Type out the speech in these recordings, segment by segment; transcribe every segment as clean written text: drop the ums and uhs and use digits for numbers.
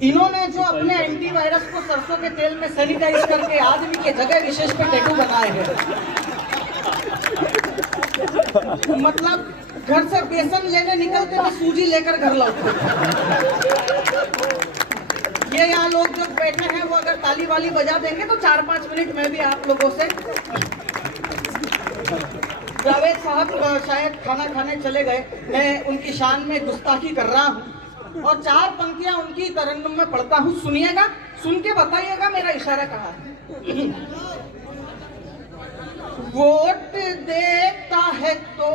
इन्होंने जो अपने एंटीवायरस को सरसों के तेल में सैनिटाइज करके आदमी के जगह विशेष पे टैटू बनाए हैं। मतलब घर से बेसन लेने निकलते तो सूजी लेकर घर लौटते। ये यहाँ लोग जो बैठे हैं वो अगर ताली वाली बजा देंगे तो 4-5 मिनट में भी आप लोगों से। जावेद साहब शायद खाना खाने चले गए, मैं उनकी शान में गुस्ताखी कर रहा हूँ और 4 पंक्तियां उनकी तरन्नुम में पढ़ता हूँ, सुनिएगा, सुन के बताइएगा मेरा इशारा कहाँ है। वोट देता है तो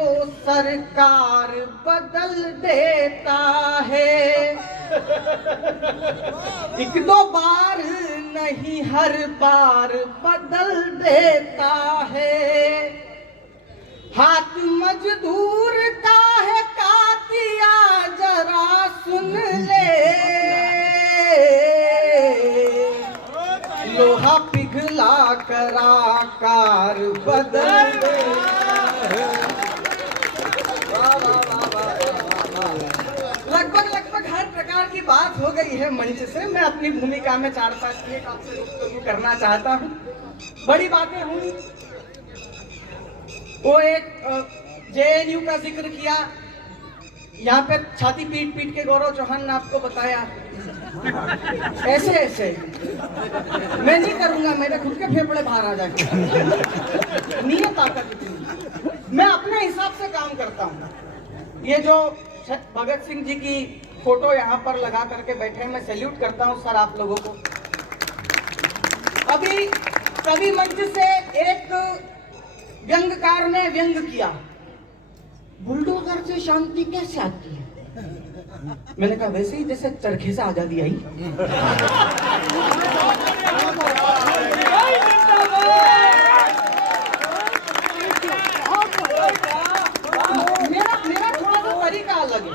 सरकार बदल देता है, 1-2 बार नहीं हर बार बदल देता है। हाथ मजदूर का है कातिया जरा सुन ले, लोहा पिघला कर आकार बदल दे। लगभग हर प्रकार की बात हो गई है मंच से। मैं अपनी भूमिका में 4-5 मिनट आपसे गुफ्तगू करना चाहता हूँ। बड़ी बातें हुई, वो एक जेएनयू का जिक्र किया, यहाँ पे छाती पीट पीट के गौरव चौहान ने आपको बताया। ऐसे मैं नहीं करूंगा, मेरे खुद के फेफड़े बाहर आ जाएंगे। नहीं है ताकत इतनी, मैं अपने हिसाब से काम करता हूँ। ये जो भगत सिंह जी की फोटो यहाँ पर लगा करके बैठे, मैं सैल्यूट करता हूँ सर आप लोगों को। अभी कवि मंच से एक व्यंगकार ने व्यंग किया, बुलडोजर से शांति कैसे आती है? मैंने कहा वैसे ही जैसे चरखे से आजादी आई। मेरा थोड़ा सा तरीका अलग है।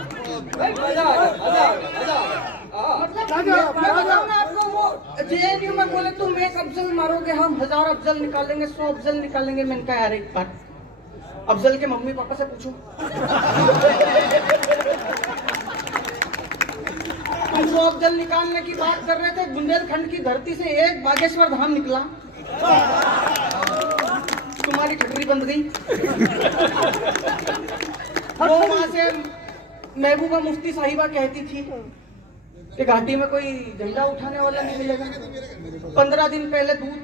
मतलब मैं बताऊं ना आपको, वो जेएनयू में बोले तुम 1 अफजल मारोगे, हम 1000 अफजल निकालेंगे, 100 अफजल निकालेंगे। मैंने कहा यार एक बार अफजल के मम्मी पापा से पूछो। 100 अफजल निकालने की बात कर रहे थे, बुंदेलखंड की धरती से एक बागेश्वर धाम निकला, तुम्हारी ठगरी बंद गई। वो वहां से महबूबा मुफ्ती साहिबा कहती थी कि घाटी में कोई झंडा उठाने वाला नहीं मिलेगा। 15 दिन पहले दूध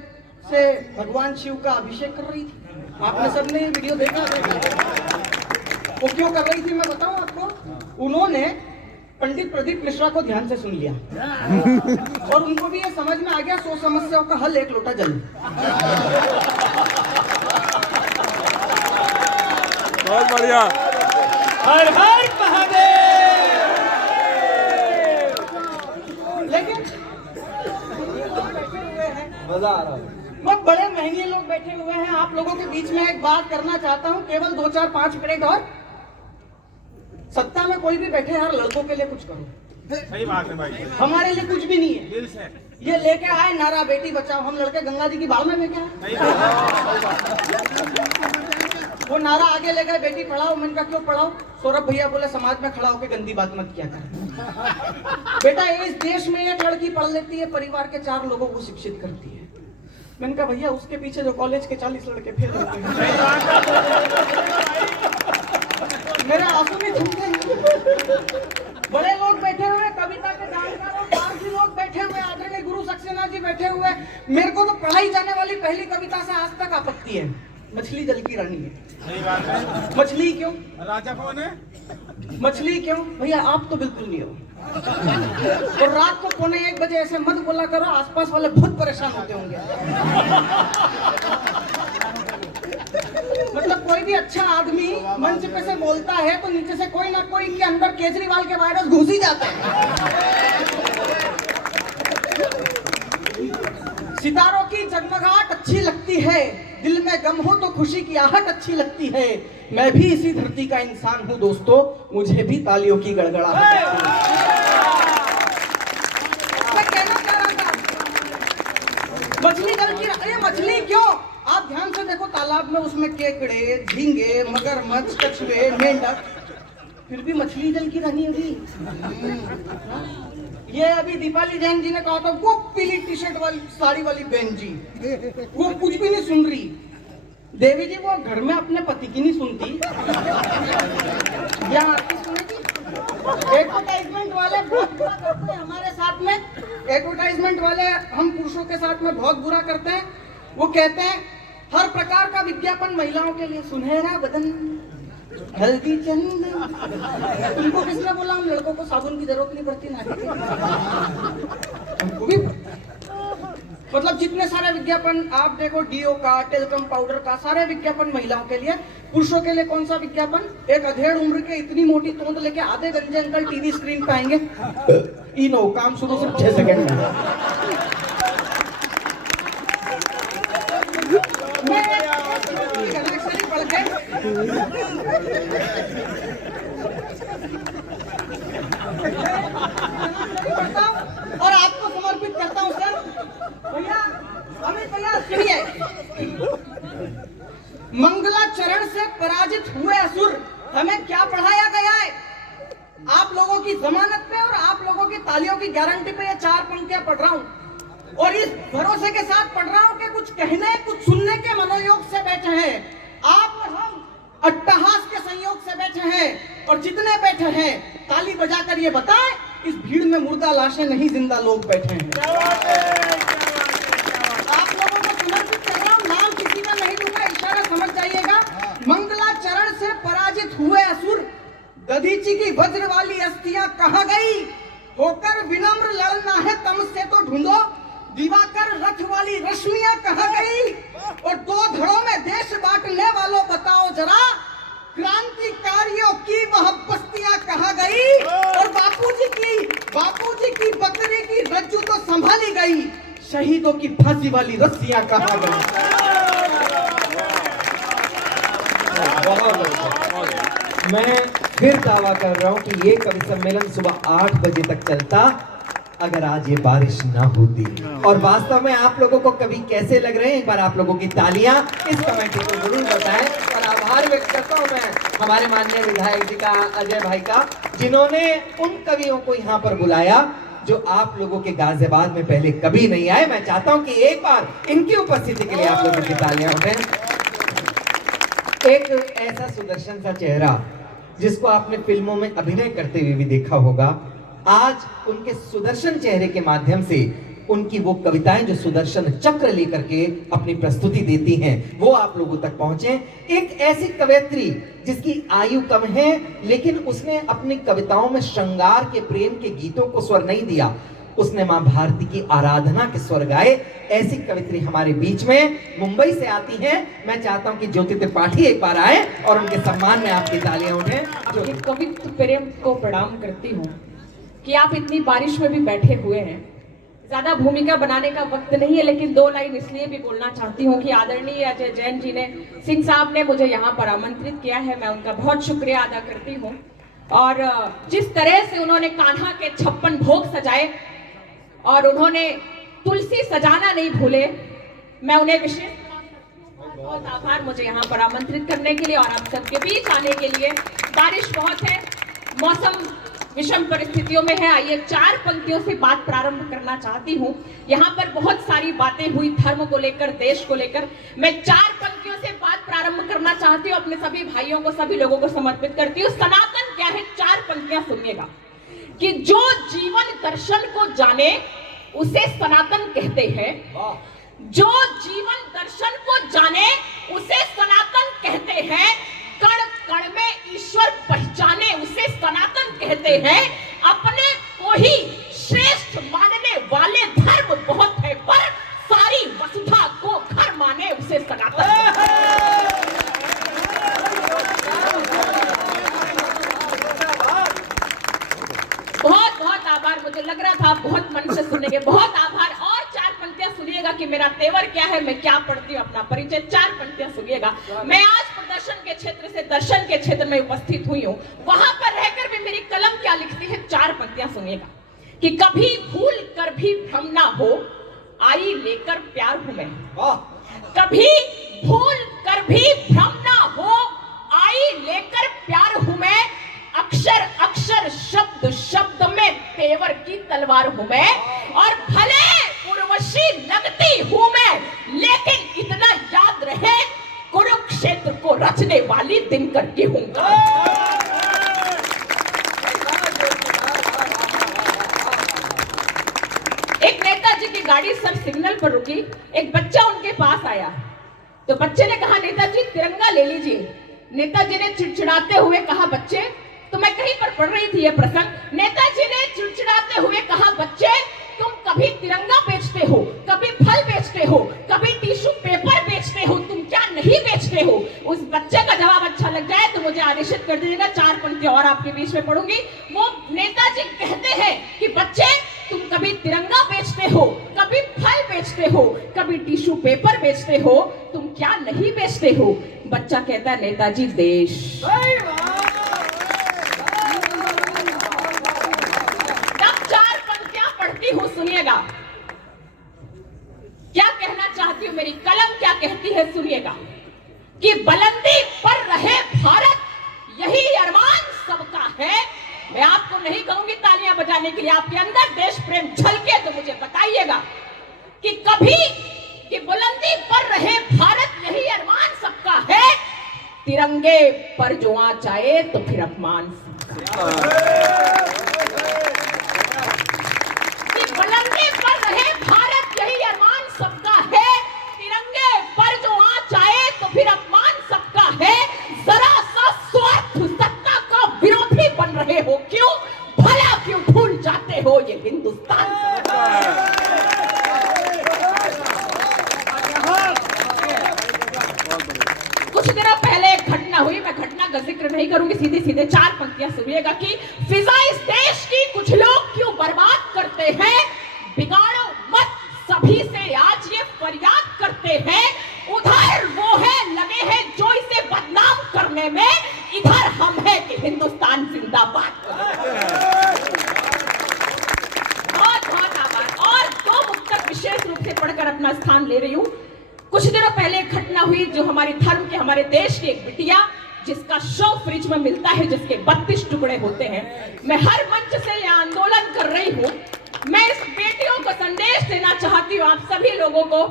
से भगवान शिव का अभिषेक कर रही थी, आपने सबने ये वीडियो देखा। वो क्यों कर रही थी मैं बताऊं आपको। उन्होंने पंडित प्रदीप मिश्रा को ध्यान से सुन लिया और उनको भी ये समझ में आ गया 100 समस्याओं का हल 1 लोटा जल। बहुत बढ़िया। हर हर महादेव। लेकिन मजा आ रहा है, बहुत बड़े महंगे लोग बैठे हुए हैं। आप लोगों के बीच में एक बात करना चाहता हूँ, केवल 2-4-5 मिनट और। सत्ता में कोई भी बैठे यार, लड़कों के लिए कुछ करो। सही बात है भाई, हमारे लिए कुछ भी नहीं है। दिल से ये लेके आए नारा बेटी बचाओ, हम लड़के गंगा जी की बाढ़ में लेके आए। वो नारा आगे ले गए बेटी पढ़ाओ। मैंने कहा क्यों पढ़ाओ? सौरभ भैया बोले समाज में खड़ा होकर गंदी बात मत किया कर। बेटा इस देश में एक लड़की पढ़ लेती है, परिवार के 4 लोगों को शिक्षित करती है। मैंने कहा भैया उसके पीछे जो कॉलेज के 40 लड़के फेल होते हैं, मेरे आंसू भी थूक गए। बड़े लोग बैठे हुए, कविता के जानकार और पारसी लोग बैठे हुए, आदरणीय गुरु सक्सेना जी बैठे हुए। मेरे को तो पढ़ाई जाने वाली पहली कविता से आज तक आपत्ति है, मछली जल की रानी है। सही बात है। मछली क्यों? राजा कौन है? मछली क्यों? भैया आप तो बिल्कुल नहीं हो। और रात को 1:45 बजे ऐसे मत बोला करो, आसपास वाले बहुत परेशान होते होंगे। मतलब कोई भी अच्छा आदमी मंच पे से बोलता है तो नीचे से कोई ना कोई के अंदर केजरीवाल के वायरस घुस ही जाता है। सितारों की जगमगाहट अच्छी लगती है, दिल में गम हो तो खुशी की आहट अच्छी लगती है। मैं भी इसी धरती का इंसान हूँ दोस्तों, मुझे भी तालियों की गड़गड़ाहट। मैं कहना चाह रहा था मछली जल की, अरे मछली क्यों? आप ध्यान से देखो तालाब में, उसमें केकड़े, झींगे, मगरमच्छ, कछुए, मेंढक, फिर भी मछली जल की रहनी होगी। ये अभी दीपाली जैन जी ने कहा था, वो पीली टी शर्ट वाली साड़ी वाली बहन जी, वो कुछ भी नहीं सुन रही। देवी जी वो घर में अपने पति की नहीं सुनती, या आपकी सुनेगी? एडवर्टाइजमेंट वाले बहुत बुरा करते हैं हमारे साथ में। एडवर्टाइजमेंट वाले हम पुरुषों के साथ में बहुत बुरा करते हैं। वो कहते हैं हर प्रकार का विज्ञापन महिलाओं के लिए, सुनहरा बदन, हल्दी चंद। तुमको किसने बोला हम लड़कों को साबुन की जरूरत नहीं पड़ती? हमको भी मतलब जितने सारे विज्ञापन आप देखो, डीओ का, टेल्कम पाउडर का, सारे विज्ञापन महिलाओं के लिए। पुरुषों के लिए कौन सा विज्ञापन? एक अधेड़ उम्र के इतनी मोटी तोंद लेके आधे गंजे अंकल टीवी स्क्रीन पे आएंगे, इनो काम शुरू सिर्फ 6 सेकंड में। और आपको समर्पित करता हूँ सर। भैया अमित भैया सुनिए, मंगलाचरण से पराजित हुए असुर, हमें क्या पढ़ाया गया है? आप लोगों की जमानत पे और आप लोगों की तालियों की गारंटी पे ये 4 पंक्तियां पढ़ रहा हूँ, और इस भरोसे के साथ पढ़ रहा हूँ कि कुछ कहने कुछ सुनने के मनोयोग से बैठे हैं आप और हम, अट्टहास के संयोग से बैठे हैं। और जितने बैठे हैं ताली बजाकर ये बताएं, इस भीड़ में मुर्दा लाशें नहीं, जिंदा लोग बैठे हैं। आप लोगों को समर्पित कर रहा हूं, नाम किसी का नहीं लूंगा, इशारा समझ जाइएगा। मंगलाचरण से पराजित हुए असुर, दधीची की वज्र वाली अस्थियां कहां गई? होकर विनम्र लड़ना है तम से तो ढूंढो, दिवाकर रथ वाली रश्मियां कहां गई? और 2 धड़ों में देश बांटने वालों बताओ जरा, क्रांतिकारियों की वह बस्तियां कहां गई? और बापूजी की बकरी की रज्जू तो संभाली गई, शहीदों की फांसी वाली रस्सियां कहां गई? मैं फिर दावा कर रहा हूं कि ये कवि सम्मेलन सुबह 8 बजे तक चलता अगर आज ये बारिश ना होती। और वास्तव में आप लोगों को कवि कैसे लग रहे हैं, एक बार आप लोगों की तालियां इस कमेटी को जरूर बताएं। और आभार व्यक्त करता हूं मैं हमारे माननीय विधायक जी का, अजय भाई का, जिन्होंने उन कवियों को यहाँ पर बुलाया जो आप लोगों के गाजियाबाद में पहले कभी नहीं आए। मैं चाहता हूं कि एक बार इनकी उपस्थिति के लिए आप लोगों की तालियां उठें। एक ऐसा सुदर्शन सा चेहरा जिसको आपने फिल्मों में अभिनय करते हुए भी देखा होगा, आज उनके सुदर्शन चेहरे के माध्यम से उनकी वो कविताएं जो सुदर्शन चक्र लेकर के अपनी प्रस्तुति देती हैं, वो आप लोगों तक पहुंचे। एक ऐसी कवयित्री जिसकी आयु कम है, लेकिन उसने अपनी कविताओं में श्रृंगार के, प्रेम के गीतों को स्वर नहीं दिया, उसने मां भारती की आराधना के स्वर गाए। ऐसी कवित्री हमारे बीच में मुंबई से आती हैं। मैं चाहता हूं कि ज्योति त्रिपाठी एक बार आए और उनके सम्मान में आपकी तालियां उठें। आपके कवित्व प्रेम को प्रणाम करती हूँ कि आप इतनी बारिश में भी बैठे हुए हैं। ज्यादा भूमिका बनाने का वक्त नहीं है, लेकिन 2 लाइन इसलिए भी बोलना चाहती हूँ कि आदरणीय अजय जैन जी ने, सिंह साहब ने मुझे यहाँ पर आमंत्रित किया है, मैं उनका बहुत शुक्रिया अदा करती हूँ। और जिस तरह से उन्होंने कान्हा के 56 भोग सजाए और उन्होंने तुलसी सजाना नहीं भूले, मैं उन्हें विशेष बहुत आभार मुझे यहाँ पर आमंत्रित करने के लिए और आप सबके बीच आने के लिए। बारिश बहुत है, मौसम विषम परिस्थितियों में है। आइए 4 पंक्तियों से बात प्रारंभ करना चाहती हूँ। यहाँ पर बहुत सारी बातें हुई धर्म को लेकर, देश को लेकर। मैं 4 पंक्तियों से बात प्रारंभ करना चाहती हूँ, अपने सभी भाइयों को, सभी लोगों को समर्पित करती हूँ। सनातन क्या है? 4 पंक्तियां सुनिएगा कि जो जीवन दर्शन को जाने उसे सनातन कहते हैं, जो जीवन दर्शन को जाने उसे सनातन कहते हैं, कण कण में ईश्वर पहचाने उसे सनातन कहते हैं, अपने को ही श्रेष्ठ मानने वाले धर्म बहुत है, पर सारी वसुधा को घर माने उसे सनातन। बहुत बहुत आभार, मुझे लग रहा था आप बहुत मन से सुनेंगे, बहुत आभार। और 4 पंक्तियां सुनिएगा कि मेरा तेवर क्या है, मैं क्या पढ़ती हूँ, अपना परिचय। 4 पंक्तियां सुनिएगा। मैं आज प्रदर्शन के क्षेत्र से दर्शन के क्षेत्र में उपस्थित हुई हूँ, वहां पर रहकर भी मेरी कलम क्या लिखती है। 4 पंक्तियां सुनिएगा कि कभी भूल कर भी भ्रम ना हो, आई लेकर प्यार हूं मैं। कभी भूल कर भी भ्रम ना हो, आई लेकर प्यार हूं मैं, बचने वाली दिनकर की हूँ। एक नेताजी की गाड़ी सब सिग्नल पर रुकी, एक बच्चा उनके पास आया, तो बच्चे ने कहा नेताजी तिरंगा ले लीजिए। नेताजी ने चिड़चिड़ाते हुए कहा बच्चे, तो मैं कहीं पर पढ़ रही थी यह प्रसंग, नेताजी ने चिड़चिड़ाते हुए कहा बच्चे तुम कभी तिरंगा बेचते हो, कभी फल बेचते हो, कभी टिश्यू पेपर बेचते हो, तुम क्या नहीं बेचते हो? उस बच्चे का जवाब अच्छा लग जाए तो मुझे आदेशित कर दीजिएगा, 4 पंक्ति और आपके बीच में पढ़ूंगी। वो नेताजी कहते हैं कि बच्चे तुम कभी तिरंगा बेचते हो, कभी फल बेचते हो, कभी टिश्यू पेपर बेचते हो, तुम क्या नहीं बेचते हो? बच्चा कहता है नेताजी देश। तब 4 पंक्तियां पढ़ती हूं, सुनिएगा क्या कहना चाहती हूं, मेरी कलम क्या कहती है सुनिएगा, कि बुलंदी पर रहे भारत यही अरमान सबका है। मैं आपको नहीं कहूंगी तालियां बजाने के लिए, आपके अंदर देश प्रेम झलके तो मुझे बताइएगा कि कभी कि बुलंदी पर रहे भारत यही अरमान सबका है, तिरंगे पर जो आंच आए तो फिर अपमान सबका। कि बुलंदी पर रहे भारत यही अरमान सबका है, तिरंगे पर जो आंच आए तो फिर अपमान सबका है। जरा सा स्वार्थ सत्ता का विरोधी बन रहे हो क्यों? भला क्यों भूल जाते हो ये हिंदुस्तान? कुछ दिनों पहले एक घटना हुई, मैं घटना का जिक्र नहीं करूंगी, सीधे सीधे 4 पंक्तियां सुनिएगा कि फिजा इस देश की कुछ लोग क्यों बर्बाद करते हैं, बिगाड़ो मत सभी से आज ये फरियाद करते हैं। उधर वो है लगे हैं जो इसे बदनाम करने में, इधर हम है कि हिंदुस्तान जिंदाबाद। बहुत बहुत आभार। और 2 मुक्तक विशेष रूप से पढ़कर अपना स्थान ले रही हूं। कुछ दिनों पहले एक घटना हुई जो हमारे धर्म के, हमारे देश की एक बिटिया जिसका शव फ्रिज में मिलता है, जिसके 32 टुकड़े होते हैं। मैं हर मंच से यह आंदोलन कर रही हूं, मैं इस बेटियों को संदेश देना चाहती हूं आप सभी लोगों को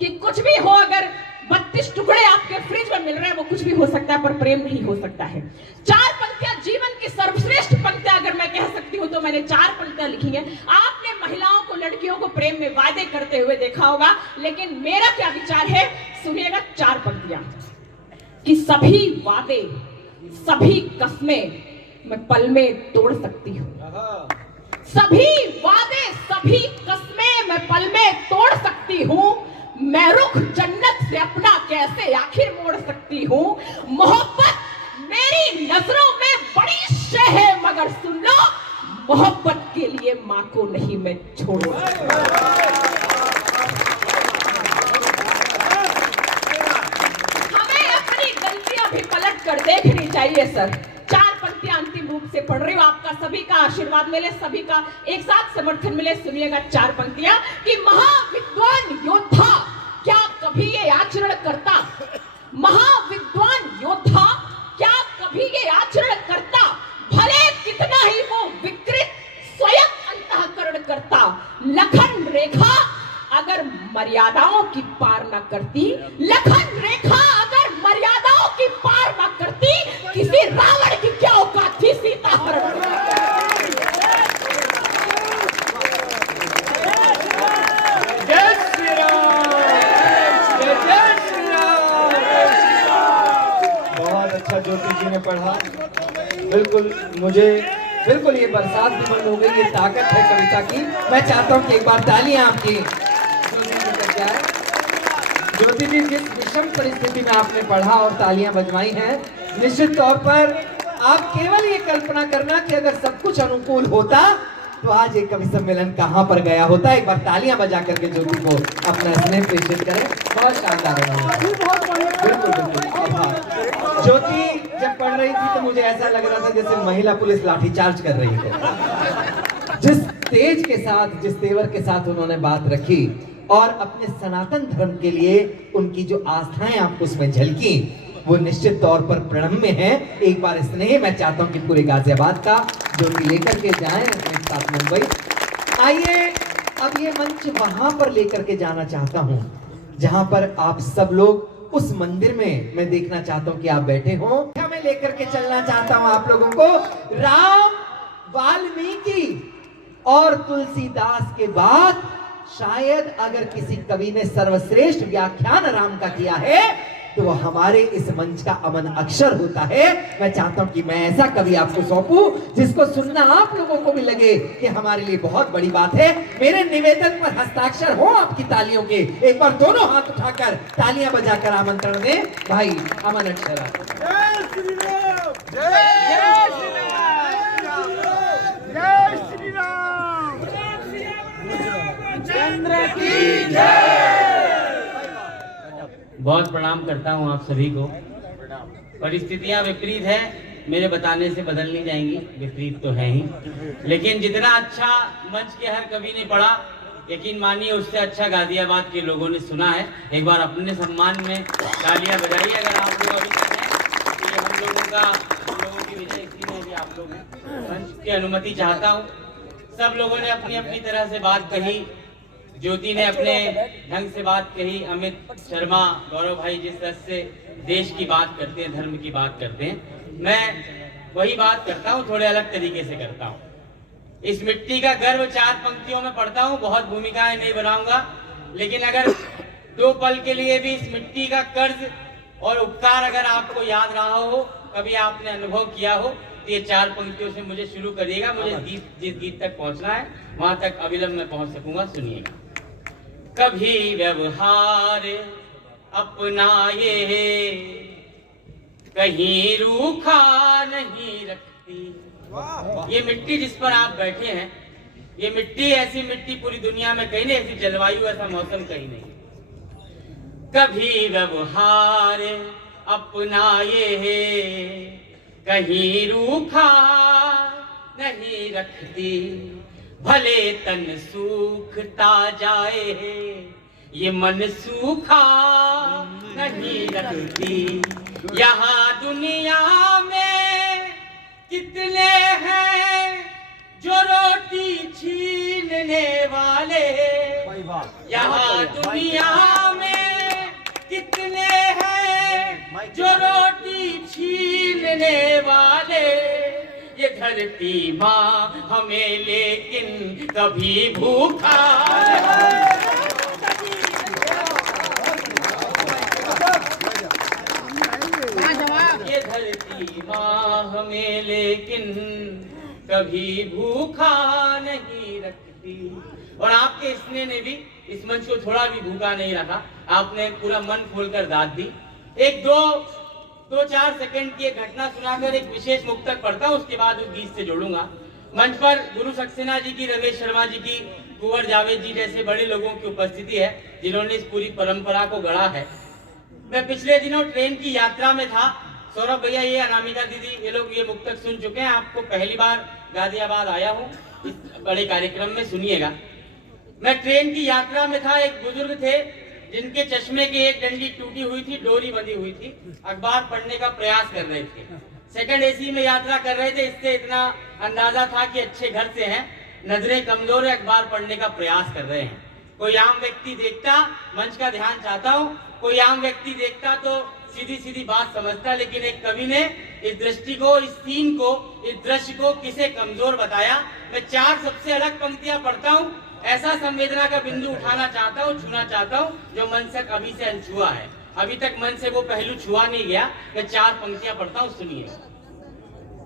कि कुछ भी हो, अगर 32 टुकड़े आपके फ्रिज में मिल रहे हैं, वो कुछ भी हो सकता है पर प्रेम नहीं हो सकता है। 4 पंक्तियां जीवन की सर्वश्रेष्ठ पंक्तियां अगर मैं कह सकती हूं तो मैंने 4 पंक्तियां लिखी हैं। आपने महिलाओं को, लड़कियों को प्रेम में वादे करते हुए देखा होगा, लेकिन मेरा क्या विचार है सुनिएगा। 4 पंक्तियां कि सभी वादे, सभी कस्में मैं पल में तोड़ सकती हूँ। सभी वादे, सभी कस्में मैं पल में तोड़ सकती हूँ। मैं रुख जन्नत से अपना कैसे आखिर मोड़ सकती हूँ। मोहब्बत मेरी नजरों में बड़ी शय है, मगर सुन लो मोहब्बत के लिए माँ को नहीं मैं छोड़। हमें अपनी गलतियां भी पलट कर देखनी चाहिए सर। 4 पंक्तियां अंतिम रूप से पढ़ रही हूं, आपका सभी का आशीर्वाद मिले, सभी का एक साथ समर्थन मिले। सुनिएगा 4 पंक्तियां कि महाविद्वान योद्धा क्या कभी ये आचरण करता, महाविद्वान योद्धा क्या कभी ये आचरण करता, भले कितना ही वो विकृत स्वयं अंतःकरण करता। लखन रेखा अगर मर्यादाओं की पार न करती, लखन रेखा अगर मर्यादाओं की पार न करती, किसी रावण की क्या औकात थी सीता हरण। जय श्री राम, जय जय श्री राम। बहुत अच्छा ज्योति जी ने पढ़ा। बिल्कुल मुझे बिल्कुल ये बरसात भी बंद हो गई, ये ताकत है कविता की। मैं चाहता हूँ कि एक बार तालियां आपकी ज्योति जी तक जाए। ज्योति जी, जिस विषम परिस्थिति में आपने पढ़ा और तालियां बजवाई हैं, निश्चित तौर पर आप केवल ये कल्पना करना कि अगर सब कुछ अनुकूल होता तो आज ये कवि सम्मेलन कहां पर गया होता। एक बार तालियां बजा करके ज्योति को अपना स्नेह प्रेषित करें। बहुत शानदार रहा। बिल्कुल बिल्कुल आभार। ज्योति जब पढ़ रही थी तो मुझे ऐसा लग रहा था जैसे महिला पुलिस लाठीचार्ज कर रही हो। जिस तेज के साथ, जिस तेवर के साथ उन्होंने बात रखी और अपने सनातन धर्म के लिए उनकी जो आस्थाएं आपको उसमें झलकी, वो निश्चित तौर पर प्रणम्य है। एक बार स्नेह मैं चाहता हूं कि पूरे गाजियाबाद का ज्योति लेकर के जाएं अपने साथ मुंबई। आइए अब ये मंच वहां पर लेकर के जाना चाहता हूं जहां पर आप सब लोग उस मंदिर में मैं देखना चाहता हूं कि आप बैठे हो। मैं लेकर के चलना चाहता हूं आप लोगों को राम, वाल्मीकि और तुलसीदास के बाद शायद अगर किसी कवि ने सर्वश्रेष्ठ व्याख्यान राम का किया है तो वो हमारे इस मंच का अमन अक्षर होता है। मैं चाहता हूं कि मैं ऐसा कवि आपको सौंपूं जिसको सुनना आप लोगों को भी लगे कि हमारे लिए बहुत बड़ी बात है। मेरे निवेदन पर हस्ताक्षर हो आपकी तालियों के, एक बार दोनों हाथ उठाकर तालियां बजाकर आमंत्रण दें भाई अमन अक्षर। जय श्री राम, जय श्री राम, जय श्री राम, चंद्र की जय। बहुत प्रणाम करता हूं आप सभी को। परिस्थितियां विपरीत है, मेरे बताने से बदल नहीं जाएंगी, विपरीत तो है ही, लेकिन जितना अच्छा मंच के हर कवि ने पढ़ा, यकीन मानिए उससे अच्छा गाजियाबाद के लोगों ने सुना है। एक बार अपने सम्मान में तालियां बजाइए अगर आप लोग अभी तक हैं। तो ये हम लोगों की विजय इसी में भी आप लोग हैं। मंच की अनुमति चाहता हूँ। सब लोगों ने अपनी अपनी तरह से बात कही। ज्योति ने अपने ढंग से बात कही, अमित शर्मा, गौरव भाई जिस तरह से देश की बात करते हैं, धर्म की बात करते हैं, मैं वही बात करता हूँ, थोड़े अलग तरीके से करता हूँ। इस मिट्टी का गर्व 4 पंक्तियों में पढ़ता हूँ, बहुत भूमिकाएं नहीं बनाऊंगा, लेकिन अगर 2 पल के लिए भी इस मिट्टी का कर्ज और उपकार अगर आपको याद रहा हो, कभी आपने अनुभव किया हो, तो ये 4 पंक्तियों से मुझे शुरू करिएगा। मुझे जिस गीत तक पहुंचना है वहां तक अविलंब में पहुंच सकूंगा। सुनिएगा। कभी व्यवहार अपनाए, कहीं रूखा नहीं रखती। ये मिट्टी जिस पर आप बैठे हैं, ये मिट्टी ऐसी मिट्टी पूरी दुनिया में कहीं नहीं, ऐसी जलवायु ऐसा मौसम कहीं नहीं। कभी व्यवहार अपनाए, कहीं रूखा नहीं रखती। भले तन सूखता जाए, ये मन सूखा नहीं रखती। यहाँ दुनिया में कितने हैं जो रोटी छीनने वाले, यहाँ दुनिया में कितने हैं जो रोटी छीनने वाले। ये धरती माँ हमें लेकिन कभी भूखा ये धरती माँ हमें लेकिन कभी भूखा नहीं रखती। और आपके स्नेह ने भी इस मंच को थोड़ा भी भूखा नहीं रखा। आपने पूरा मन खोलकर दाद दी। एक दो 4 सेकंड की एक घटना सुनाकर एक विशेष मुक्तक पढ़ता हूँ, उसके बाद उस गीत से जोड़ूंगा। मंच पर गुरु सक्सेना जी की, रमेश शर्मा जी की, कुंवर जावेद जी जैसे बड़े लोगों की उपस्थिति है जिन्होंने इस पूरी परंपरा को गढ़ा है। मैं पिछले दिनों ट्रेन की यात्रा में था। सौरभ भैया, ये अनामिका दीदी, ये लोग ये मुक्तक सुन चुके हैं। आपको पहली बार गाजियाबाद आया हूँ इस बड़े कार्यक्रम में, सुनिएगा। मैं ट्रेन की यात्रा में था। एक बुजुर्ग थे जिनके चश्मे की एक डंडी टूटी हुई थी, डोरी बंधी हुई थी, अखबार पढ़ने का प्रयास कर रहे थे। सेकंड एसी में यात्रा कर रहे थे। इससे इतना अंदाजा था कि अच्छे घर से हैं, नजरें कमजोर है, अखबार पढ़ने का प्रयास कर रहे हैं। कोई आम व्यक्ति देखता, मंच का ध्यान चाहता हूँ, कोई आम व्यक्ति देखता तो सीधी सीधी बात समझता, लेकिन एक कवि ने इस दृष्टि को, इस सीन को, इस दृश्य को किसे कमजोर बताया। मैं 4 सबसे अलग पंक्तियां पढ़ता हूँ। ऐसा संवेदना का बिंदु उठाना चाहता हूँ, छूना चाहता हूँ जो मन से अभी से अनछुआ है। अभी तक मन से वो पहलू छुआ नहीं गया। मैं 4 पंक्तियां पढ़ता हूँ, सुनिए।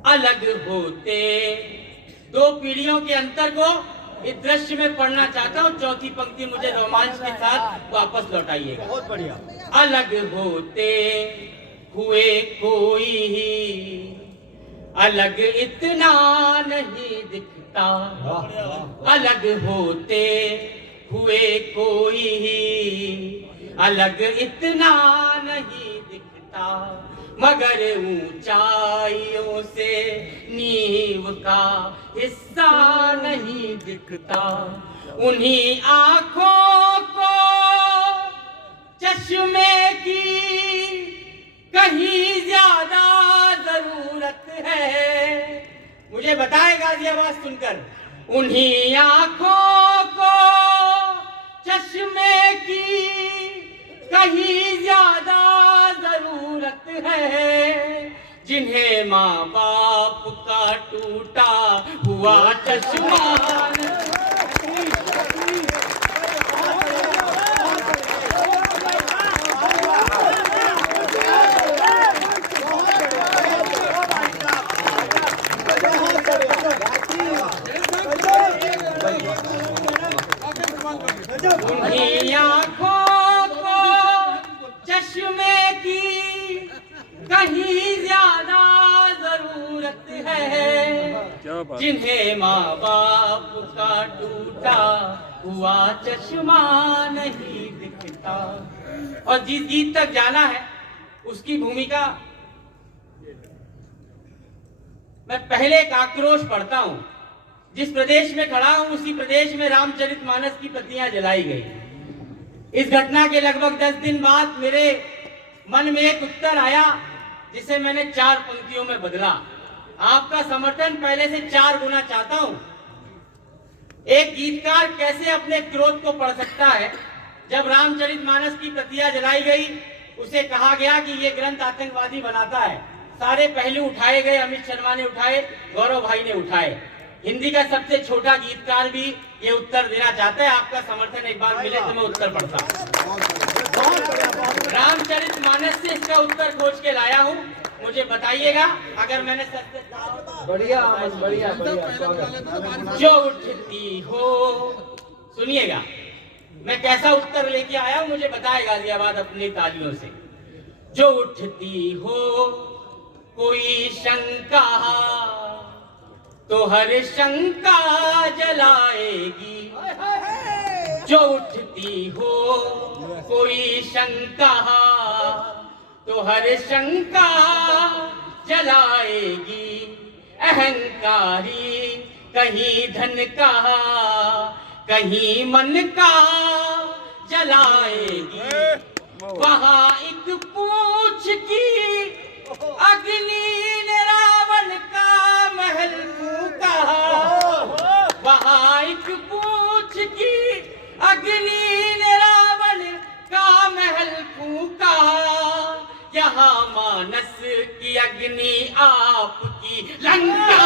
अलग होते 2 पीढ़ियों के अंतर को इस दृश्य में पढ़ना चाहता हूँ। चौथी पंक्ति मुझे रोमांच के साथ वापस लौटाइएगा। बहुत बढ़िया। अलग होते हुए कोई ही अलग इतना नहीं दिखता। अलग होते हुए कोई ही अलग इतना नहीं दिखता। मगर ऊंचाइयों से नींव का हिस्सा नहीं दिखता। उन्हीं आंखों को चश्मे की कहीं ज्यादा जरूरत है। मुझे बताए गाजियाबाद सुनकर, उन्हीं आंखों को चश्मे की कहीं ज्यादा है, जिन्हें माँ बाप का टूटा हुआ चश्मा उन्हीं आँखों को चश्मे की कहीं ज्यादा जरूरत है, जिन्हें माँ बाप का टूटा हुआ चश्मा नहीं दिखता। और जिस गीत तक जाना है उसकी भूमिका मैं पहले एक आक्रोश पढ़ता हूं। जिस प्रदेश में खड़ा हूं उसी प्रदेश में रामचरितमानस की प्रतियां जलाई गई। इस घटना के लगभग 10 दिन बाद मेरे मन में एक उत्तर आया जिसे मैंने 4 पंक्तियों में बदला। आपका समर्थन पहले से 4 गुना चाहता हूं। एक गीतकार कैसे अपने क्रोध को पढ़ सकता है? जब रामचरितमानस की प्रतियां जलाई गई उसे कहा गया कि यह ग्रंथ आतंकवादी बनाता है। सारे पहलू उठाए गए, अमित शर्मा ने उठाए, गौरव भाई ने उठाए। हिंदी का सबसे छोटा गीतकार भी ये उत्तर देना चाहता है। आपका समर्थन एक बार मिले तो मैं उत्तर पढ़ता हूँ। रामचरितमानस से इसका उत्तर खोज के लाया हूँ, मुझे बताइएगा अगर मैंने सच कहा। बढ़िया बढ़िया बढ़िया। जो उठती हो, सुनिएगा मैं कैसा उत्तर लेके आया हूँ, मुझे बताएगा गाजियाबाद अपनी तालियों से। जो उठती हो कोई शंका तो हर शंका जलाएगी। जो उठती हो कोई शंका तो हर शंका जलाएगी। अहंकारी कहीं धन का कहीं मन का जलाएगी। वहां एक पूछ की अग्नि ने रावण का महल फूका। वहां एक पूछ की अग्नि ने रावण का महल फूका। यहाँ मानस की अग्नि आपकी लंका।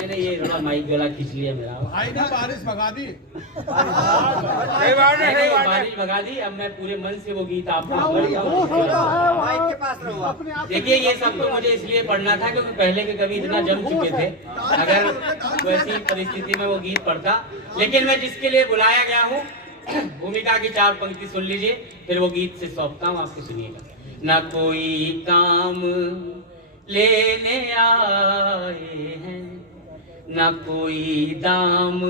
नहीं ये थोड़ा माइक गला खींच लिया मेरा। भाई ने बारिश भगा दी। नहीं, बारिश भगा दी। अब मैं पूरे मन से वो गीत आपको देखिए। ये सब तो मुझे इसलिए पढ़ना था क्योंकि पहले के कभी इतना जम चुके थे, अगर वैसी परिस्थिति में वो गीत पढ़ता। लेकिन मैं जिसके लिए बुलाया गया हूँ भूमिका की 4 पंक्ति सुन लीजिए, फिर वो गीत से सौंपता हूँ, आपको सुनिएगा। ना कोई काम लेने आए हैं, न कोई दाम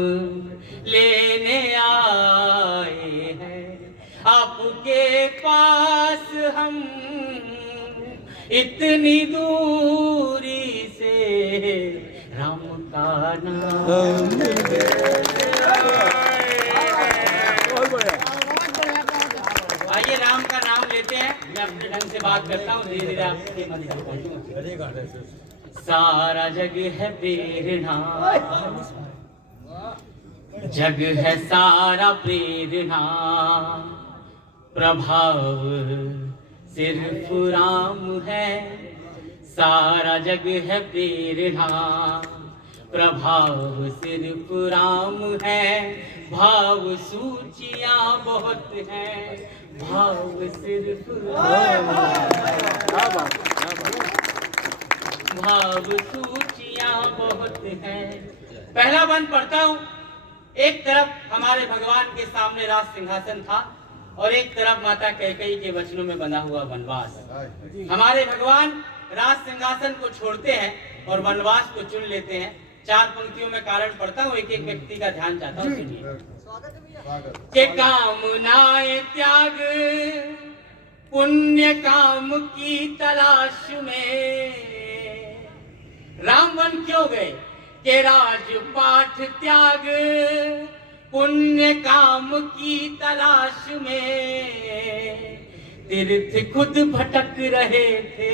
लेने आए हैं। आपके पास हम इतनी दूरी से राम का नाम। आइए राम का नाम लेते हैं। मैं अपने ढंग से बात करता हूँ, धीरे धीरे आपके मध्य तक पहुंचूंगा। सारा जग है प्रेरणा, जग है सारा प्रेरणा। प्रभाव सिर्फ राम है। सारा जग है प्रेरणा, प्रभाव सिर्फ राम है। भाव सूचियां बहुत हैं, भाव सिर्फ भाव सूचियां बहुत हैं। पहला बंद पढ़ता हूं। एक तरफ हमारे भगवान के सामने राज सिंहासन था और एक तरफ माता कैकेयी के वचनों में बंधा हुआ वनवास। हमारे भगवान राज सिंहासन को छोड़ते हैं और वनवास को चुन लेते हैं। 4 पंक्तियों में कारण पढ़ता हूँ, एक एक व्यक्ति का ध्यान चाहता हूँ, सुनिए। के कामनाएं त्याग पुण्य काम की तलाश में राम वन क्यों गए? के राजपाठ त्याग पुण्य काम की तलाश में। तीर्थ खुद भटक रहे थे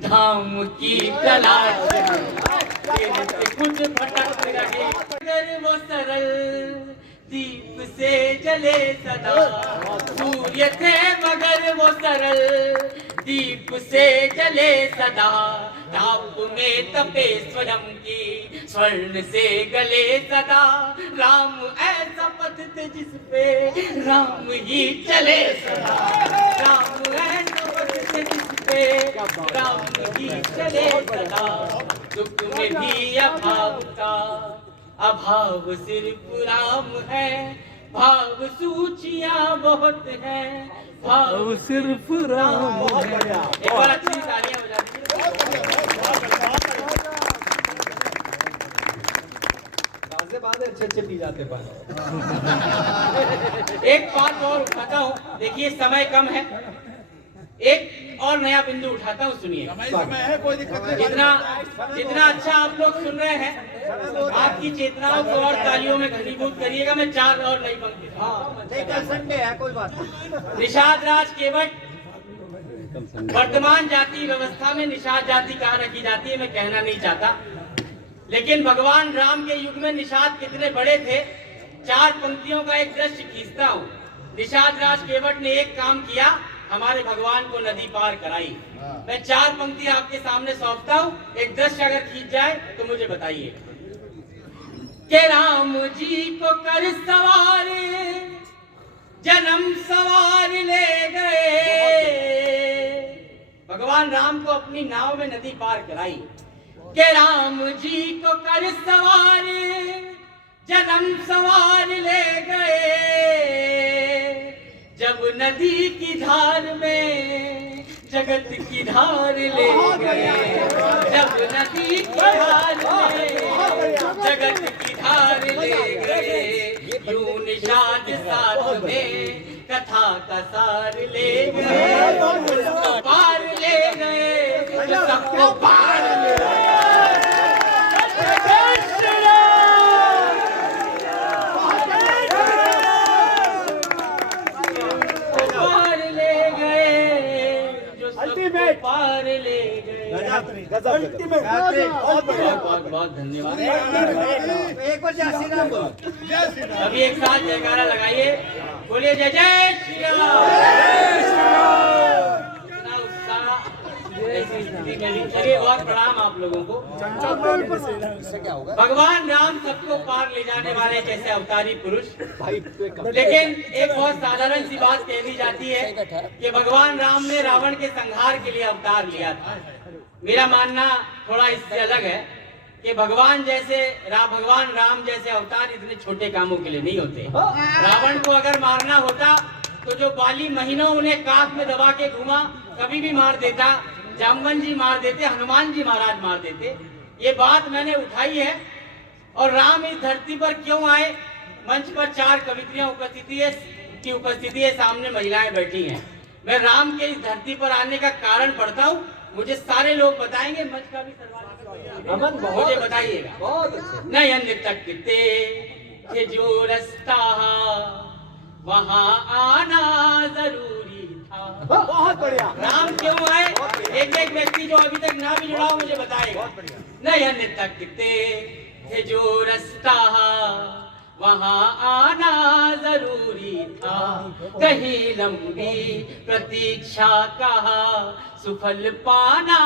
धाम की तलाश में। तेल से कुछ भटक रहे, मगर वो सरल दीप से जले सदा। सूर्य थे मगर वो सरल दीप से जले सदा। ताप में तपे स्वयं की स्वर्ण से गले सदा। राम ऐसा पथ थे जिस पे राम ही चले सदा। राम ऐसा पथ थे जिस पे राम ही चले सदा। दुख में भी अभाव का अभाव सिर्फ राम है। भाव सूचियां बहुत है, भाव सिर्फ राम है। एक बार अच्छी तालियां बजा दीजिए। बात अच्छे पी जाते पानी। एक बात और उठाता हूँ, देखिए समय कम है, एक और नया बिंदु उठाता हूँ, सुनिए। कोई दिक्कत नहीं। जितना अच्छा आप लोग सुन रहे हैं, आपकी चेतनाओं को और तालियों में घनीभूत करिएगा। मैं 4 और नई पंक्ति। कल संडे है, कोई बात नहीं। निषाद राज केवट वर्तमान जाति व्यवस्था में निषाद जाति कहाँ रखी जाती है मैं कहना नहीं चाहता, लेकिन भगवान राम के युग में निषाद कितने बड़े थे। 4 पंक्तियों का एक दृश्य खींचता हूँ। निषाद राज केवट ने एक काम किया, हमारे भगवान को नदी पार कराई। मैं 4 पंक्ति आपके सामने सौंपता हूँ, एक दृश्य अगर खींच जाए तो मुझे बताइए। के राम जी को कर सवार जन्म सवार ले गए। भगवान राम को अपनी नाव में नदी पार कराई। के राम जी को कर सवार जन्म सवार ले गए। जब नदी की धार में जगत की धार ले गए। जब नदी की धार में जगत की धार ले गए। यूं निषाद साथ में कथा का सार ले गए। उसको पार ले गए, सबको पार ले गए। पार ले गए। बहुत धन्यवाद। एक बार जय श्री राम बोलो। अभी एक साथ जयकारा लगाइए, बोलिए जय जय श्री राम। इतना उत्साह ऐसी स्थिति में भी। चलिए, बहुत प्रणाम आप लोगों को। भगवान राम सबको पार ले जाने वाले जैसे अवतारी पुरुष, लेकिन एक बहुत साधारण सी बात कह दी जाती है कि भगवान राम ने रावण के संहार के लिए अवतार लिया था। मेरा मानना थोड़ा इससे अलग है कि भगवान राम जैसे अवतार इतने छोटे कामों के लिए नहीं होते। रावण को अगर मारना होता तो जो बाली महीनों उन्हें काख में दबा के घुमा कभी भी मार देता। जामवंत जी मार देते, हनुमान जी महाराज मार देते। ये बात मैंने उठाई है। और राम इस धरती पर क्यों आए? मंच पर 4 कवित्रियां उपस्थिति है, सामने महिलाएं बैठी हैं। मैं राम के इस धरती पर आने का कारण पढ़ता हूँ, मुझे सारे लोग बताएंगे। मंच का भी मुझे बताइएगा। नयन तकते थे जो रास्ता वहाँ आना जरूरी था। बहुत बढ़िया। राम क्यों आए? एक व्यक्ति जो अभी तक ना भी जुड़ा हो मुझे बताएगा। नयन तकते थे जो रास्ता वहाँ आना जरूरी था। कहीं लंबी प्रतीक्षा का सुफल पाना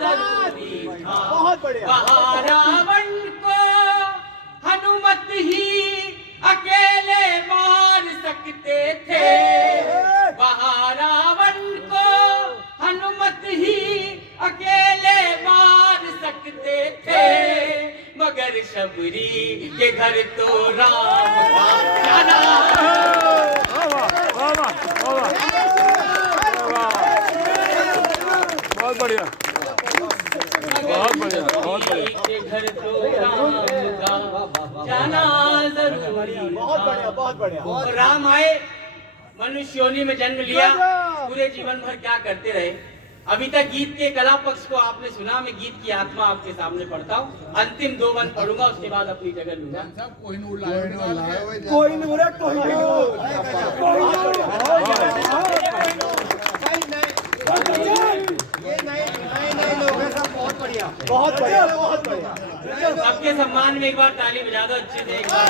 जरूरी था। बहुत बढ़िया। वहाँ रावण को हनुमत ही अकेले मार सकते थे। वहाँ रावण को हनुमत ही अकेले मार सकते थे। मगर शबरी के घर तो राम का जाना। बहुत बढ़िया, बहुत बढ़िया, बहुत बढ़िया। के घर तो राम का जाना जरूरी। बहुत बढ़िया, बहुत बढ़िया। और राम आए, मनुष्य योनि में जन्म लिया, पूरे जीवन भर क्या करते रहे? अभी तक गीत के कला पक्ष को आपने सुना। मैं गीत की आत्मा आपके सामने पढ़ता हूँ। अंतिम 2 बंद पढ़ूंगा, उसके बाद अपनी जगह लूंगा। कोई नूर है, कोई नए लोग हैं सब। बहुत बढ़िया, बहुत बढ़िया, बहुत बढ़िया। सबके सम्मान में एक बार ताली बजा दो अच्छे से एक बार।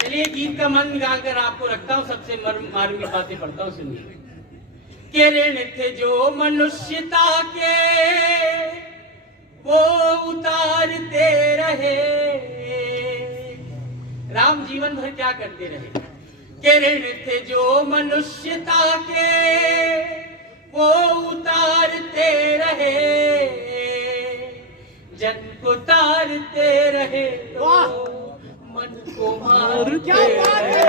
चलिए गीत का मन निकाल कर आपको रखता हूँ, सबसे मार्मिक बातें पढ़ता हूँ, सुनिए। के ऋण थे जो मनुष्यता के वो उतारते रहे। राम जीवन भर क्या करते रहे? के ऋण थे जो मनुष्यता के वो उतारते रहे, जन को तारते रहे तो मन को मारते रहे,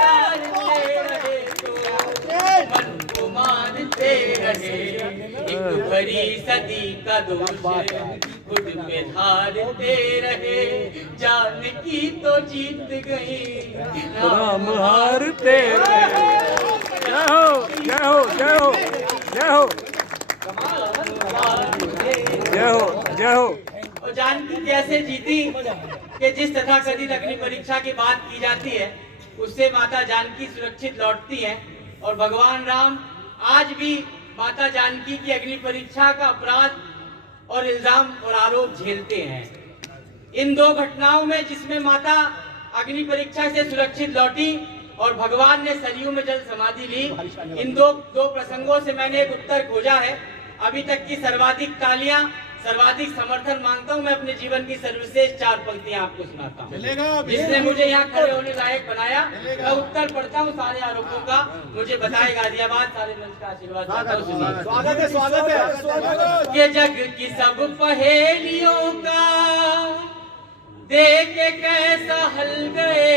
तारते रहे तो मन को मारते रहे। एक भरी सदी का दोष खुद पे धारते रहे, जानकी तो जीत गई राम हारते रहे। जय हो, जय हो, जय हो, जय हो, जय हो, जय हो। और जानकी कैसे जीती कि जिस तथाकथित अग्नि परीक्षा की बात की जाती है उससे माता जानकी सुरक्षित लौटती है, और भगवान राम आज भी माता जानकी की अग्नि परीक्षा का अपराध और इल्जाम और आरोप झेलते हैं। इन दो घटनाओं में जिसमें माता अग्नि परीक्षा से सुरक्षित लौटी और भगवान ने सरयू में जल समाधि ली, इन दो प्रसंगों से मैंने एक उत्तर खोजा है। अभी तक की सर्वाधिक तालियां, सर्वाधिक समर्थन मांगता हूं। मैं अपने जीवन की सर्वश्रेष्ठ 4 पंक्तियां आपको सुनाता हूं जिसने मुझे यहाँ खड़े होने लायक बनाया। मैं उत्तर पढ़ता हूँ सारे आरोपों का। मुझे बताए गाजियाबाद सारे मंच का आशीर्वाद चाहता हूं। सुनिए। स्वागत है, स्वागत है। ये जग की सब पहेलियों का देख के कैसा हल गए।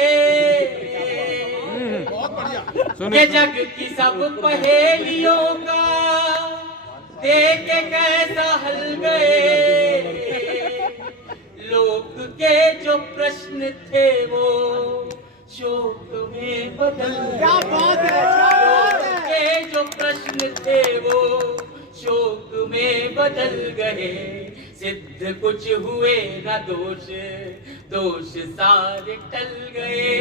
ये जग की सब पहेलियों का देख के कैसा हल गए। लोक के जो प्रश्न थे वो शोक में बदल गए। क्या बात है, लोक के जो प्रश्न थे वो शोक में बदल गए। सिद्ध कुछ हुए न दोष, दोष सारे टल गए।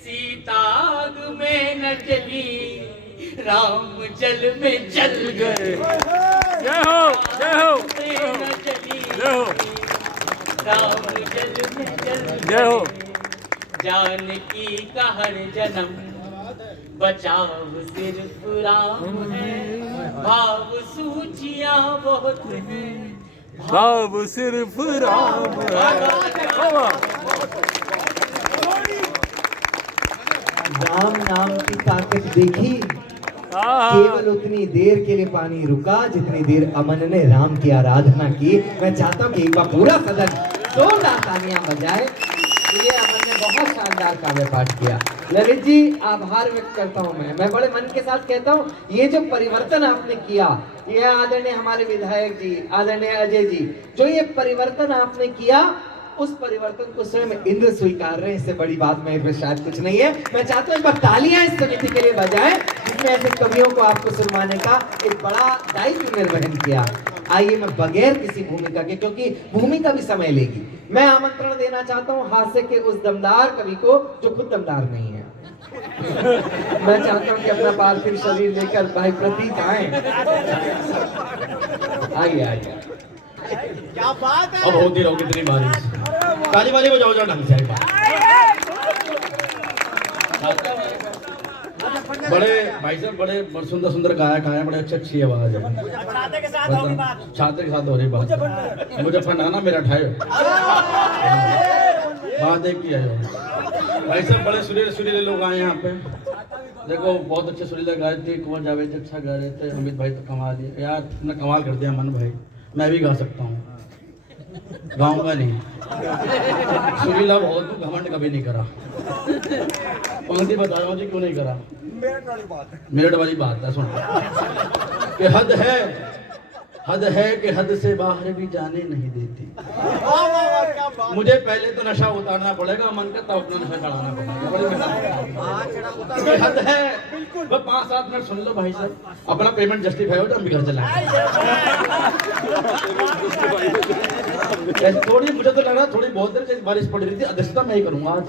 सीता आग में न जली, राम जल में जल गए। जय हो, जय हो, में न जली, जय हो, राम जल में जल जय हो। गए। जानकी का हर जन्म बचाव सिर्फ राम है, भाव सूचियां बहुत हैं, भाव सिर्फ राम है। राम नाम की ताकत देखी, केवल उतनी देर के लिए पानी रुका जितनी देर अमन ने राम की आराधना की। मैं चाहता हूँ कि एक बार पूरा सदन जोरदार तालियां बजाए। ये अमन ने बहुत शानदार काव्य पाठ किया। ललित जी, आभार व्यक्त करता हूँ मैं बड़े मन के साथ कहता हूँ, ये जो परिवर्तन आपने किया, ये आदरणीय हमारे विधायक जी, आदरणीय अजय जी, जो ये परिवर्तन आपने किया, उस परिवर्तन को स्वयं इंद्र स्वीकार रहे हैं। इससे बड़ी बात मेरे पे शायद कुछ नहीं है। मैं चाहता हूँ एक बार तालियां इस समिति के लिए बजाएं जिसमें ऐसे कवियों को आपको सुनवाने का एक बड़ा दायित्व निर्वहन किया। आइए, मैं बगैर किसी भूमिका के, क्योंकि भूमिका भी समय लेगी, मैं आमंत्रण देना चाहता हूँ हास्य के उस दमदार कवि को जो खुद दमदार नहीं है। मैं चाहता हूँ कि अपना पार्थिव शरीर लेकर भाई प्रतीक आए। आइए आइए। क्या बात है। अब होती रहो कितनी बारिश। ताली वाली बजाओ जरा ढंग से एक बार। बड़े भाई साहब, बड़े सुंदर सुंदर गायक आए, बड़े अच्छी आवाज है। छाते के साथ होगी बात। छाते के साथ हो रही बात। मुझे फंडाना मेरा ठाए बात एक की है। भाई साहब बड़े सुरीले सुरीले लोग आए यहाँ पे। देखो बहुत अच्छे सुरीले गा रहे थे, कुंवर जावेद अच्छा गा रहे थे, अमित भाई तो कमाल दिया यार, तुमने कमाल कर दिया। मन भाई मैं भी गा सकता हूँ, गाऊंगा नहीं। सुरीला बहुत हूँ, घमंड कभी नहीं करा। पंक्ति बता रहा हूँ जी क्यों नहीं करा। मेरठ वाली बात है, सुनो कि हद है कि हद से बाहर भी जाने नहीं देती। मुझे पहले तो नशा उतारना पड़ेगा, मन का तब अपना नशा चढ़ाना पड़ेगा। हद है, बस 5-7 मिनट सुन लो भाई साहब, अपना पेमेंट जस्टिफाई हो तो हम भी घर चलाएंगे। थोड़ी मुझे तो लग रहा थोड़ी बहुत देर से बारिश पड़ रही थी, अध्यक्षता मैं ही करूंगा आज।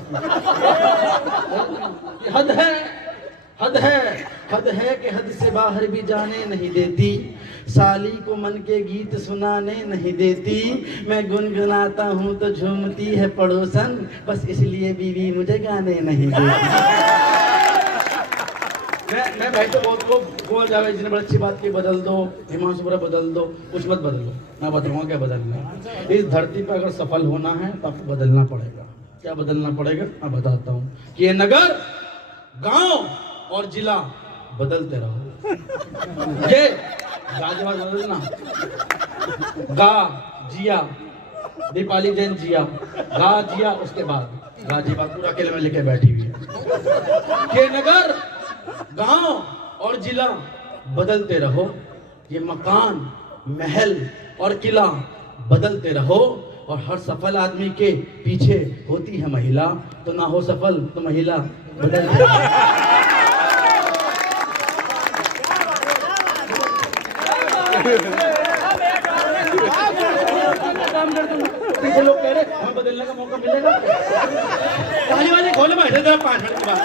हद हद है कि हद से बाहर भी जाने नहीं देती, साली को मन के गीत सुनाने नहीं देती, मैं गुनगुनाता हूँ तो झूमती है पड़ोसन, बस इसलिए बीवी मुझे गाने नहीं देती। मैं भाई तो बहुत को कुंवर जावेद जी ने बड़ी अच्छी बात की, बदल दो हिमांशु पूरा बदल दो, कुछ मत बदलो, मैं बताऊंगा क्या बदलना है। इस धरती पर अगर सफल होना है तो आपको बदलना पड़ेगा। क्या बदलना पड़ेगा मैं बताता हूँ कि ये नगर, गांव और जिला बदलते रहो। ये गाजियाबाद बदलना, गा जिया, दीपाली जैन जिया, गा जिया, उसके बाद गाजियाबाद पूरा अकेले में लेके बैठी हुई है। ये नगर, गांव और जिला बदलते रहो, ये मकान, महल और किला बदलते रहो, और हर सफल आदमी के पीछे होती है महिला, तो ना हो सफल तो महिला बदलते रहो। पीछे लोग कह रहे हमें बदलने का मौका मिलेगा, ताली वाली खोले बैठे थे 5 मिनट के बाद।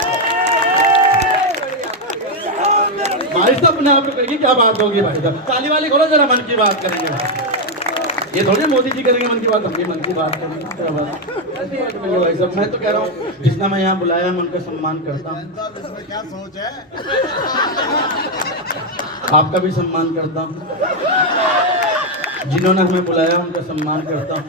बारिश तो अपने आप में करेगी, क्या बात होगी भाई साहब, ताली वाली खोलो जरा, मन की बात करेंगे। ये थोड़ी मोदी जी करेंगे मन की बात, हम भी मन की बात करेंगे। क्या बात भाई साहब, मैं तो कह रहा हूँ जिसने मैं यहाँ बुलाया मैं उनका सम्मान करता हूँ। इसमें क्या सोच है? आपका भी सम्मान करता हूँ। जिन्होंने हमें बुलाया उनका सम्मान करता हूँ,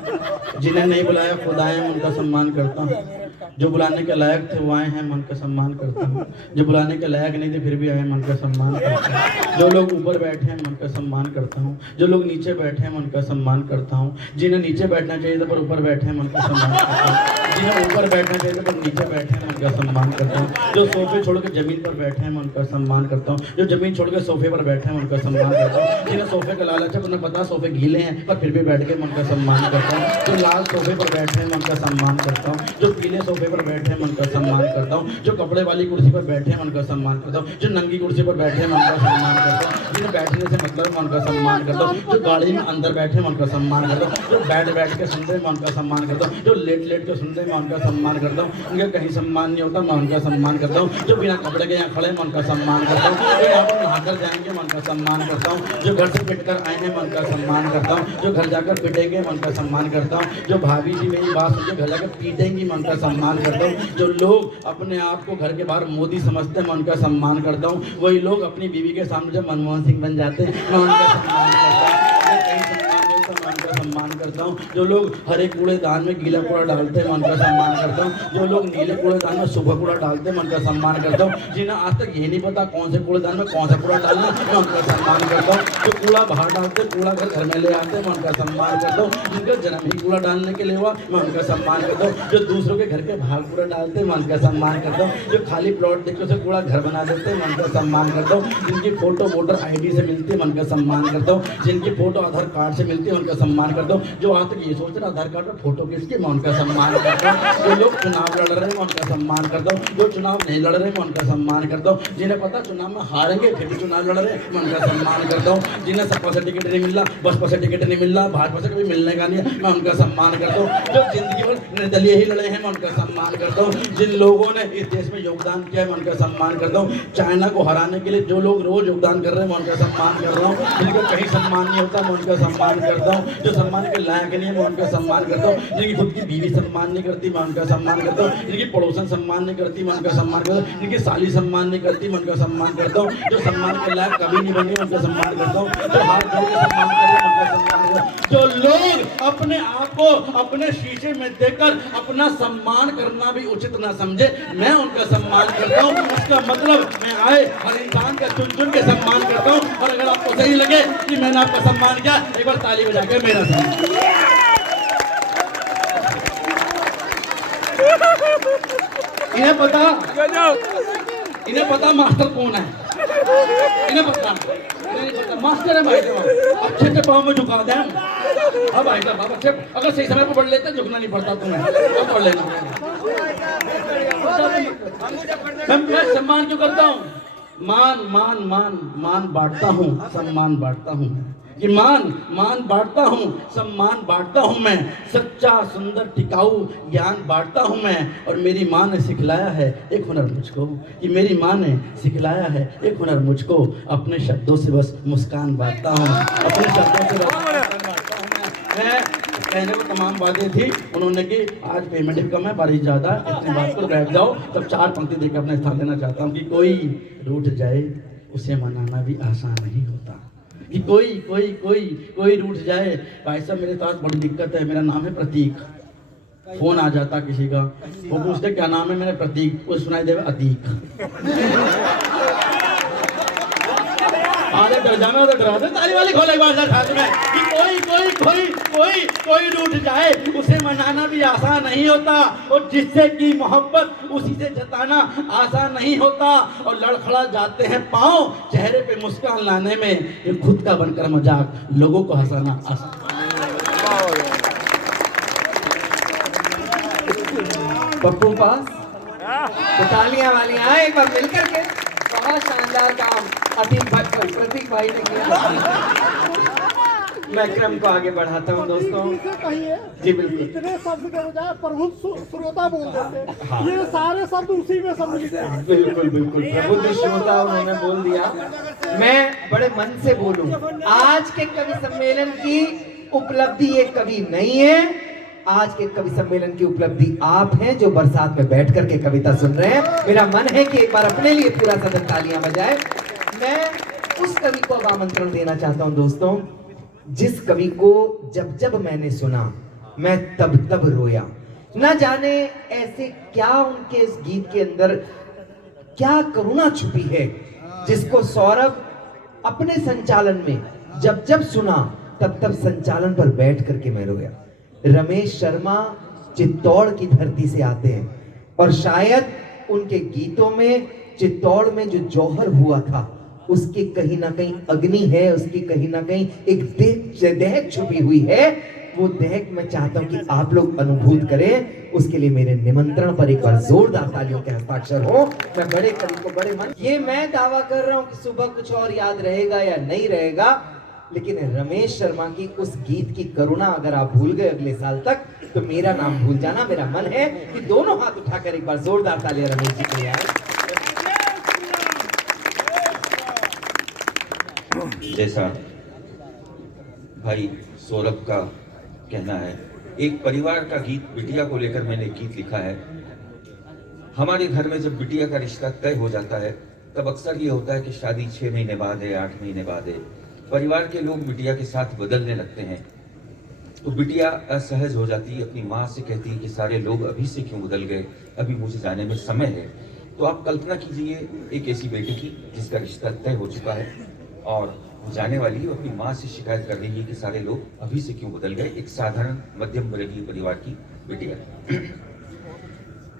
जिन्हें नहीं बुलाया खुद आए हैं उनका सम्मान करता हूँ। जो बुलाने के लायक थे वो आए हैं, मैं उनका सम्मान करता हूँ। जो बुलाने के लायक नहीं थे फिर भी आए, मैं उनका सम्मान करता हूँ। जो लोग ऊपर बैठे हैं मैं उनका सम्मान करता हूँ, जो लोग नीचे बैठे हैं मैं उनका सम्मान करता हूँ। जिन्हें नीचे बैठना चाहिए था पर ऊपर बैठे हैं मैं उनका सम्मान करता हूँ, जिन्हें ऊपर बैठना चाहिए था पर नीचे बैठे हैं मैं उनका सम्मान करता हूँ। जो सोफे छोड़ के जमीन पर बैठे हैं मैं उनका सम्मान करता हूँ, जो जमीन छोड़ के सोफे पर बैठे हैं मैं उनका सम्मान करता हूँ। जिन्हें सोफे का लालच है, उन्हें पता सोफे गीले हैं पर फिर भी बैठ के मैं उनका सम्मान करता हूँ। जो लाल सोफे पर बैठे हैं मैं उनका सम्मान करता हूँ, जो पीले सोफे पर बैठे हैं मैं उनका सम्मान करता हूँ, जो कपड़े वाली कुर्सी पर बैठे हैं मैं उनका सम्मान करता हूँ, जो नंगी कुर्सी पर बैठे हैं मैं उनका सम्मान करता हूँ, जिन्हें बैठने से मतलब मैं उनका सम्मान करता हूँ, जो गाड़ी में अंदर बैठे हैं मैं उनका सम्मान करता हूँ, जो बैठ के सुनते हैं मैं उनका सम्मान करता हूँ, जो लेट के सुनते हैं मैं उनका सम्मान करता हूँ। उनका कहीं सम्मान नहीं होता मैं उनका सम्मान करता हूँ। जो बिना कपड़े के यहाँ खड़े मैं उनका सम्मान करता हूँ, जो यहाँ पर नहाकर जाएंगे मैं उनका सम्मान करता हूँ, जो घर से पिट कर आए हैं मैं उनका सम्मान करता हूँ, जो घर जाकर पिटेंगे मैं उनका सम्मान करता हूँ, जो भाभी जी मेरी बात सुन के घर जाकर पीटेंगी मैं उनका सम्मान करता हूँ, जो लोग अपने आप को घर के बाहर मोदी समझते हैं मैं उनका सम्मान करता हूँ, वही लोग अपनी बीवी के सामने जब मनमोहन सिंह बन जाते हैं मैं उनका सम्मान करता हूँ। मैं उनका सम्मान करता हूँ। जो लोग हरे कूड़ेदान में गीला कूड़ा डालते हैं मैं उनका सम्मान करता हूँ, जो लोग नीले कूड़ेदान में सूखा कूड़ा डालते हैं मैं उनका सम्मान करता हूँ, जिन्हें आज तक ये नहीं पता कौन से कूड़ेदान में कौन सा कूड़ा डालना मैं उनका सम्मान करता हूँ, जो कूड़ा बाहर डालते कूड़ा घर में ले आते हैं मैं उनका सम्मान करता हूँ, जिनका जन्म ही कूड़ा डालने के लिए हुआ मैं उनका सम्मान करता हूँ, जो दूसरों के घर के बाहर कूड़ा डालते हैं मैं उनका सम्मान करता हूँ, जो खाली प्लॉट देख के उसे कूड़ा घर बना देते हैं मैं उनका सम्मान करता हूँ, जिनकी फोटो वोटर ID से मिलती है मैं उनका सम्मान करता हूँ, जिनकी फोटो आधार कार्ड से मिलती है उनका सम्मान करता हूँ, जो आज तक ये सोचते हैं आधार कार्ड पर फोटो किसकी मैं उनका सम्मान करता हूँ, जो लोग चुनाव लड़ रहे हैं मैं उनका सम्मान करता हूँ, जो चुनाव नहीं लड़ रहे हैं मैं उनका सम्मान करता हूँ, जिन्हें पता चुनाव में हारेंगे फिर भी चुनाव लड़ रहे हैं मैं उनका सम्मान करता हूँ, जिन्हें सपा से टिकट नहीं मिल रहा, बसपा से टिकट नहीं मिल रहा, भाजपा से कभी मिलने का नहीं है मैं उनका सम्मान करता हूँ, जो जिंदगी भर निर्दलीय ही लड़े हैं मैं उनका सम्मान करता हूँ, जिन लोगों ने इस देश में योगदान किया है मैं उनका सम्मान करता हूँ, चाइना को हराने के लिए जो लोग रोज योगदान कर रहे हैं मैं उनका सम्मान कर रहा हूँ, जिनका कहीं सम्मान नहीं होता मैं उनका सम्मान करता हूँ, जो सम्मान के लायक नहीं है मैं उनका सम्मान करता हूँ, जिनकी खुद की बीवी सम्मान नहीं करती मैं उनका सम्मान करता हूँ, जिनकी पड़ोसन सम्मान नहीं करती मैं उनका सम्मान करता हूँ, जिनकी साली सम्मान नहीं करती मैं उनका सम्मान करता हूँ, जो सम्मान के लायक कभी नहीं बनी मैं उनका सम्मान करता हूँ, जो हाथ जोड़ के सम्मान करे मैं उनका सम्मान करता हूँ, जो लोग अपने आप को अपने शीशे में देखकर अपना सम्मान करना भी उचित ना समझे मैं उनका सम्मान करता हूँ। इसका मतलब मैं आए हर इंसान का चुन चुन के सम्मान करता हूँ, और अगर आपको सही लगे कि मैंने आपका सम्मान किया एक बार ताली बजा के मेरा सम्मान। इन्हें पता मास्टर कौन है, इन्हें पता मास्टर है भाई साहब, अच्छे से पाँव में झुका दे। अब भाई साहब आप अच्छे अगर सही समय पर पढ़ लेते झुकना नहीं पड़ता तुम्हें, अब पढ़ लेना। मैं सम्मान क्यों करता हूँ? मान मान मान मान बांटता हूँ, सम्मान बांटता हूँ। कि मान बांटता हूँ, सम्मान बांटता हूँ मैं, सच्चा सुंदर टिकाऊ ज्ञान बांटता हूँ मैं। और मेरी माँ ने सिखलाया है एक हुनर मुझको, कि मेरी माँ ने सिखलाया है एक हुनर मुझको, अपने शब्दों से बस मुस्कान बांटता हूँ, अपने शब्दों से बस मुस्कान बांटता हूँ मैं। कहने को तमाम बातें थी, उन्होंने की आज पेमेंट भी कम है, बारिश ज़्यादा, इतनी बात को बैठ जाओ। तब 4 पंक्ति देकर अपना स्थान लेना चाहता हूँ कि कोई रूठ जाए उसे मनाना भी आसान नहीं होता, कि कोई रूठ जाए। भाई साहब मेरे साथ बड़ी दिक्कत है, मेरा नाम है प्रतीक। फोन आ जाता किसी का, वो पूछते क्या नाम है, मैंने प्रतीक, वो सुनाई देवे अतीक। आधे डर जाना तो डरा दे, ताली वाली खोले एक बार साथ में कि कोई रूठ जाए उसे मनाना भी आसान नहीं होता, और जिससे की मोहब्बत उसी से जताना आसान नहीं होता। और लड़खड़ा जाते हैं पाँव चेहरे पे मुस्कान लाने में, ये खुद का बनकर मजाक लोगों को हंसाना आसान। पप्पू पास तो तालियां वालियां एक बार मिलकर के। बहुत शानदार काम प्रतीक भाई ने किया। मैं क्रम को आगे बढ़ाता हूँ दोस्तों। जी बिल्कुल, इतने शब्द के बजाय प्रबुद्ध श्रोता बोल देते, हाँ। ये सारे शब्द उसी में सम्मिलित हैं। बिल्कुल प्रबुद्ध श्रोता उन्होंने बोल दिया, मैं बड़े मन से बोलूं। आज के कवि सम्मेलन की उपलब्धि ये कवि नहीं है, आज के कवि सम्मेलन की उपलब्धि आप हैं जो बरसात में बैठ करके कविता सुन रहे हैं। मेरा मन है कि एक बार अपने लिए पूरा सदन तालियां बजाए। मैं उस कवि को अब आमंत्रण देना चाहता हूं दोस्तों, जिस कवि को जब मैंने सुना मैं तब रोया। न जाने ऐसे क्या उनके इस गीत के अंदर क्या करुणा छुपी है, जिसको सौरभ अपने संचालन में जब सुना तब संचालन पर बैठ करके मैं रोया। रमेश शर्मा चित्तौड़ की धरती से आते हैं, और शायद उनके गीतों में चित्तौड़ में जो जौहर हुआ था उसकी कहीं ना कहीं अग्नि है, उसकी कहीं ना कहीं एक दहक छुपी हुई है। वो दहक मैं चाहता हूं कि आप लोग अनुभूत करें। उसके लिए मेरे निमंत्रण पर एक बार जोरदार तालियों के हस्ताक्षर हो। मैं बड़े कवि को बड़े मन, ये मैं दावा कर रहा हूं कि सुबह कुछ और याद रहेगा या नहीं रहेगा, लेकिन रमेश शर्मा की उस गीत की करुणा अगर आप भूल गए अगले साल तक, तो मेरा नाम भूल जाना। मेरा मन है कि दोनों हाथ उठाकर एक बार जोरदार तालियां रमेश जी के लिए आए। जैसा भाई सौरभ का कहना है, एक परिवार का गीत बिटिया को लेकर मैंने गीत लिखा है। हमारे घर में जब बिटिया का रिश्ता तय हो जाता है तब अक्सर ये होता है कि शादी 6 महीने बाद है, 8 महीने बाद है, परिवार के लोग बिटिया के साथ बदलने लगते हैं। तो बिटिया असहज हो जाती है, अपनी माँ से कहती है कि सारे लोग अभी से क्यों बदल गए, अभी मुझे जाने में समय है। तो आप कल्पना कीजिए एक ऐसी बेटी की जिसका रिश्ता तय हो चुका है और जाने वाली है, अपनी माँ से शिकायत कर रही है कि सारे लोग अभी से क्यों बदल गए। एक साधारण मध्यम वर्गीय परिवार की बेटिया।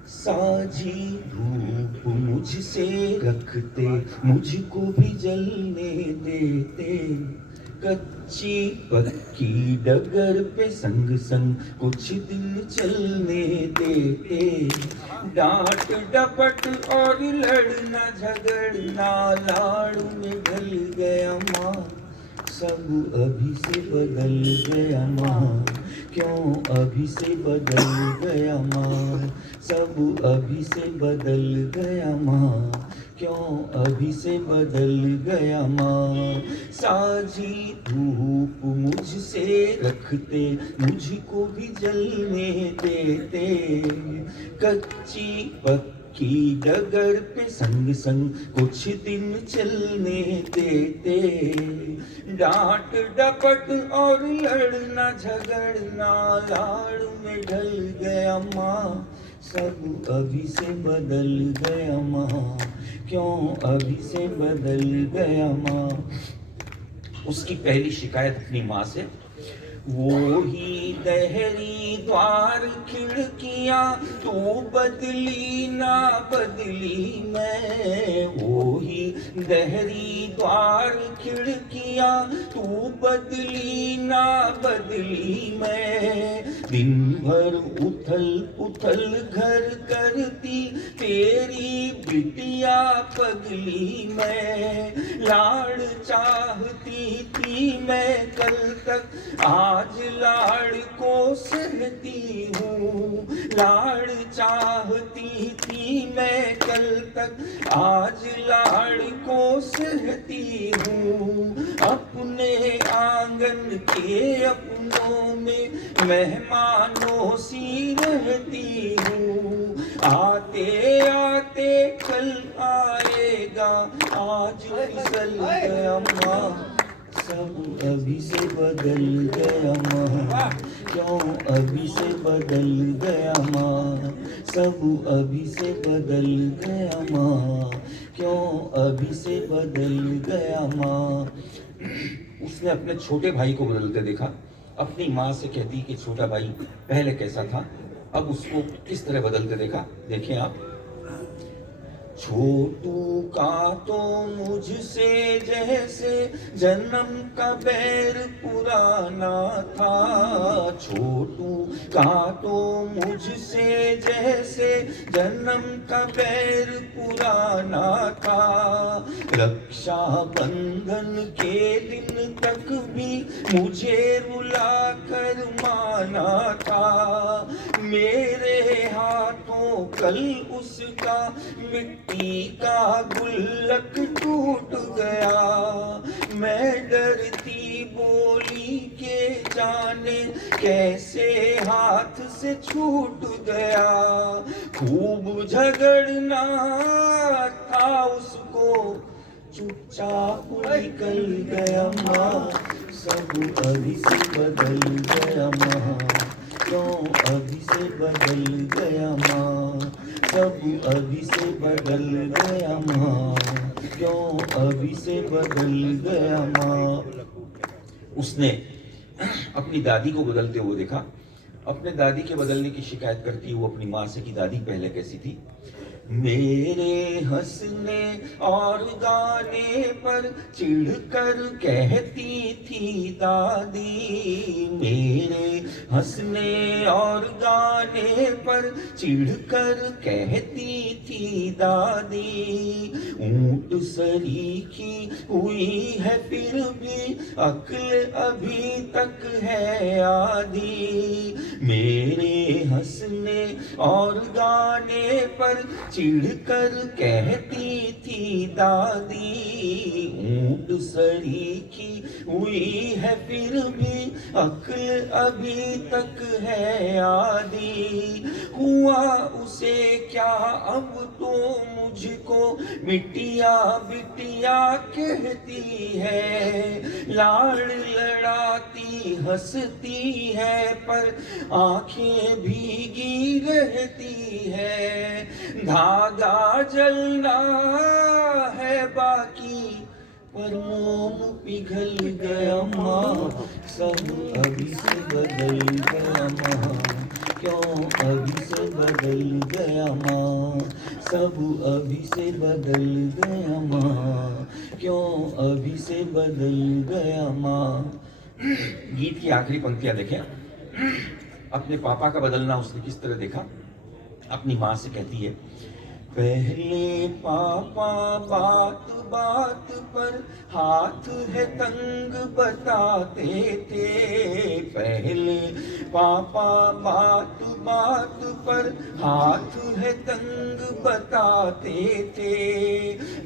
साजी धूप मुझसे रखते, मुझको भी जलने देते, कच्ची पक्की डगर पे संग संग कुछ दिन चलने देते, डांट डपट और लड़ना झगड़ना लाड़ में ढल गया माँ, सब अभी से बदल गया माँ, क्यों अभी से बदल गया माँ, सब अभी से बदल गया माँ, क्यों अभी से बदल गया माँ। साजी धूप मुझसे रखते, मुझको भी जलने देते, कच्ची पक्की डगर पे संग संग कुछ दिन चलने देते, डांट डपट और लड़ना झगड़ना लाड़ में ढल गया माँ, सब अभी से बदल गया माँ, क्यों अभी से बदल गया माँ। उसकी पहली शिकायत अपनी माँ से, वो ही दहरी द्वार खिड़कियां, तू बदली ना बदली मैं। वो ही दहरी द्वार खिड़कियां, तू बदली ना बदली मैं। दिन भर उथल पुथल घर करती, तेरी बिटिया पगली मैं। लाड़ चाहती थी मैं कल तक, आज लाड़ को सहती हूँ। लाड़ चाहती थी मैं कल तक, आज लाड़ को सहती हूँ। अपने आंगन के अपनों में मेहमानों सी रहती हूँ। आते आते कल आएगा, आज फिसल गया माँ, सब अभी से बदल गया माँ। क्यों अभी से बदल गया माँ, सब अभी से बदल गया माँ। क्यों अभी से बदल गया माँ। उसने अपने छोटे भाई को बदलते देखा। अपनी माँ से कहती कि छोटा भाई पहले कैसा था, अब उसको किस तरह बदलते देखा। देखें आप। छोटू का तो मुझसे जैसे जन्म का बैर पुराना था। छोटू का तो मुझसे जैसे जन्म का बैर पुराना था। रक्षा बंधन के दिन तक भी मुझे रुला कर माना था। मेरे हाथों कल उसका मिट्टी का गुल्लक टूट गया। मैं डरती बोली के जाने कैसे हाथ से छूट गया। खूब झगड़ना था उसको, चुपचाप निकल गया माँ, सब अभी से बदल गया माँ। क्यों अभी से बदल गया माँ, सब अभी से बदल गया माँ। क्यों अभी से बदल गया माँ। उसने अपनी दादी को बदलते हुए देखा। अपने दादी के बदलने की शिकायत करती हुई अपनी माँ से कि दादी पहले कैसी थी। मेरे हंसने और गाने पर चिढ़कर कहती थी दादी। मेरे हंसने और गाने पर चिढ़कर कहती थी दादी। ऊंट सरीखी हुई है फिर भी अक्ल अभी तक है आधी। मेरे हंसने और गाने पर चिढ़कर कहती थी दादी। ऊंट सरीखी हुई है फिर भी अक्ल अभी तक है आधी। हुआ उसे क्या अब तो मुझको बिटिया बिटिया कहती है। लाड़ लड़ाती हंसती है पर आंखें भीगी रहती है। धागा जलना है बाकी पर मोम पिघल गया माँ, सब अभी से बदल गया माँ। क्यों अभी से बदल गया माँ, सब अभी से बदल गया माँ। क्यों अभी से बदल गया माँ। गीत की आखिरी पंक्तियां देखें। अपने पापा का बदलना उसने किस तरह देखा। अपनी माँ से कहती है, पहले पापा बात बात पर हाथ है तंग बताते थे। पहले पापा बात बात पर हाथ है तंग बताते थे।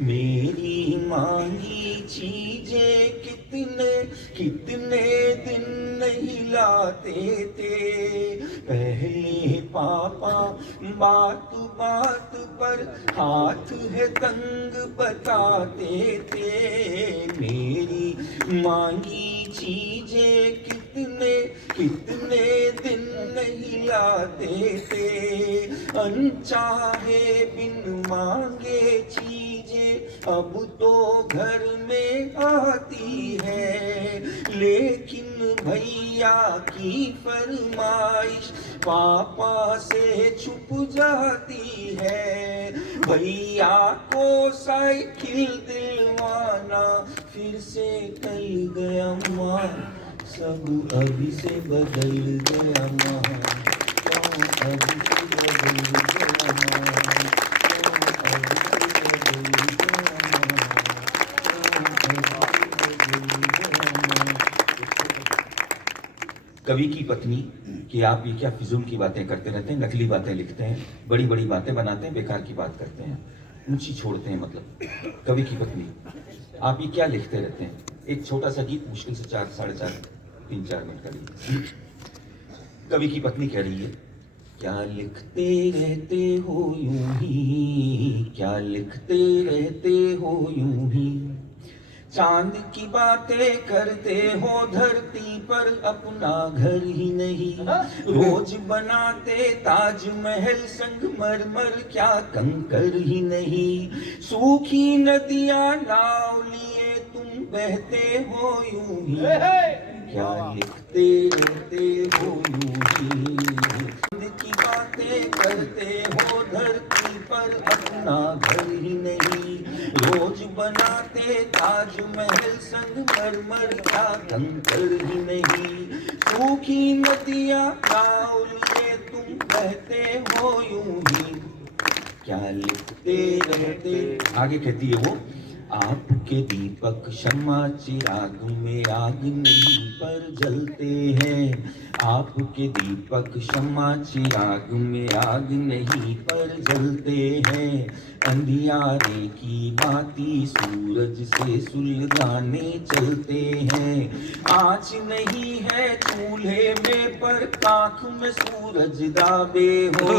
मेरी मांगी चीजें कितने कितने दिन नहीं लाते थे। पहले पापा बात बात पर हाथ है तंग बताते थे। मेरी मांगी चीजें कितने कितने दिन नहीं लाते थे। अनचाहे बिन मांगे चीजें अब तो घर में आती है। लेकिन भैया की फरमाइश पापा से छुप जाती है। भैया को साइकिल दिलवाना फिर से टल गया माँ, सब अभी से बदल गया माँ, अभी से बदल गया माँ, अभी से बदल गया माँ। कवि की पत्नी कि आप ये क्या फिजूल की बातें करते रहते हैं, नकली बातें लिखते हैं, बड़ी बड़ी बातें बनाते हैं, बेकार की बात करते हैं, ऊंची छोड़ते हैं। मतलब कवि की पत्नी आप ये क्या लिखते रहते हैं? एक छोटा सा गीत मुश्किल से 4, 4.5, 3-4 मिनट का गीत। कवि की पत्नी कह रही है, क्या लिखते रहते हो यूं ही, क्या लिखते रहते हो यूं ही, चांद की बातें करते हो धरती पर अपना घर ही नहीं, रोज बनाते ताजमहल संगमरमर क्या कंकर ही नहीं, सूखी नदियां नाव लिए तुम बहते हो यूं ही, क्या लिखते रहते हो यूं ही, चांद की बातें करते हो धरती पर अपना घर ही नहीं, रोज बनाते ताजमहल संगमरमर क्या कंकर ही नहीं, सूखी नदियां नाव लिए तुम बहते हो यूं ही, क्या लिखते रहते। आगे कहती है वो, आपके दीपक शम्मा चिराग में आग नहीं पर जलते हैं, आपके दीपक शम्मा चिराग में आग नहीं पर जलते हैं, अंधियारे की बाती सूरज से सुलगाने चलते हैं, आँच नहीं है चूल्हे में पर काख में सूरज दाबे हो,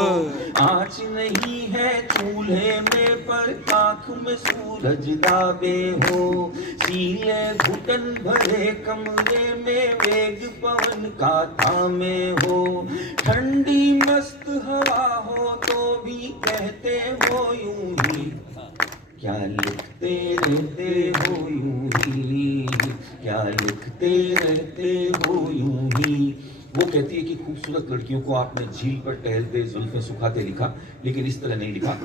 आँच नहीं है चूल्हे में पर काख में सूरज दाबे हो, सीले घुटन भरे कमरे में वेग पवन का थामे हो, ठंडी मस्त हवा हो तो भी कहते हो यूं ही, क्या लिखते रहते हो यूं ही, क्या लिखते रहते हो यूं ही। वो कहती है कि खूबसूरत लड़कियों को आपने झील पर टहलते जुल्फे सुखाते लिखा, लेकिन इस तरह नहीं लिखा।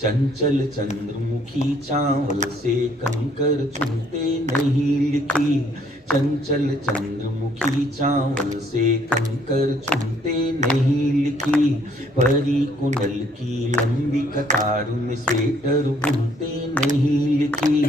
चंचल चंद्रमुखी चावल से कंकर चुनते नहीं लिखी, चंचल चंद्रमुखी चावल से कंकर चुनते नहीं लिखी, परी कुनल की लंबी कतार में स्वेटर बुनते नहीं लिखी,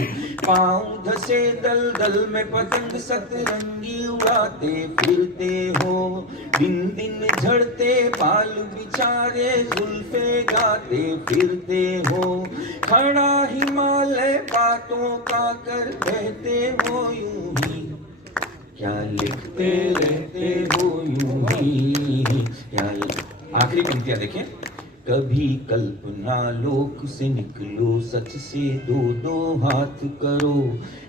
पाँव धसे दल दल में पतंग सतरंगी उड़ाते फिरते हो, दिन दिन झड़ते बाल बिचारे जुल्फे गाते फिरते हो, खड़ा हिमालय बातों का कर कहते हो यूं ही, क्या लिखते रहते हो यूं ही, क्या। आखिरी पंक्तियां देखें, कभी कल्पना लोक से निकलो सच से दो दो हाथ करो,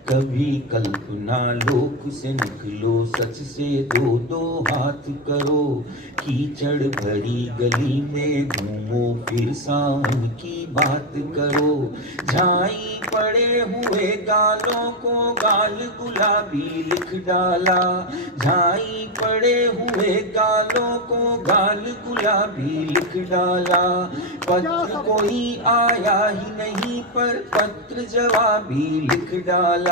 कभी कल्पना लोक से निकलो सच से दो दो हाथ करो, कीचड़ भरी गली में घूमो फिर सावन की बात करो, झाई पड़े हुए गालों को गाल गुलाबी लिख डाला, झाई पड़े हुए गालों को गाल गुलाबी लिख डाला, पत्र कोई आया ही नहीं पर पत्र जवाबी लिख डाला,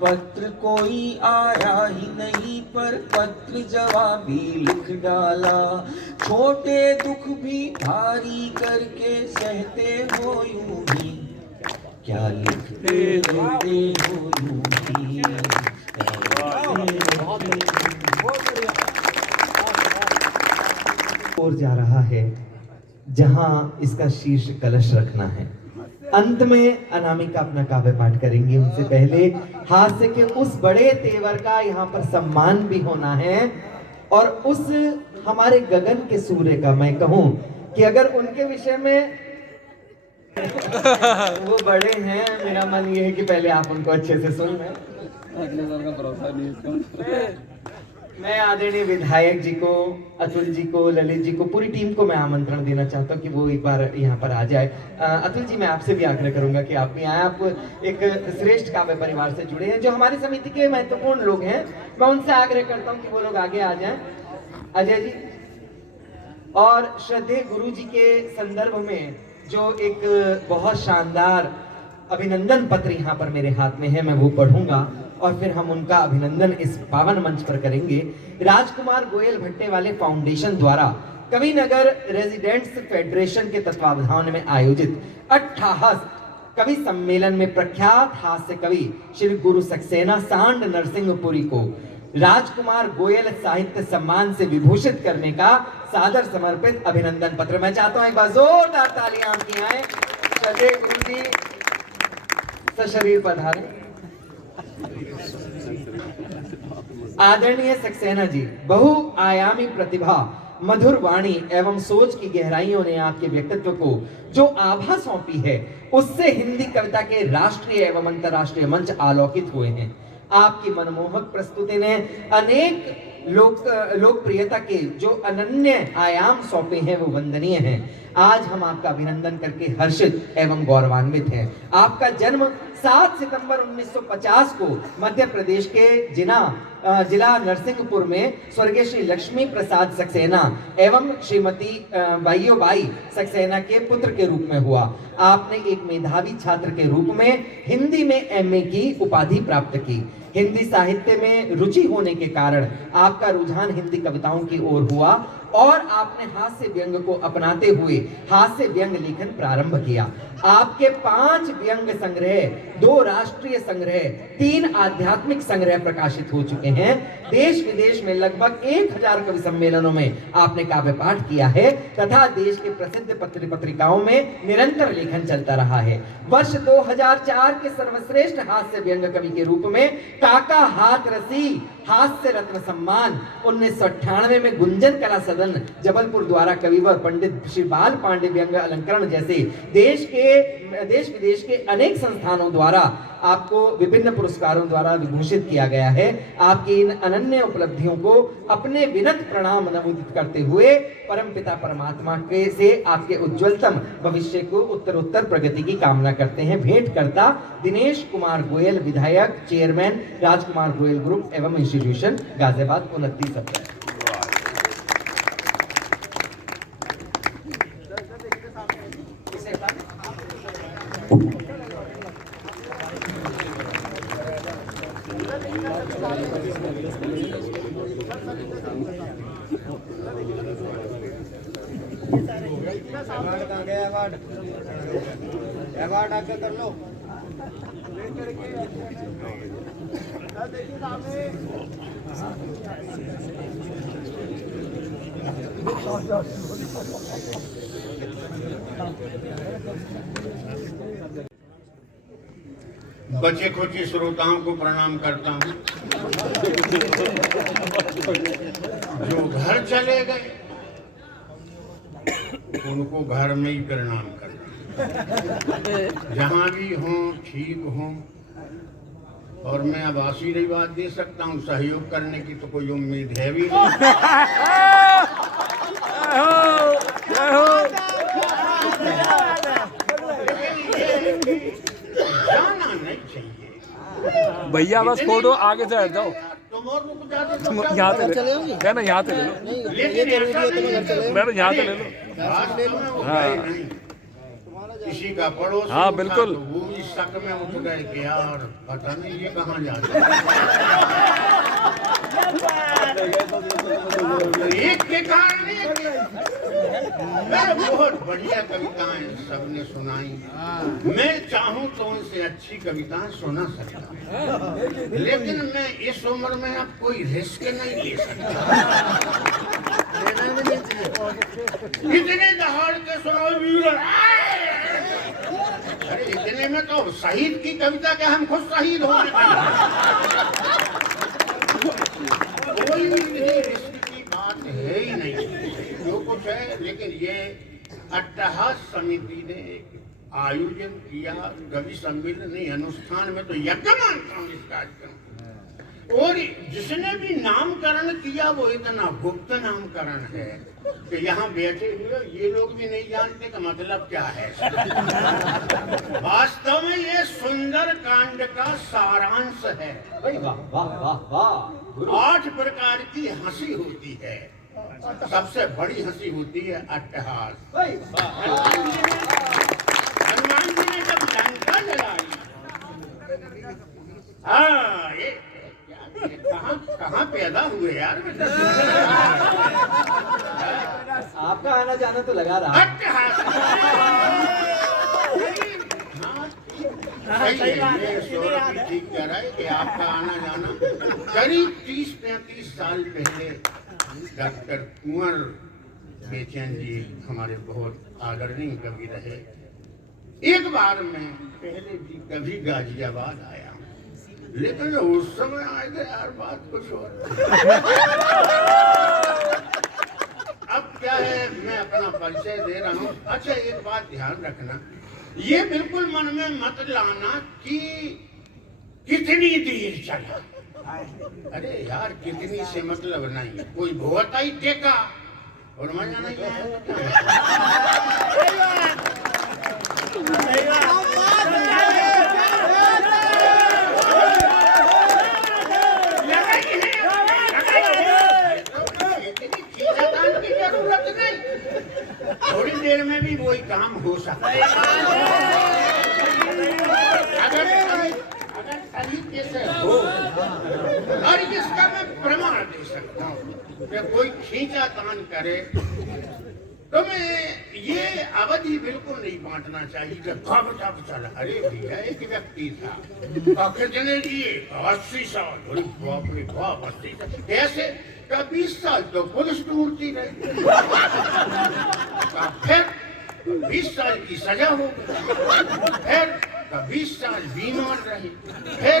पत्र कोई आया ही नहीं पर पत्र जवाबी लिख डाला, छोटे दुख भी भारी करके सहते हो यूं ही, क्या लिखते रहते हो यूं ही। और जा रहा है जहां इसका शीर्ष कलश रखना है। अंत में अनामिका अपना काव्य पाठ करेंगी, उनसे पहले हास्य के उस बड़े तेवर का यहाँ पर सम्मान भी होना है, और उस हमारे गगन के सूर्य का मैं कहूं कि अगर उनके विषय में वो बड़े हैं, मेरा मन ये है कि पहले आप उनको अच्छे से सुन लें। मैं आदरणीय विधायक जी को, अतुल जी को, ललित जी को, पूरी टीम को मैं आमंत्रण देना चाहता हूँ कि वो एक बार यहाँ पर आ जाए। अतुल जी, मैं आपसे भी आग्रह करूंगा कि आप भी आए। आप एक श्रेष्ठ काव्य परिवार से जुड़े हैं, जो हमारी समिति के महत्वपूर्ण लोग हैं। मैं उनसे आग्रह करता हूँ कि वो लोग आगे आ जाएं। अजय जी, और श्रद्धेय गुरु जी के संदर्भ में जो एक बहुत शानदार अभिनंदन पत्र यहाँ पर मेरे हाथ में है, मैं वो पढ़ूंगा और फिर हम उनका अभिनंदन इस पावन मंच पर करेंगे। राजकुमार गोयल भट्टे वाले फाउंडेशन द्वारा कवि नगर रेजिडेंट्स फेडरेशन के तत्वावधान में आयोजित 88 कवि सम्मेलन में प्रख्यात हास्य कवि श्री गुरु सक्सेना सांड नरसिंहपुरी को राजकुमार गोयल साहित्य सम्मान से विभूषित करने का सादर समर्पित अभिनंदन पत्र। मैं चाहता हूं एक बार जोरदार तालियां आपकी आए। श्रद्धेय गुरु जी सशरीर पधारें। आदरणीय सक्सेना जी, बहुआयामी प्रतिभा, मधुर वाणी एवं सोच की गहराइयों ने आपके व्यक्तित्व को जो आभा सौंपी है, उससे हिंदी कविता के राष्ट्रीय एवं अंतर्राष्ट्रीय मंच आलोकित हुए हैं। आपकी मनमोहक प्रस्तुति ने अनेक लोकप्रियता के जो अनन्य आयाम सौंपे हैं वो वंदनीय हैं। आज हम आपका अभिनंदन करके हर्षित एवं गौरवान्वित हैं। आपका जन्म 7 सितंबर 1950 को मध्य प्रदेश के जिला नरसिंहपुर में स्वर्गीय श्री लक्ष्मी प्रसाद सक्सेना एवं श्रीमती बाईयोबाई सक्सेना के पुत्र के रूप में हुआ। आपने एक मेधावी छात्र के रूप में हिंदी में एमए की उपाधि प्राप्त की। हिंदी साहित्य में रुचि होने के कारण आपका रुझान हिंदी कविताओं की ओर हुआ और आपने हास्य व्यंग को अपनाते हुए हास्य व्यंग लेखन प्रारंभ किया। आपके 5 व्यंग संग्रह, 2 राष्ट्रीय संग्रह, 3 आध्यात्मिक संग्रह प्रकाशित हो चुके हैं। देश विदेश में लगभग 1000 कवि सम्मेलनों में आपने काव्य पाठ किया है तथा देश के प्रसिद्ध पत्र पत्रिकाओं में निरंतर लेखन चलता रहा है। वर्ष 2004 के सर्वश्रेष्ठ हास्य व्यंग कवि के रूप में काका हाथ रसी हास्य रत्न सम्मान, 1998 में गुंजन कला सदन जबलपुर द्वारा कविवर पंडित श्री बाल पांडे व्यंग अलंकरण जैसे देश विदेश के अनेक संस्थानों द्वारा आपको विभिन्न पुरस्कारों द्वारा विभूषित किया गया है। आपकी इन अनन्य उपलब्धियों को अपने विनत प्रणाम नमोदित करते हुए परमपिता परमात्मा के से आपके उज्जवलतम भविष्य को उत्तरोत्तर प्रगति की कामना करते हैं। भेंटकर्ता दिनेश कुमार गोयल, विधायक, चेयरमैन राजकुमार गोयल ग्रुप एवं इंस्टीट्यूशन, गाजियाबाद, 29 अप्रैल। अवार्ड आगे कर लो। बचे खुचे श्रोताओं को प्रणाम करता हूँ। जो घर चले गए उनको घर में ही प्रणाम करना। जहाँ भी हों ठीक हों। और मैं अब आशीर्वाद दे सकता हूँ, सहयोग करने की तो कोई उम्मीद है भी नहीं। जाना नहीं चाहिए भैया, बस फोटो आगे से हट जाओ। तुम और रुक जाते तुम यहाँ से ले लो, मैं ना यहाँ से ले लो, मैं ना यहाँ से ले लो। हाँ किसी का पड़ोस, हाँ बिल्कुल, वो भी शक में उठ गए कि यार पता नहीं ये कहाँ जाता है। एक के कारण बहुत बढ़िया कविताएं सबने सुनाई। मैं चाहूं तो उनसे अच्छी कविताएं सुना सकता, लेकिन मैं इस उम्र में अब कोई रिस्क नहीं ले सकता। इतने दहाड़ के सुनाओ वीर, अरे इतने में तो शहीद की कविता के हम खुद शहीद होने कोई रिस्क की बात है ही नहीं, जो कुछ है। लेकिन ये अट्टहास समिति ने एक आयोजन किया कवि सम्मेलन अनुष्ठान में, तो यज्ञ मानता हूँ इस कार्यक्रम। और जिसने भी नामकरण किया वो इतना गुप्त नामकरण है कि यहाँ बैठे हुए ये लोग भी नहीं जानते का मतलब क्या है। वास्तव में ये सुंदर कांड का सारांश है। भाई वाह वाह वाह वाह। 8 प्रकार की हंसी होती है। सबसे बड़ी हंसी होती है अट्टहास। भाई वाह। हनुमान जी ने जब लंका जलाई, हाँ ये कहाँ पैदा हुए यार। आपका आना जाना तो लगा रहा। अट्टहास। सही है, ये सौरभ भी ठीक कह रहा है कि आपका आना जाना करीब 30-35 साल पहले डॉक्टर कुंवर बेचैन जी हमारे बहुत आदरणीय कवि रहे। एक बार मैं पहले भी कभी गाजियाबाद आया, लेकिन उस समय आए थे यार बात कुछ और। अब क्या है, मैं अपना परिचय दे रहा हूँ। अच्छा एक बात ध्यान रखना, ये बिल्कुल मन में मत लाना कि कितनी देर चला। अरे यार कितनी से मतलब नहीं, कोई बहुत ही टेका और मजा नहीं थोड़ी देर में भी वही काम हो सकता है। अगर तरीके से हो, और इसका मैं प्रमाण दे सकता हूँ कि कोई खींचा तान करे तो मैं ये अवधि बिल्कुल नहीं बांटना चाहिए कि कब चला। अरे भैया एक व्यक्ति था कितने लिए 80 साल, अरे बाप रे बाप 80 साल कैसे का 20 साल तो पुलिस ढूंढती रही, फिर 20 साल की सजा हो गई, फिर 20 साल बीमार रही, फिर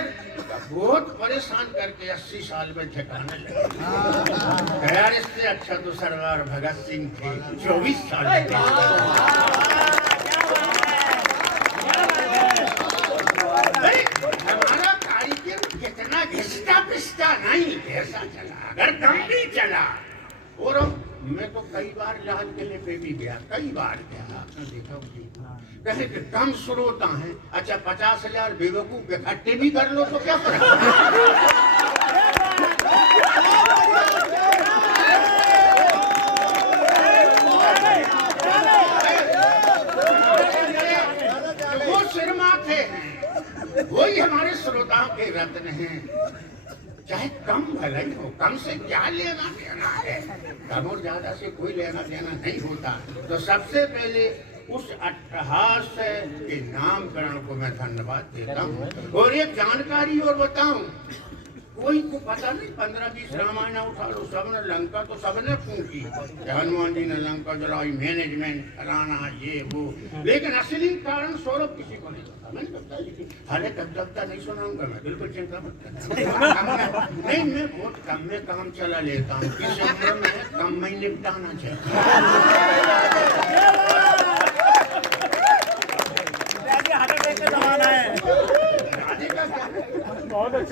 बहुत परेशान करके 80 साल में ठिकाने लगे। यार इससे अच्छा तो सरदार भगत सिंह थे 24 साल में। हमारा कार्यक्रम कितना घिसता पिसता नहीं, ऐसा चला, अगर कम भी चला। और मैं तो कई बार लाल किले पे भी गया, कई बार गया, आपने देखा होगी। कहे कि कम श्रोता हैं, अच्छा 50,000 बेवकूफ इकट्ठे भी कर लो तो क्या फर्क। वो सिरमाथे हैं, वही हमारे श्रोताओं के रत्न हैं। चाहे कम भलाई हो, कम से क्या लेना देना है, कम और ज्यादा से कोई लेना देना नहीं होता। तो सबसे पहले उस अट्टहास के नामकरण को मैं धन्यवाद देता हूँ। और एक जानकारी और बताऊं, कोई को पता नहीं 15-20 रामायण उठा लो, सबने लंका तो सबने फूंकी, हनुमान जी ने लंका जलाई, मैनेजमेंट कराना ये वो, लेकिन असली कारण सौरभ किसी को नहीं पता। मैंने कहा हाले तब नहीं सुनाऊंगा मैं, बिल्कुल चिंता मत करना। नहीं मैं बहुत कम में काम चला लेता हूँ, इस उम्र में कम में निपटाना चाहिए।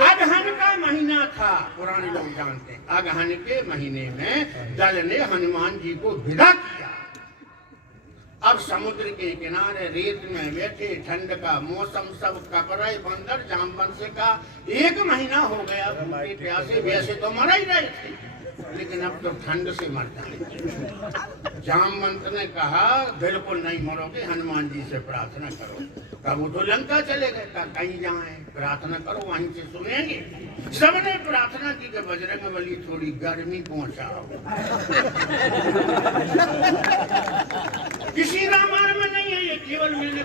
अगहन का महीना था, पुराने लोग जानते हैं। अगहन के महीने में दल ने हनुमान जी को विदा किया। अब समुद्र के किनारे रेत में बैठे, ठंड का मौसम, सब कपड़े बंदर जामवंत का 1 महीना हो गया भूखे प्यासे। वैसे तो मर ही रहे थे, लेकिन अब तो ठंड से मर जाएंगे। जामवंत ने कहा बिल्कुल नहीं मरोगे, हनुमान जी से प्रार्थना करो। कब वो तो लंका चले गए, कहीं जाए प्रार्थना करो, वहीं से सुनेंगे। सबने प्रार्थना की कि बजरंगबली थोड़ी गर्मी पहुंचाओ। किसी रामायण में नहीं है ये, केवल मैंने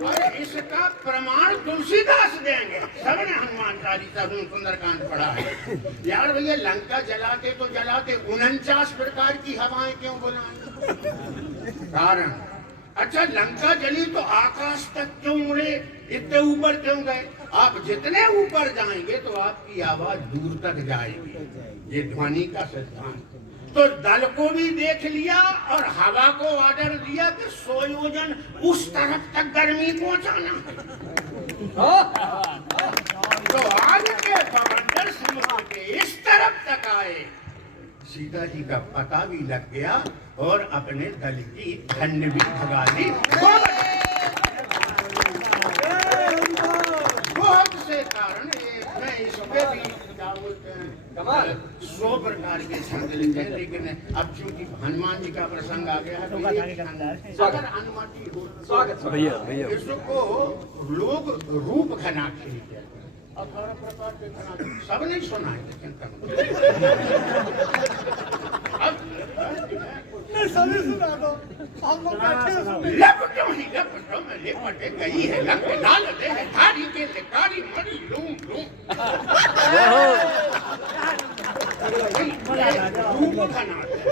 और इसका प्रमाण तुलसीदास देंगे। सबने हनुमान चालीसा सुंदरकांड पढ़ा है। यार भैया लंका जलाते तो जलाते, 49 प्रकार की हवाएं क्यों बुलाई? कारण अच्छा लंका जली तो आकाश तक क्यों उड़े, इतने ऊपर क्यों गए? आप जितने ऊपर जाएंगे तो आपकी आवाज दूर तक जाएगी। ये ध्वनि का सिद्धांत। तो दल को भी देख लिया और हवा को ऑर्डर दिया कि 100 योजन उस तरफ तक गर्मी पहुंचाना। तो आज के बवंडर समुद्र के इस तरफ तक आए, सीता जी का पता भी लग गया और अपने दल की ठंड भी भगा दी। बहुत से कारण मैं इसमें भी क्या बोलते हैं 100 प्रकार के छंद लिखे, लेकिन अब चूंकि हनुमान जी का प्रसंग आ गया है तो अगर अनुमति हो भैया भैया इसको लोग रूप घनाक्षी कहते हैं। 18 प्रकार के घनाक्षी सब नहीं सुना है, लेकिन सभी सुना दो, हम लोग बैठे हैं सुनने। लपटों ही लपटों में लिपटे गई है लंग लाल दे है धारी के लिकारी मरी लूम लूम। रूप घनाक्षी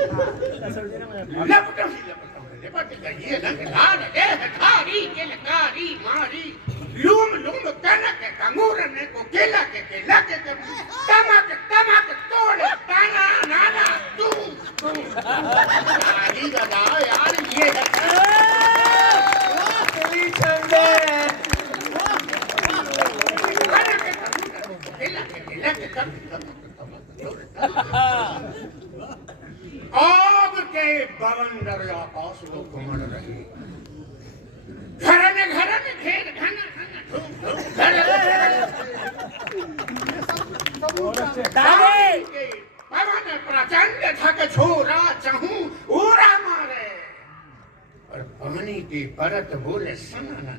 लपटों ही लपटों में लिपट गई है लंग लाल दे है धारी के लिकारी मारी लूम लूम कनक कंगूरने को केला के तमक तमक तोड़े ताना नाना तुम बताओ यार ये आग के बवंडर आकाश को घुमड़ रही, घरन घरन घेर घन घन ठुम ठुम पवन प्रचंड थक छोरा चहूं उरा मारे, और पानी की परत बोले सना ना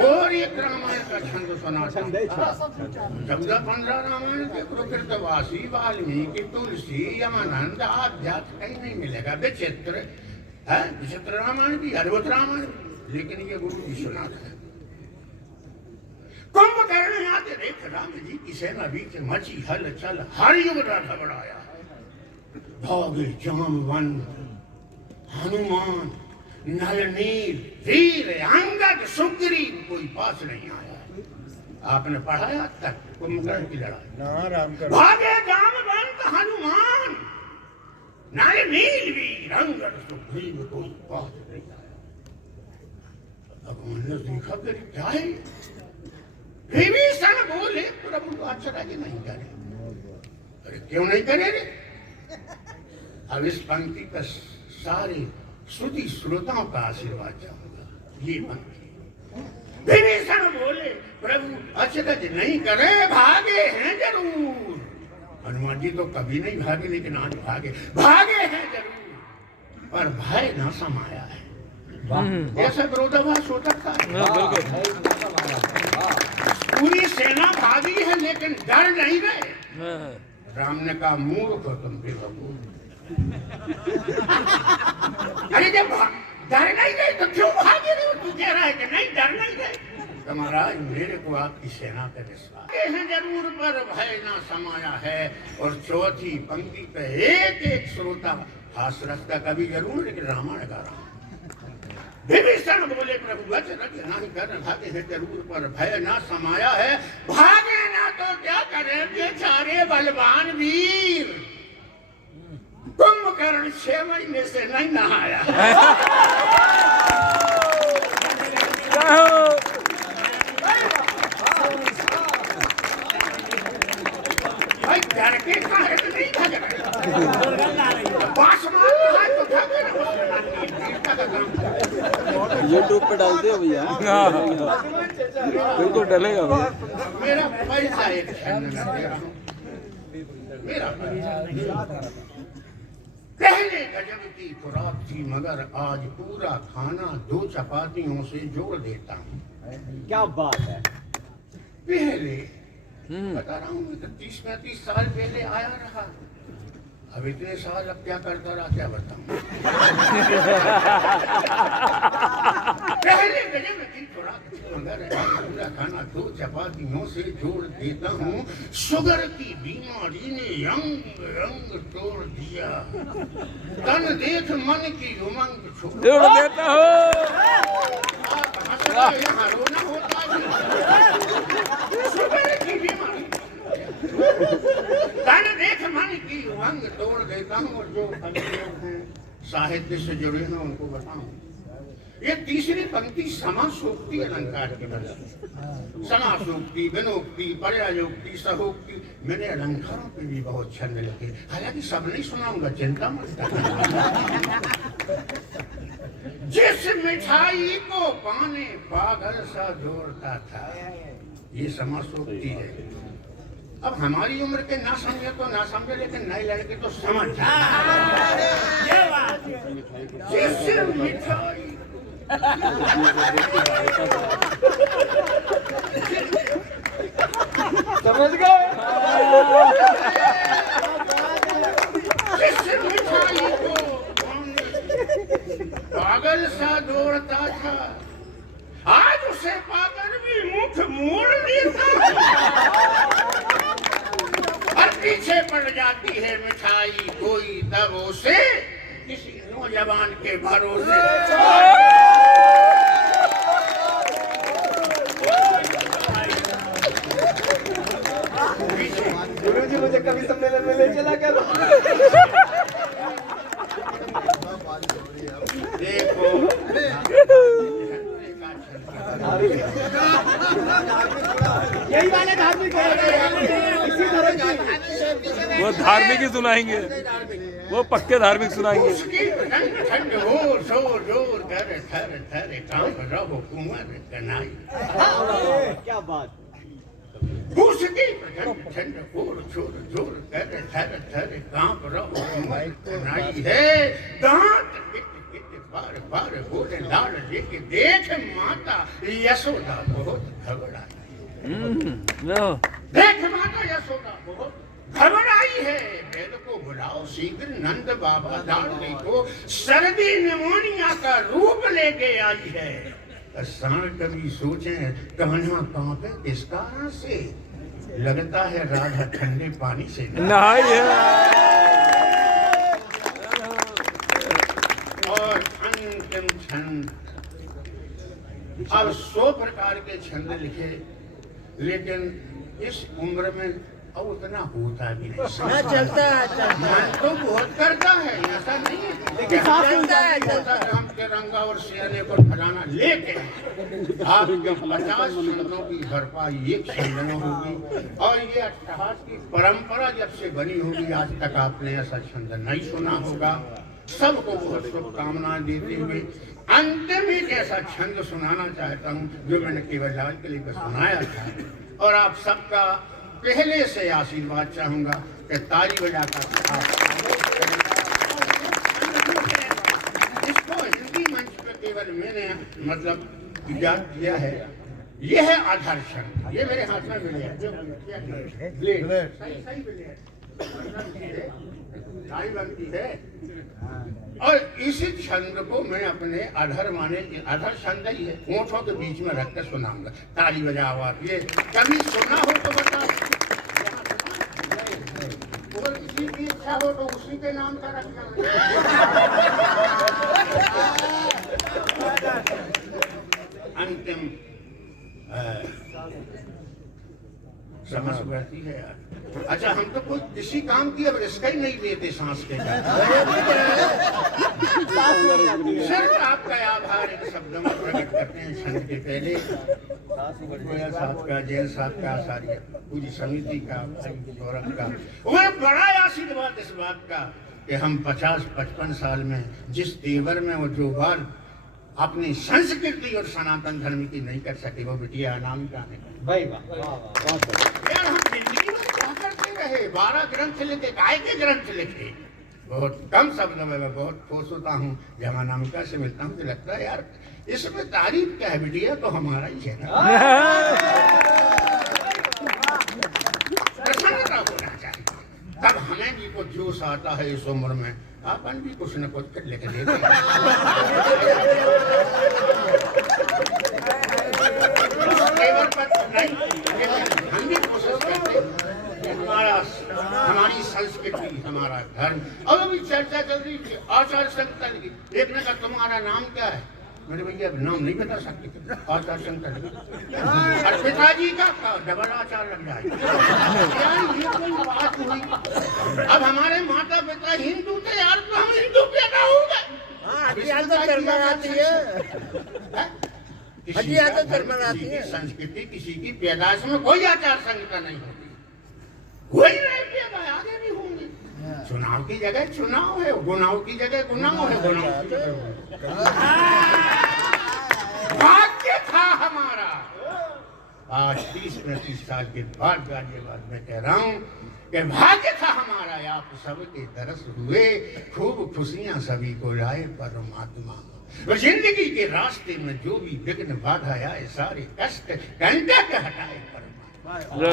और एक रामायण का छंद सुना 14-15 रामायण के प्रकृतवासी वाल्मीकि तुलसी यमानंद आध्यात्म कहीं नहीं मिलेगा। विचित्र है, विचित्र रामायण भी अद्भुत रामायण, लेकिन ये गुरु जी सुनाते हैं। कुंभकर्ण आते देख राम जी की सेना बीच मची हलचल, हर युग घबराया, भागे जामवंत हनुमान नल नील वीर अंगद सुग्रीव, कोई पास नहीं आया। आपने पढ़ाया तक कुंभकर्ण की लड़ाई, भागे जामवंत हनुमान नल नील वीर अंगद सुग्रीव, कोई पास नहीं आया। अब उन्होंने देखा कि क्या है, विभीषण बोले प्रभु आश्चर्य नहीं करे। अरे क्यों नहीं करे रे? अब इस पंक्ति पर सारे श्रुति श्रोताओं का आशीर्वाद चाहूंगा। ये पंक्ति विभीषण बोले प्रभु अचरज नहीं करे, भागे हैं जरूर। हनुमान जी तो कभी नहीं भागे, लेकिन आज भागे हैं जरूर, पर भय न समाया है। जैसा विरोधाभास हो सकता है। पूरी सेना भागी है लेकिन डर नहीं गए। राम ने कहा मूर्ख हो तुम बेवकूफ। अरे जब डर नहीं गए तो क्यों भागे रहे हो? तू कह रहा है कि नहीं डर नहीं गए। तो महाराज मेरे को आपकी सेना पे विश्वास है जरूर, पर भय ना समाया है। और चौथी पंक्ति पे एक एक श्रोता हास रखता कभी जरूर, लेकिन रामायण का राम। विभीषण बोले प्रभु अचरज नहीं कर, भागे हैं जरूर पर भय ना समाया है। भागे ना तो क्या करें बेचारे बलवान वीर। कुंभकर्ण 6 महीने से नहीं नहाया। भाई डर के कारण नहीं भाग रहे, बांस मार रहा है तो भागे ना। यूट्यूब पे डाल दिया भैया, बिल्कुल डलेगा भैया। मेरा पैसा एक मेरा पहले गजब की खुराक थी, मगर आज पूरा खाना 2 चपातियों से जोड़ देता हूँ। क्या बात है। पहले बता रहा हूँ 30-35 साल पहले आया रहा, अब इतने साल अब क्या करता रहा क्या बताऊं। पहले गजब की खुराक थी, मगर पूरा खाना 2 चपातियों से जोड़ देता हूँ। शुगर की बीमारी ने रंग रंग तोड़ दिया, तन देख मन की उमंग छोड़ देता हूँ। यहाँ रोना होता है। तन देख मन की उमंग तोड़ देता हूँ और जो अभियोग हैं साहित्य से जुड़े हैं उनको बताऊं। ये तीसरी पंक्ति समासोक्ति अलंकार की बनी। समासोक्ति, विनोक्ति, पर्यायोक्ति, सहोक्ति, मैंने अलंकारों पे भी बहुत छंद लिखे, हालांकि सब नहीं सुनाऊंगा, चिंता मत करना। जिस मिठाई को पाने पागल सा दौड़ता था, ये समासोक्ति है। अब हमारी उम्र के ना समझे तो ना समझे, लेकिन नए लड़के तो समझ जाए। जिस मिठाई समझ गए? जिस मिठाई को पागल सा दौड़ता था, आज उसे पाकर भी मुख मोड़ लेता है। और पीछे पड़ जाती है मिठाई कोई तब उसे किसी नौजवान के भरोसे। गुरुजी मुझे कवि सम्मेलन में ले चला करो। देखो यही वाले धार्मिक वो धार्मिक ही सुनाएंगे, वो पक्के धार्मिक सुनाएंगे। उसकी ठंड ठंड हो जोर जोर कर थर थर कांप रहो कुंवर कनाई। क्या बात। उसकी ठंड ठंड हो जोर जोर कर थर थर कांप रहो कुंवर कनाई है। दांत पिट पिट बार बार बोले लाल लेके देख माता यशोदा बहुत घबराई। देख माता यशोदा बहुत घबराई है। वेद को बुलाओ शीघ्र, नंद बाबा दाढ़ी को सर्दी निमोनिया का रूप लेके आई है। सांड कभी सोचे कान्हा कांपे किस कारण से, लगता है राधा ठंडे पानी से नहाई है। और अंतिम छंद, अब 100 प्रकार के छंद लिखे, लेकिन इस उम्र में अब उतना होता भी नहीं। चलता है मन तो बहुत करता है, ऐसा नहीं है, लेकिन हम तिरंगा और सियाने पर खजाना लेके आपके 50 छंदों की भरपाई एक छंद में होगी। और ये अट्टहास की परंपरा जब से बनी होगी, आज तक आपने ऐसा छंद नहीं सुना होगा। सबको बहुत शुभकामनाएं देते हुए अंतिम एक ऐसा छंद सुनाना चाहता हूँ जो मैंने केवल लाल के लिए सुनाया था, और आप सबका पहले से आशीर्वाद चाहूंगा कि ताली बजाकर इसको हिंदी मंच पर केवल मैंने मतलब इजाद किया है। ये है आदर्शन, ये मेरे हाथ में मिले ताली बनती है। और इसी छंद को मैं अपने अधर माने, अधर छंद ही है, होठों के बीच में रखकर सुनाऊंगा। ताली बजाओ आप, ये कभी सुना हो तो बताओ, और किसी की इच्छा हो तो उसी के नाम का रखना। अंतिम समझ बैठती है यार। अच्छा, हम तो कोई किसी काम की अब रिस्क ही नहीं लेते सांस के सिर्फ आपका आभार एक शब्द में प्रकट करते हैं। छंद के पहले गोयल साहब का, जैन साहब का, आचार्य पूरी समिति का, गौरव का, वह बड़ा आशीर्वाद इस बात का कि हम 50-55 साल में जिस तेवर में वो जो बार अपनी संस्कृति और सनातन धर्म की नहीं कर सके, वो बिटिया अनामिका ने भाई यार, हम जिंदगी में क्या करते रहे, 12 ग्रंथ लिखे, काय के ग्रंथ लिखे। बहुत कम शब्दों में मैं बहुत खुश होता हूँ जब अनामिका से मिलता हूँ तो लगता है यार इसमें तारीफ क्या है, बिटिया तो हमारा ही है ना। प्रसन्नता होना चाहिए, तब हमें भी कुछ जोश आता है इस उम्र में, अपन भी कुछ न कुछ लिख देते हैं। हम भी कोशिश करते हैं, हमारी संस्कृति, हमारा धर्म। और अभी चर्चा चल रही थी आचार्य संहिता की, एक ने कहा तुम्हारा नाम क्या है, मेरे भैया अब नाम नहीं बता सकते, आचार संकट। और पिताजी का डबल आचार लग जाए। यार ये कोई बात हुई? अब हमारे माता पिता हिंदू थे यार, तो हम हिंदू पैदा हो गए। संस्कृति किसी की पैदाश में कोई आचार संहिता नहीं होती, कोई नहीं पैदा आगे भी होंगे। चुनाव की जगह चुनाव है, गुनाव की जगह गुनाव है, गुनाव की जगह भाग्य था हमारा। आज 30-35 साल के बाद गाजियाबाद में कह रहा हूँ कि भाग्य था हमारा, आप सबके दरस हुए, खूब खुशियां सभी को लाए परमात्मा। जिंदगी के रास्ते में जो भी विघ्न बाधा आए, सारे कष्ट कंटक हटाए परमात्मा।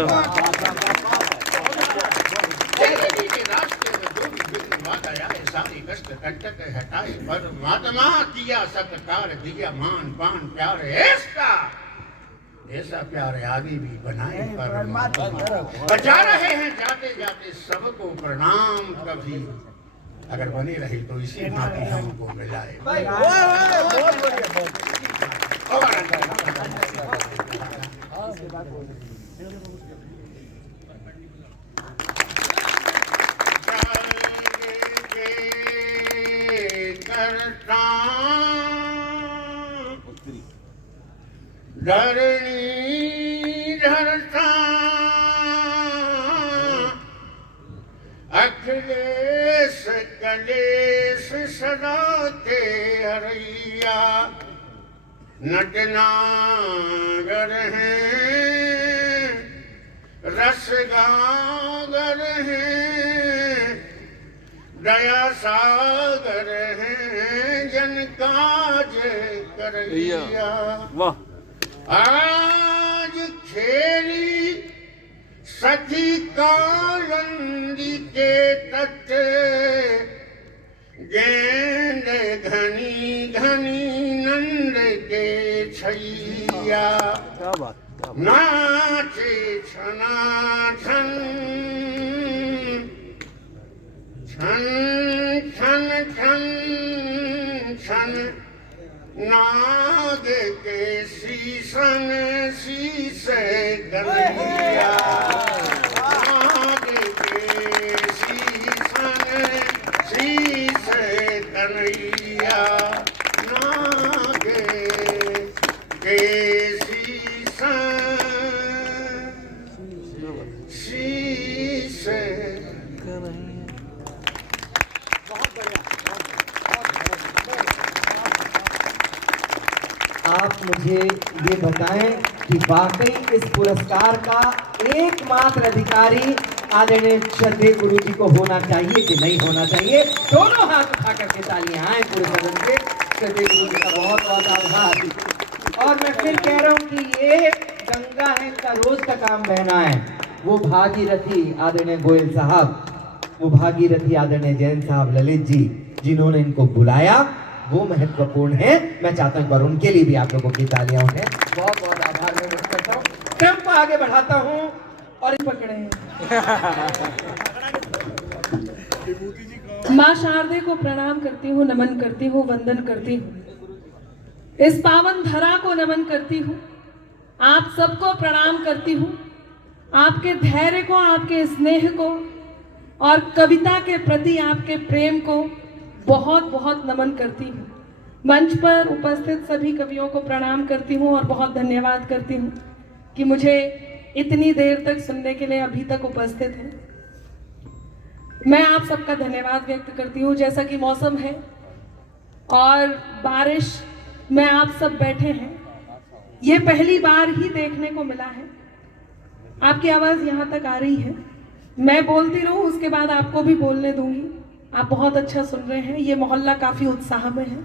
जिंदगी के रास्ते में जो भी विघ्न बाधा आए, सारे कष्ट कंटक हटाए परमात्मा। किया सत्कार, दिया मान पान प्यार, ऐसा प्यार आगे भी बनाए परमात्मा। बचा रहे हैं जाते जाते सबको प्रणाम, कभी अगर बने रहे तो इसी भांति हमको मिलाए। धरणी धरता अखिलेश कलेश सदाते हरैया, नटनागर हैं रसगागर हैं, दया सागर हैं जन काज करैया। आज खेली सखी कालंदी के तट, गेंद घनी घनी नंद के छैया, नाचे छना छन छन छन छन छन, नाग के शीशन शीशे गलिया, नाग के शीशन शीशे कन्हैया, नाग के शीशन शीशे। आप मुझे ये बताएं कि वाकई इस पुरस्कार का एकमात्र अधिकारी आदरणीय श्रद्धेय गुरु जी को होना चाहिए कि नहीं होना चाहिए? दोनों हाथ उठा करके तालियां आए पूरे सदन से। श्रद्धेय गुरु जी का बहुत बहुत आभार। और मैं फिर कह रहा हूं कि ये गंगा है, इनका रोज का काम बहना है। वो भागीरथी आदरणीय गोयल साहब, वो भागीरथी आदरणीय जैन साहब, ललित जी, जिन्होंने इनको बुलाया, वो महत्वपूर्ण है। मैं चाहता हूं पर उनके लिए भी आप लोगों की तालियां उठें। बहुत बहुत आभार मैं व्यक्त करता हूं। क्रम को आगे बढ़ाता हूं और पकड़े हैं। माँ शारदे को प्रणाम करती हूँ, नमन करती हूँ, वंदन करती हूँ। इस पावन धरा को नमन करती हूँ, आप सबको प्रणाम करती हूँ। आपके धैर्य को, आपके स्नेह को और कविता के प्रति आपके प्रेम को बहुत बहुत नमन करती हूँ। मंच पर उपस्थित सभी कवियों को प्रणाम करती हूँ और बहुत धन्यवाद करती हूँ कि मुझे इतनी देर तक सुनने के लिए अभी तक उपस्थित हैं। मैं आप सबका धन्यवाद व्यक्त करती हूँ। जैसा कि मौसम है और बारिश में आप सब बैठे हैं, ये पहली बार ही देखने को मिला है। आपकी आवाज़ यहाँ तक आ रही है, मैं बोलती रहूँ उसके बाद आपको भी बोलने दूंगी। आप बहुत अच्छा सुन रहे हैं, ये मोहल्ला काफी उत्साह में है।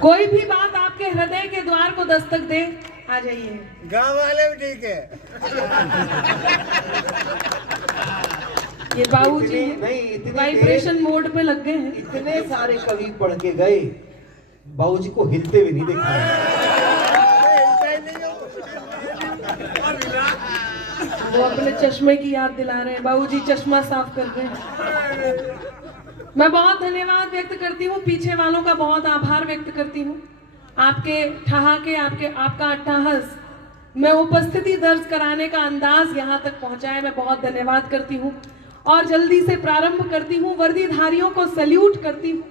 कोई भी बात आपके हृदय के द्वार को दस्तक दे, आ जाइए। गांव वाले भी ठीक है। ये बाबूजी वाइब्रेशन मोड पे लग गए हैं। इतने सारे कवि पढ़ के गए, बाबूजी को हिलते हुए नहीं देखा। वो अपने चश्मे की याद दिला रहे हैं। बाबूजी चश्मा साफ कर रहे हैं। मैं बहुत धन्यवाद व्यक्त करती करती हूँ, पीछे वालों का बहुत आभार व्यक्त करती हूँ। आपके ठहाके, आपका अट्टहास मैं उपस्थिति दर्ज कराने का अंदाज यहाँ तक पहुँचा है, मैं बहुत धन्यवाद करती हूँ। और जल्दी से प्रारंभ करती हूँ। वर्दीधारियों को सल्यूट करती हूँ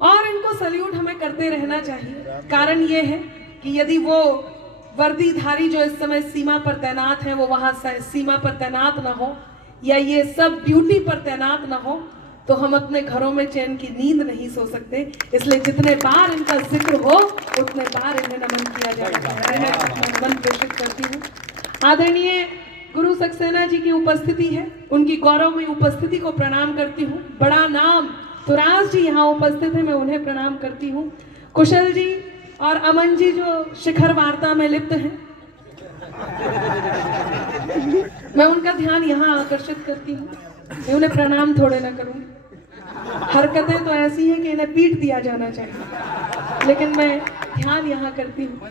और इनको सल्यूट हमें करते रहना चाहिए। कारण ये है कि यदि वो वर्दीधारी जो इस समय सीमा पर तैनात हैं वो वहाँ सीमा पर तैनात ना हो, या ये सब ड्यूटी पर तैनात ना हो, तो हम अपने घरों में चैन की नींद नहीं सो सकते। इसलिए जितने बार इनका जिक्र हो उतने बार इन्हें नमन किया जाएगा। मैं नमन प्रेषित करती हूँ। आदरणीय गुरु सक्सेना जी की उपस्थिति है, उनकी गौरवमयी उपस्थिति को प्रणाम करती हूँ। बड़ा नाम तुराज जी यहाँ उपस्थित है, मैं उन्हें प्रणाम करती हूँ। कुशल जी और अमन जी जो शिखर वार्ता में लिप्त हैं, मैं उनका ध्यान यहाँ आकर्षित करती हूँ। मैं उन्हें प्रणाम थोड़े ना करूँ, हरकतें तो ऐसी हैं कि इन्हें पीट दिया जाना चाहिए, लेकिन मैं ध्यान यहाँ करती हूँ।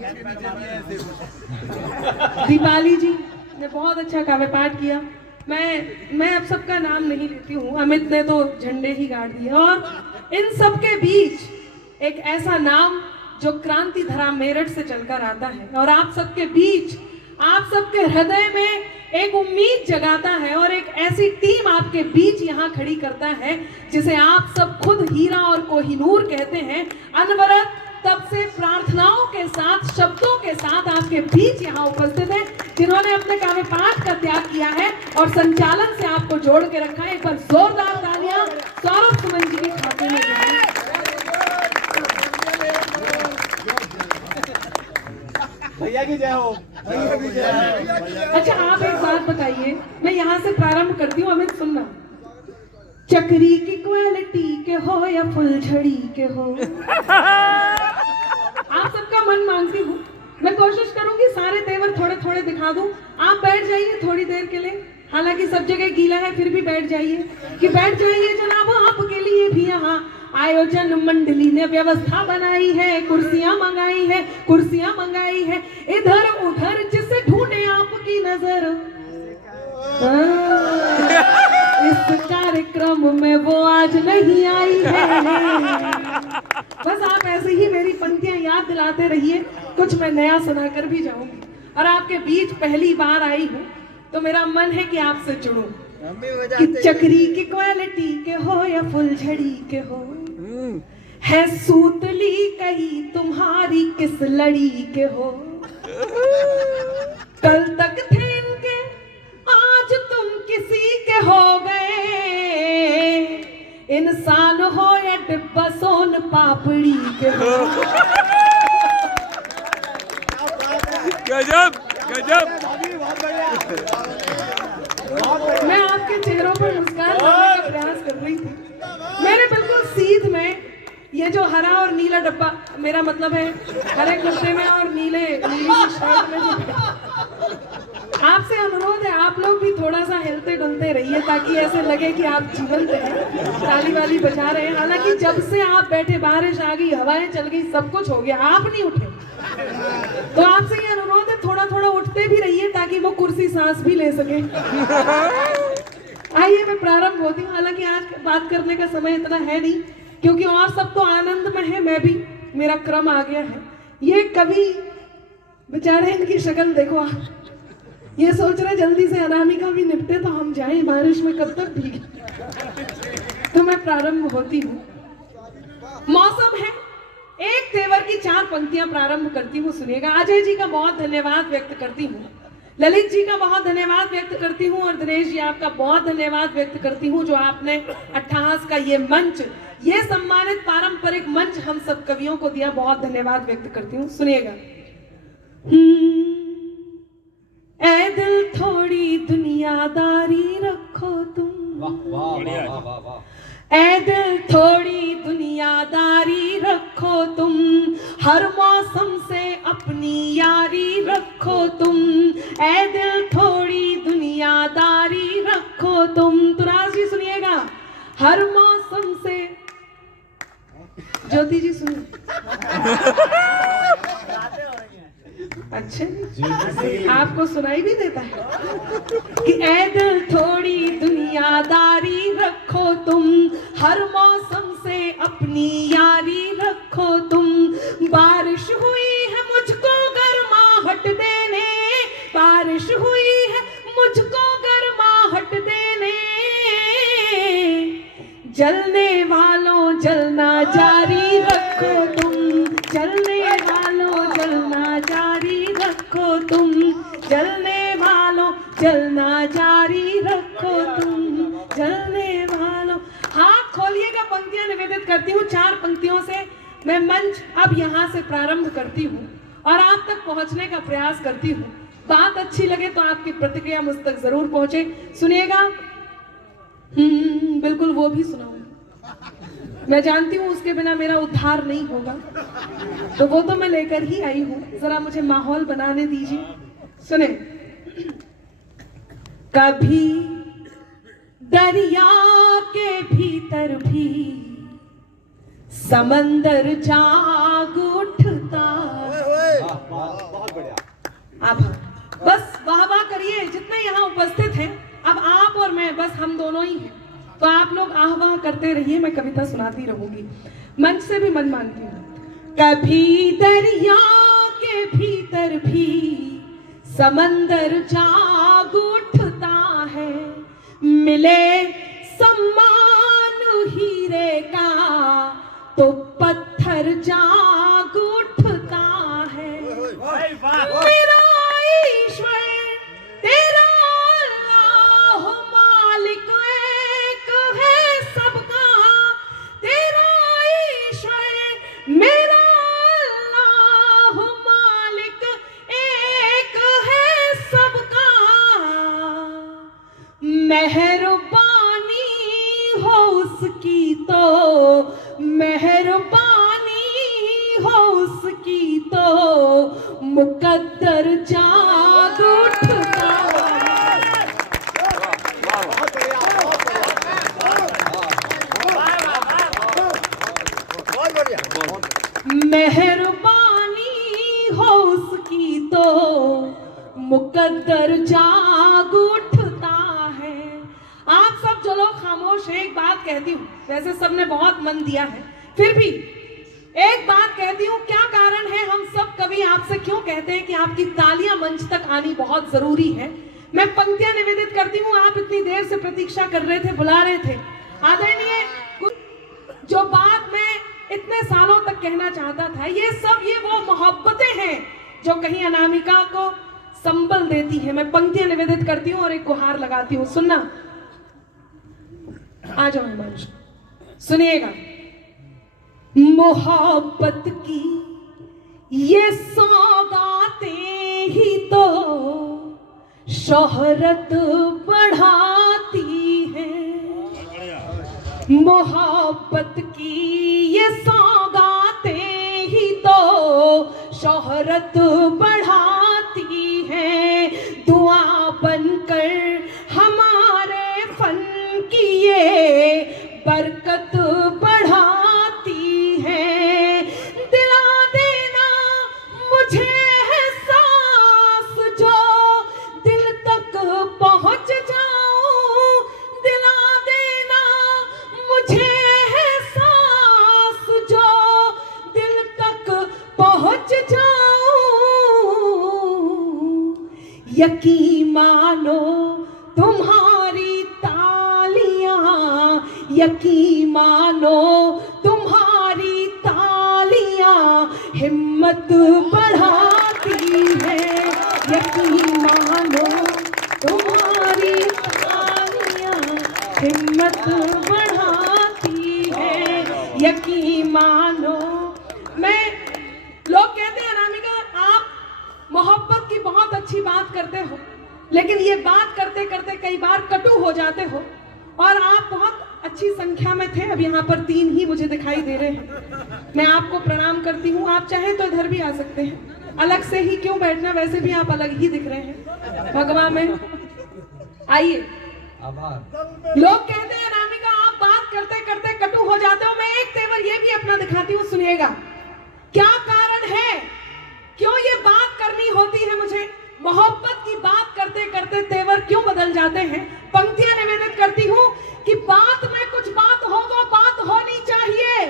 दीपाली जी ने बहुत अच्छा काव्य पाठ किया। मैं अब सबका नाम नहीं लेती हूँ, अमित ने तो झंडे ही गाड़ दिए। और इन सब के बीच एक ऐसा नाम जो क्रांति धरा मेरठ से चलकर आता है और आप सबके बीच, आप सबके हृदय में एक उम्मीद जगाता है और एक ऐसी टीम आपके बीच यहाँ खड़ी करता है जिसे आप सब खुद हीरा और कोहिनूर कहते हैं। अनवरत तब से प्रार्थनाओं के साथ, शब्दों के साथ आपके बीच यहाँ उपस्थित है, जिन्होंने अपने काव्य पाठ का त्याग किया है और संचालन से आपको जोड़ के रखा है। एक बार जोरदार तालियां सौरभ सुमन जी के खाते में जाए। भैया की जय हो। अच्छा, आप एक बात बताइए, मैं यहाँ से प्रारंभ करती हूँ, अमित सुनना। चक्री की क्वालिटी के हो या फुलझड़ी के हो, आप सबका मन मांगती हूँ। मैं कोशिश करूंगी सारे तेवर थोड़े थोड़े दिखा दूं। आप बैठ जाइए थोड़ी देर के लिए, हालांकि सब जगह गीला है, फिर भी बैठ जाइए कि बैठ जाइए जनाब। आपके लिए भी यहाँ आयोजन मंडली ने व्यवस्था बनाई है, कुर्सियां मंगाई है, कुर्सियां मंगाई है। इधर उधर जिसे ढूंढे आपकी नजर, इस कार्यक्रम में वो आज नहीं आई है। बस आप ऐसे ही मेरी पंक्तियां याद दिलाते रहिए, कुछ मैं नया सुनाकर भी जाऊंगी। और आपके बीच पहली बार आई हूँ तो मेरा मन है कि आपसे जुड़ूं, कि चक्री की क्वालिटी के हो या फुलझड़ी के हो, है सूतली कहीं तुम्हारी किस लड़ी के हो। कल तक थे इनके, आज तुम किसी के हो गए, इंसान हो या डिब्बा सोन पापड़ी के हो। गजब गजब। मैं आपके चेहरों पर मुस्कान लाने का प्रयास कर रही थी। मेरे बिल्कुल सीध में ये जो हरा और नीला डब्बा, मेरा मतलब है हरे कुर्ते में और नीली शर्ट में, जो आपसे अनुरोध है आप लोग भी थोड़ा सा हिलते डुलते रहिए ताकि ऐसे लगे कि आप जीवंत हैं, ताली वाली बजा रहे हैं। हालांकि जब से आप बैठे बारिश आ गई, हवाएं चल गई, सब कुछ हो गया, आप नहीं उठे। तो आपसे ये अनुरोध है थोड़ा थोड़ा उठते भी रहिए ताकि वो कुर्सी सांस भी ले सके। आइए मैं प्रारंभ होती हूँ। हालांकि आज बात करने का समय इतना है नहीं, क्योंकि और सब तो आनंद में है, मैं भी, मेरा क्रम आ गया है। ये कवि बेचारे, इनकी शक्ल देखो आप, ये सोच रहे जल्दी से अनामिका भी निपटे तो हम जाएं, बारिश में कब तक भीगे। तो मैं प्रारंभ होती हूँ। मौसम है, एक तेवर की 4 पंक्तियां प्रारंभ करती हूँ, सुनिएगा। अजय जी का बहुत धन्यवाद व्यक्त करती हूँ, ललित जी का बहुत धन्यवाद व्यक्त करती हूँ, और दिनेश जी आपका बहुत धन्यवाद व्यक्त करती हूँ जो आपने अट्टहास का ये मंच, ये सम्मानित पारंपरिक मंच हम सब कवियों को दिया। बहुत धन्यवाद व्यक्त करती हूँ, सुनिएगा। ऐ दिल थोड़ी दुनियादारी रखो तुम, ऐ दिल थोड़ी दुनियादारी रखो तुम, हर मौसम से अपनी यारी रखो तुम, ऐ दिल थोड़ी दुनियादारी रखो तुम। तुराज जी सुनिएगा, हर मौसम से। ज्योति जी सुनिए। अच्छा, आपको सुनाई भी देता है कि ऐ दिल थोड़ी दुनियादारी रखो तुम, हर मौसम से अपनी यारी रखो तुम। बारिश हुई है मुझको गर्माहट देने, बारिश हुई है मुझको गर्माहट देने। जलने वालों जलना जारी रखो तुम, जलने वालों जलना जारी रखो तुम, जलने वालों जलना जारी रखो तुम, जलने वालों। हाथ खोलिएगा, पंक्तियां निवेदित करती हूँ। 4 पंक्तियों से मैं मंच अब यहाँ से प्रारंभ करती हूँ और आप तक पहुँचने का प्रयास करती हूँ। बात अच्छी लगे तो आपकी प्रतिक्रिया मुझ तक जरूर पहुँचे। सुनिएगा, बिल्कुल वो भी सुनाऊंगी। मैं जानती हूँ उसके बिना मेरा उद्धार नहीं होगा, तो वो तो मैं लेकर ही आई हूँ। जरा मुझे माहौल बनाने दीजिए। सुने। कभी दरिया के भीतर भी समंदर जाग उठता। बहुत बढ़िया। अब बस वाह वाह करिए जितने यहाँ उपस्थित हैं। अब आप और मैं, बस हम दोनों ही हैं, तो आप लोग आह वाह करते रहिए, मैं कविता सुनाती रहूंगी। मंच से भी मन मांगती हूँ। कभी दरिया के भीतर भी समंदर जाग उठता है, मिले सम्मान हीरे का तो पत्थर जाग उठता है। मेरा ईश्वर तेरा अल्लाह मालिक एक है सबका, तेरा ईश्वर मेरा अल्लाह मालिक एक है सबका। मेहरबानी हो उसकी तो, मेहरबानी हो उसकी तो मुकद्दर जाग उठता। मेहरबानी हो उसकी तो मुकद्दर जाग उठता है। आप सब जो लोग खामोश हैं, एक बात कहती हूँ, वैसे सबने बहुत मन दिया है, फिर भी एक बात कहती हूँ। क्या कारण है, हम सब कभी आपसे क्यों कहते हैं कि आपकी तालियां मंच तक आनी बहुत जरूरी है। मैं पंक्तियां निवेदित करती हूँ, आप इतनी देर से प्रतीक्षा कर रहे थे, बुला रहे थे। आदरणीय, जो बात मैं इतने सालों तक कहना चाहता था, ये वो मोहब्बतें हैं जो कहीं अनामिका को संबल देती है। मैं पंक्तियां निवेदित करती हूँ और एक गुहार लगाती हूँ। सुनना, आ जाओ मंच, सुनिएगा। मोहब्बत की ये सौगातें ही तो शोहरत बढ़ाती हैं। मोहब्बत की ये सौगातें ही तो शोहरत बढ़ाती हैं। दुआ बनकर हमारे फन की ये बरकत बढ़ाती है। दिला देना मुझे एहसास जो दिल तक पहुंच जाऊं, दिला देना मुझे एहसास जो दिल तक पहुंच जाऊं। यकीन मानो तुम्हारी तालियां, यकीन मानो तुम्हारी तालियां हिम्मत बढ़ाती है। यकीन मानो तुम्हारी तालियां हिम्मत बढ़ाती है। यकीन मानो। लोग कहते हैं अनामिका, आप मोहब्बत की बहुत अच्छी बात करते हो, लेकिन ये बात करते करते कई बार कटु हो जाते हो। और आप बहुत अच्छी संख्या में थे, अब यहाँ पर 3 ही मुझे दिखाई दे रहे हैं। मैं आपको प्रणाम करती हूँ। आप चाहें तो इधर भी आ सकते हैं, अलग से ही क्यों बैठना, वैसे भी आप अलग ही दिख रहे हैं भगवान में। आइए। लोग कहते हैं अनामिका, आप बात करते करते कटु हो जाते हो। मैं एक तेवर ये भी अपना दिखाती हूँ, सुनिएगा। क्या कारण है, क्यों ये बात करनी होती है मुझे? मोहब्बत की बात करते करते तेवर क्यों बदल जाते हैं? पंक्तियां निवेदित करती हूँ कि बात में कुछ बात हो, वो बात होनी चाहिए।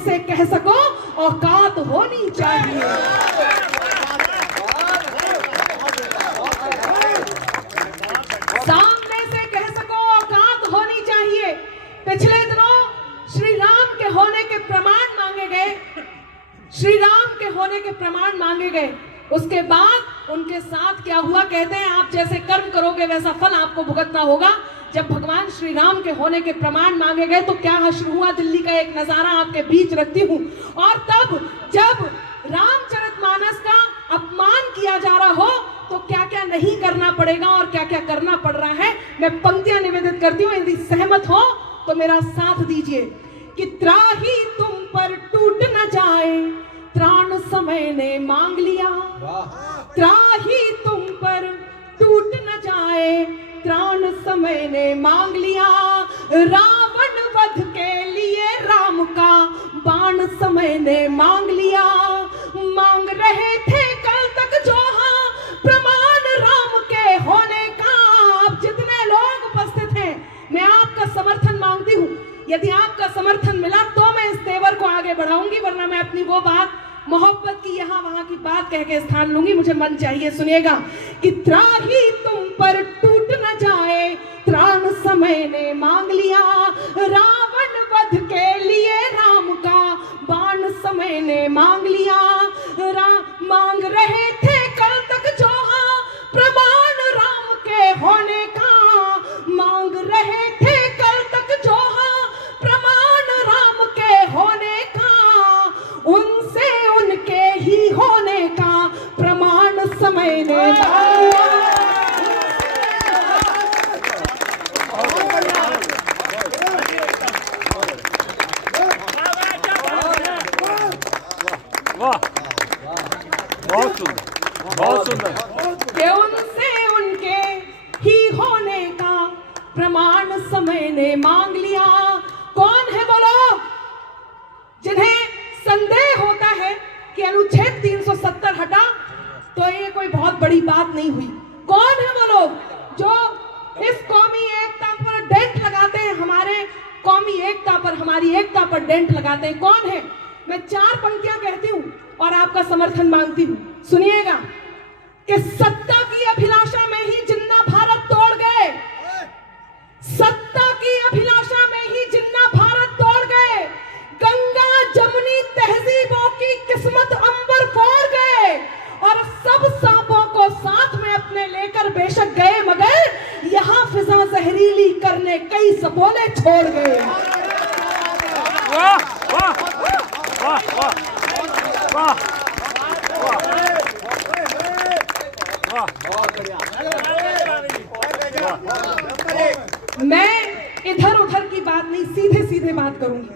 से कह सको औकात होनी चाहिए। सामने से कह सको औकात होनी चाहिए। पिछले दिनों श्री राम के होने के प्रमाण मांगे गए, श्री राम के होने के प्रमाण मांगे गए। उसके बाद उनके साथ क्या हुआ? कहते हैं आप जैसे कर्म करोगे वैसा फल आपको भुगतना होगा। जब भगवान श्री राम के होने के प्रमाण मांगे गए तो क्या हश्र हुआ, दिल्ली का एक नजारा आपके बीच रखती हूँ। और तब जब रामचरितमानस का अपमान किया जा रहा हो तो क्या क्या नहीं करना पड़ेगा और क्या क्या करना पड़ रहा है, मैं पंक्तियां निवेदित करती हूँ। यदि सहमत हो तो मेरा साथ दीजिए। कि त्राही तुम पर टूट न जाए, त्राण समय ने मांग लिया। त्राही तुम पर टूट न जाए, त्राण समय ने मांग लिया। रावण वध के लिए राम का बाण समय ने मांग लिया। मांग रहे थे कल तक जो हाँ प्रमाण राम के होने का। आप जितने लोग उपस्थित हैं, मैं आपका समर्थन मांगती हूँ। यदि आपका समर्थन मिला तो मैं इस तेवर को आगे बढ़ाऊंगी, वरना मैं अपनी वो बात मोहब्बत की यहाँ वहां की बात कह के स्थान लूंगी। मुझे मन चाहिए, सुनिएगा। कि त्राही तुम पर टूट न जाए, त्राण समय ने मांग लिया। रावण वध के लिए राम का बाण समय ने मांग लिया। मांग रहे थे कल तक जो हाँ प्रमाण राम के होने का। मांग रहे थे कल तक जो हाँ प्रमाण राम के होने का। उनसे उनके ही होने का प्रमाण समय ने मांगा। वाह, बहुत सुंदर, बहुत सुंदर। कि उनसे उनके ही होने का प्रमाण समय ने मांग लिया। कौन है वो लोग जिन्हें संदेह होता है कि अनुच्छेद 370 हटा तो ये कोई बहुत बड़ी बात नहीं हुई? कौन है वो लोग जो इस कौमी एकता पर डेंट लगाते हैं, हमारे कौमी एकता पर, हमारी एकता पर डेंट लगाते हैं? कौन है? मैं 4 पंक्तियां कहती हूं और आपका समर्थन मांगती हूं, सुनिएगा। कि सत्ता की अभिलाषा में ही जिन्ना भारत तोड़ गए, सत्ता की अभिलाषा में ही जिन्ना भारत तोड़ गए। गंगा जमुनी तहजीबों की किस्मत अंबर फोड़ गए और सब सांपों को साथ में अपने लेकर बेशक गए, मगर यहाँ फिजा जहरीली करने कई सपोले छोड़ गए। वाह वाह वाह वाह वाह मैं इधर उधर की बात नहीं, सीधे सीधे बात करूंगी।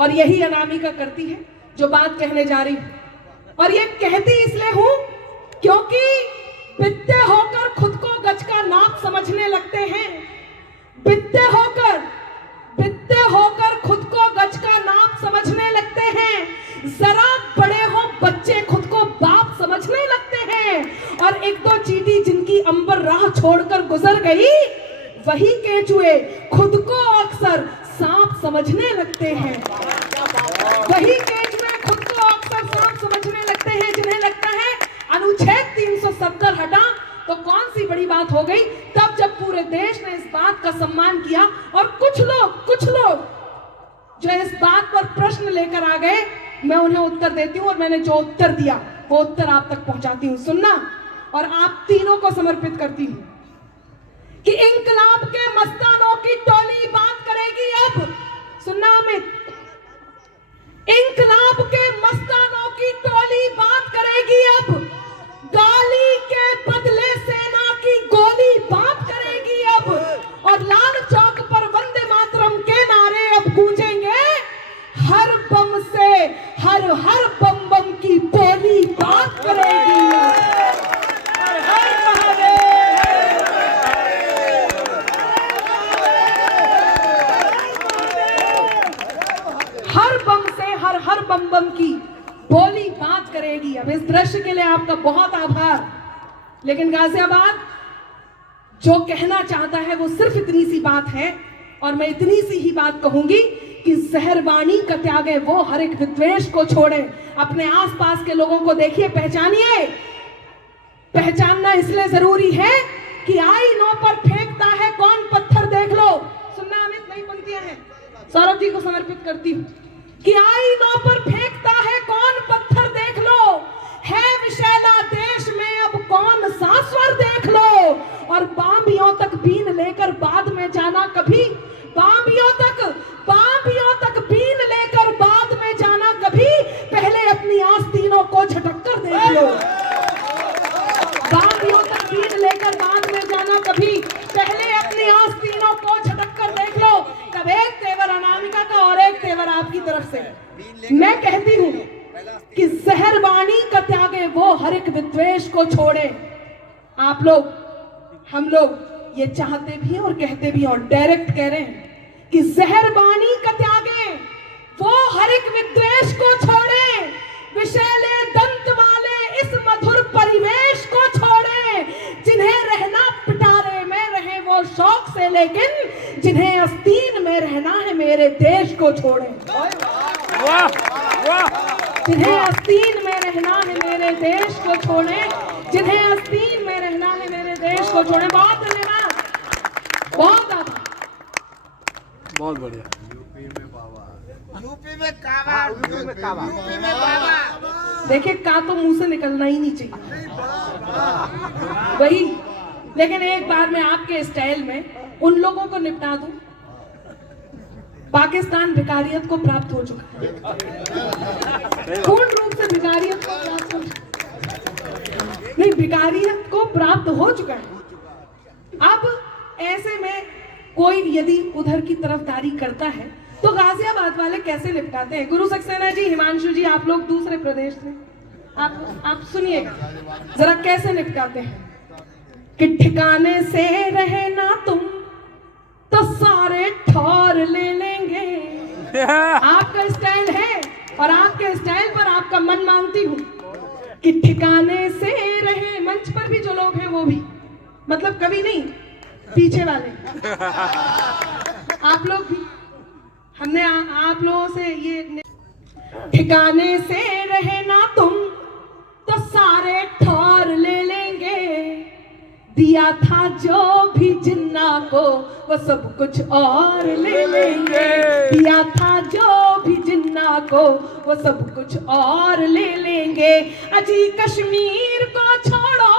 और यही अनामिका करती है जो बात कहने जा रही हूं। और ये कहती इसलिए हूं क्योंकि बित्ते होकर खुद को गज का नाप समझने लगते हैं। बित्ते होकर खुद को गज का नाप समझने लगते हैं। जरा बड़े हो बच्चे खुद को बाप समझने लगते हैं। और एक दो चींटी जिनकी अंबर राह छोड़कर गुजर गई, वही केंचुए खुद को अक्सर सांप समझने लगते हैं। वही केंचुए खुद को अक्सर सांप समझने लगते हैं जिन्हें लगता है अनुच्छेद 370 हटा तो कौन सी बड़ी बात हो गई। तब जब पूरे देश ने इस बात का सम्मान किया और कुछ लोग जो इस बात पर प्रश्न लेकर आ गए, मैं उन्हें उत्तर देती हूं और मैंने जो उत्तर दिया वो उत्तर आप तक पहुंचाती हूं, सुनना। और आप तीनों को समर्पित करती हूं कि इंकलाब के मस्तानों की टोली बात करेगी अब, सुनना अमित। इंकलाब के मस्तानों की टोली बात करेगी अब। गाली के बदले सेना की गोली बात करेगी अब। और लाल चौक पर वंदे मातरम के नारे अब गूंजेंगे। हर बम से हर बम बम की बोली बात करेगी। हर बम से हर बम बम की बोली बात करेगी। अब इस दृश्य के लिए आपका बहुत आभार। लेकिन गाजियाबाद जो कहना चाहता है वो सिर्फ इतनी सी बात है और मैं इतनी सी ही बात कहूंगी कि जहरवाणी का त्यागे वो हर एक विद्वेष को छोड़े। अपने आसपास के लोगों को देखिए, पहचानिए। पहचानना इसलिए जरूरी है कि आईनों पर फेंकता है कौन पत्थर, देख लो। सुनना अमित, नई पंक्तियां हैं, सौरभ जी को समर्पित करती हूँ कि आईनों पर फेंकता है कौन पत्थर, देख लो। है विशैला देश में अब कौन सा स्वर, देख लो। और बांबियों तक बीन लेकर बाद में जाना कभी, बांबियों तक बीन लेकर बाद में जाना कभी, पहले अपनी आस्तीनों को झटक कर देख लो। बांबियों तक बीन लेकर बाद में जाना कभी, पहले अपनी आस्तीनों को झटक कर देख लो। तब एक तेवर अनामिका का और एक तेवर आपकी तरफ से। मैं कहती हूँ कि जहरवाणी का त्यागे वो हर एक विद्वेष को छोड़े। आप लोग, हम लोग ये चाहते भी हैं और कहते भी हैं और डायरेक्ट कह रहे हैं कि जहरवाणी का त्यागे वो हर एक विद्वेष को छोड़े। विषैले दंत वाले इस मधुर परिवेश को छोड़े। जिन्हें रहना पिटारे में रहे वो शौक से, लेकिन जिन्हें आस्तीन में रहना है मेरे देश को छोड़े। जिन्हें आस्तीन में रहना है मेरे देश को छोड़े। जिन्हें आस्तीन में रहना है मेरे देश को छोड़े। बहुत धन्यवाद, बहुत आभार। बहुत बढ़िया। यूपी में काबा। देखिए, का तो मुंह से निकलना ही नहीं चाहिए वही। लेकिन एक बार मैं आपके स्टाइल में उन लोगों को निपटा दूं। पाकिस्तान भिखारियत को प्राप्त हो चुका है, पूर्ण रूप से भिखारियत को प्राप्त हो चुका, नहीं, भिखारियत को प्राप्त हो चुका है। अब ऐसे में कोई यदि उधर की तरफदारी करता है तो गाजियाबाद वाले कैसे निपटाते हैं? गुरु सक्सेना जी, हिमांशु जी, आप लोग दूसरे प्रदेश से, आप सुनिएगा जरा कैसे निपटाते हैं। कि ठिकाने से रहे ना तुम तो सारे ठौर ले लेंगे। आपका स्टाइल है और आपके स्टाइल पर आपका मन मानती हूँ कि ठिकाने से रहे। मंच पर भी जो लोग हैं वो भी, मतलब कभी नहीं, पीछे वाले आप लोग भी, हमने आप लोगों से ये, ठिकाने से रहे ना तुम तो सारे ठौर ले लेंगे। दिया था जो भी जिन्ना को वो सब कुछ और ले लेंगे। दिया था जो भी जिन्ना को वो सब कुछ और ले लेंगे। अजी कश्मीर को छोड़ो,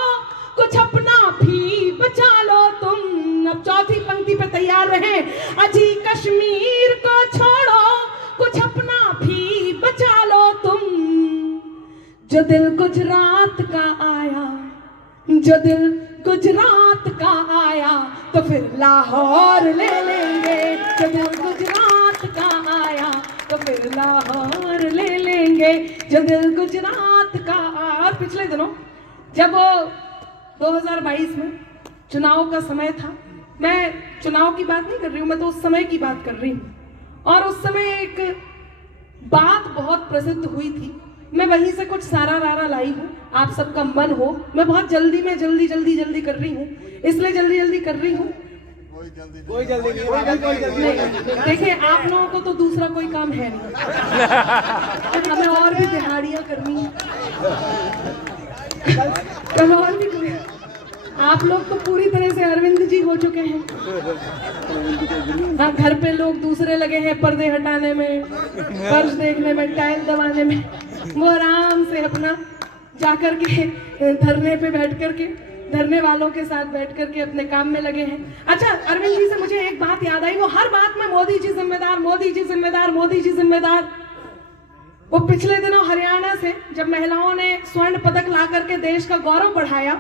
कुछ अपना भी बचा लो तुम। अब चौथी पंक्ति पे तैयार रहे। अजी कश्मीर को छोड़ो, कुछ अपना भी बचा लो तुम। जो दिल गुजरात का आया, जो दिल गुजरात का आया तो फिर लाहौर ले लेंगे। जो दिल गुजरात का आया तो फिर लाहौर ले लेंगे। जो दिल गुजरात का आया। और पिछले दिनों जब वो 2022 में चुनाव का समय था, मैं चुनाव की बात नहीं कर रही हूँ, मैं तो उस समय की बात कर रही हूँ। और उस समय एक बात बहुत प्रसिद्ध हुई थी, मैं वहीं से कुछ सारा रारा लाई हूँ। आप सबका मन हो, मैं बहुत जल्दी में जल्दी कर रही हूँ, इसलिए जल्दी कर रही हूँ। कोई जल्दी नहीं। देखिए, आप लोगों को तो दूसरा कोई काम है नहीं, हमें और भी दिहाड़ियाँ करनी है, कल और भी कोई। आप लोग तो पूरी तरह से अरविंद जी हो चुके हैं। हाँ, घर पे लोग दूसरे लगे हैं पर्दे हटाने में, फर्श देखने में, टाइल दबाने में। वो आराम से अपना जाकर के धरने पे बैठ करके, धरने वालों के साथ बैठ करके अपने काम में लगे हैं। अच्छा, अरविंद जी से मुझे एक बात याद आई। वो हर बात में मोदी जी जिम्मेदार, मोदी जी जिम्मेदार, मोदी जी जिम्मेदार। वो पिछले दिनों हरियाणा से जब महिलाओं ने स्वर्ण पदक ला करके देश का गौरव बढ़ाया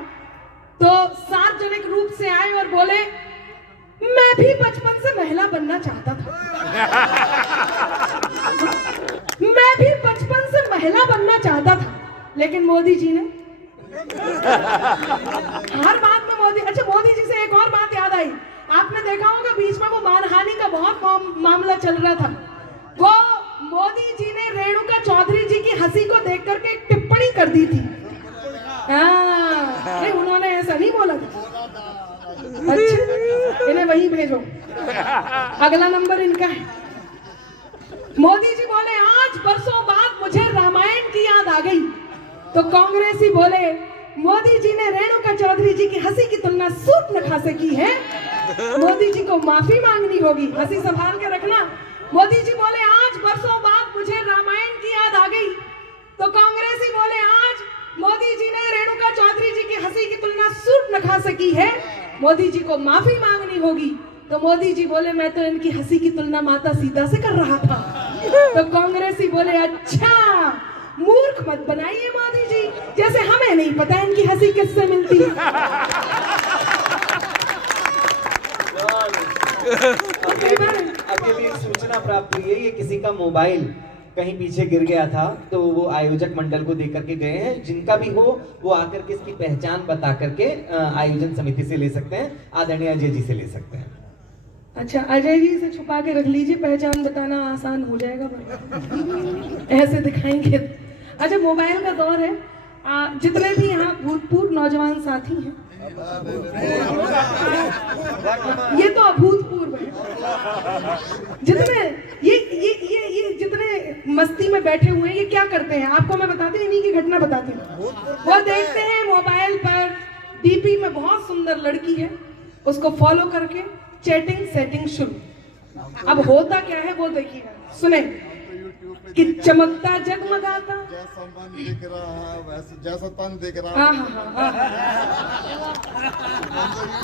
तो सार्वजनिक रूप से आए और बोले, मैं भी बचपन से महिला बनना चाहता था। मैं भी बचपन से महिला बनना चाहता था, लेकिन मोदी जी ने हर बात में मोदी। अच्छा, मोदी जी से एक और बात याद आई। आपने देखा होगा बीच में वो मानहानि का बहुत मामला चल रहा था। वो मोदी जी ने रेणुका चौधरी जी की हंसी को देख करके एक टिप्पणी कर दी थी। नहीं, उन्होंने ऐसा नहीं बोला था। अच्छा, इन्हें वहीं भेजो, अगला नंबर इनका है। मोदी जी बोले आज बरसों बाद मुझे रामायण की याद आ गई। तो कांग्रेसी बोले मोदी जी ने रेणुका चौधरी जी की हंसी की तुलना सूर्पनखा से की है, मोदी जी को माफी मांगनी होगी। हंसी संभाल के रखना। मोदी जी बोले आज बरसों बाद मुझे रामायण की याद आ गई। तो कांग्रेसी बोले आज मोदी जी ने रेणुका चौधरी जी की हंसी की तुलना सूर्पनखा से की है, मोदी जी को माफी मांगनी होगी। तो मोदी जी बोले मैं तो इनकी हंसी की तुलना माता सीता से कर रहा था। तो कांग्रेसी बोले अच्छा मूर्ख मत बनाइए मोदी जी, जैसे हमें नहीं पता इनकी हंसी किससे मिलती है। अभी भी एक सूचना प्राप्त हुई है, ये किसी का मोबाइल कहीं पीछे गिर गया था, तो वो आयोजक मंडल को देकर के गए हैं। जिनका भी हो वो आकर के इसकी पहचान बता करके आयोजन समिति से ले सकते हैं, आदरणीय अजय जी से ले सकते हैं। अच्छा अजय जी से छुपा के रख लीजिए, पहचान बताना आसान हो जाएगा। ऐसे दिखाएंगे। अच्छा मोबाइल का दौर है, जितने भी यहाँ भूतपूर्व नौजवान साथी हैं, ये तो अभूतपूर्व है। जितने ये जितने मस्ती में बैठे हुए हैं, ये क्या करते हैं आपको मैं बताती हूँ, इन्हीं की घटना बताती हूँ। वो देखते हैं मोबाइल पर डीपी में बहुत सुंदर लड़की है, उसको फॉलो करके चैटिंग सेटिंग शुरू। अब होता क्या है वो देखिएगा, सुने कि चमकता जगमगाता जैसा मन दिख रहा है वैसे जैसा तन दिख रहा है।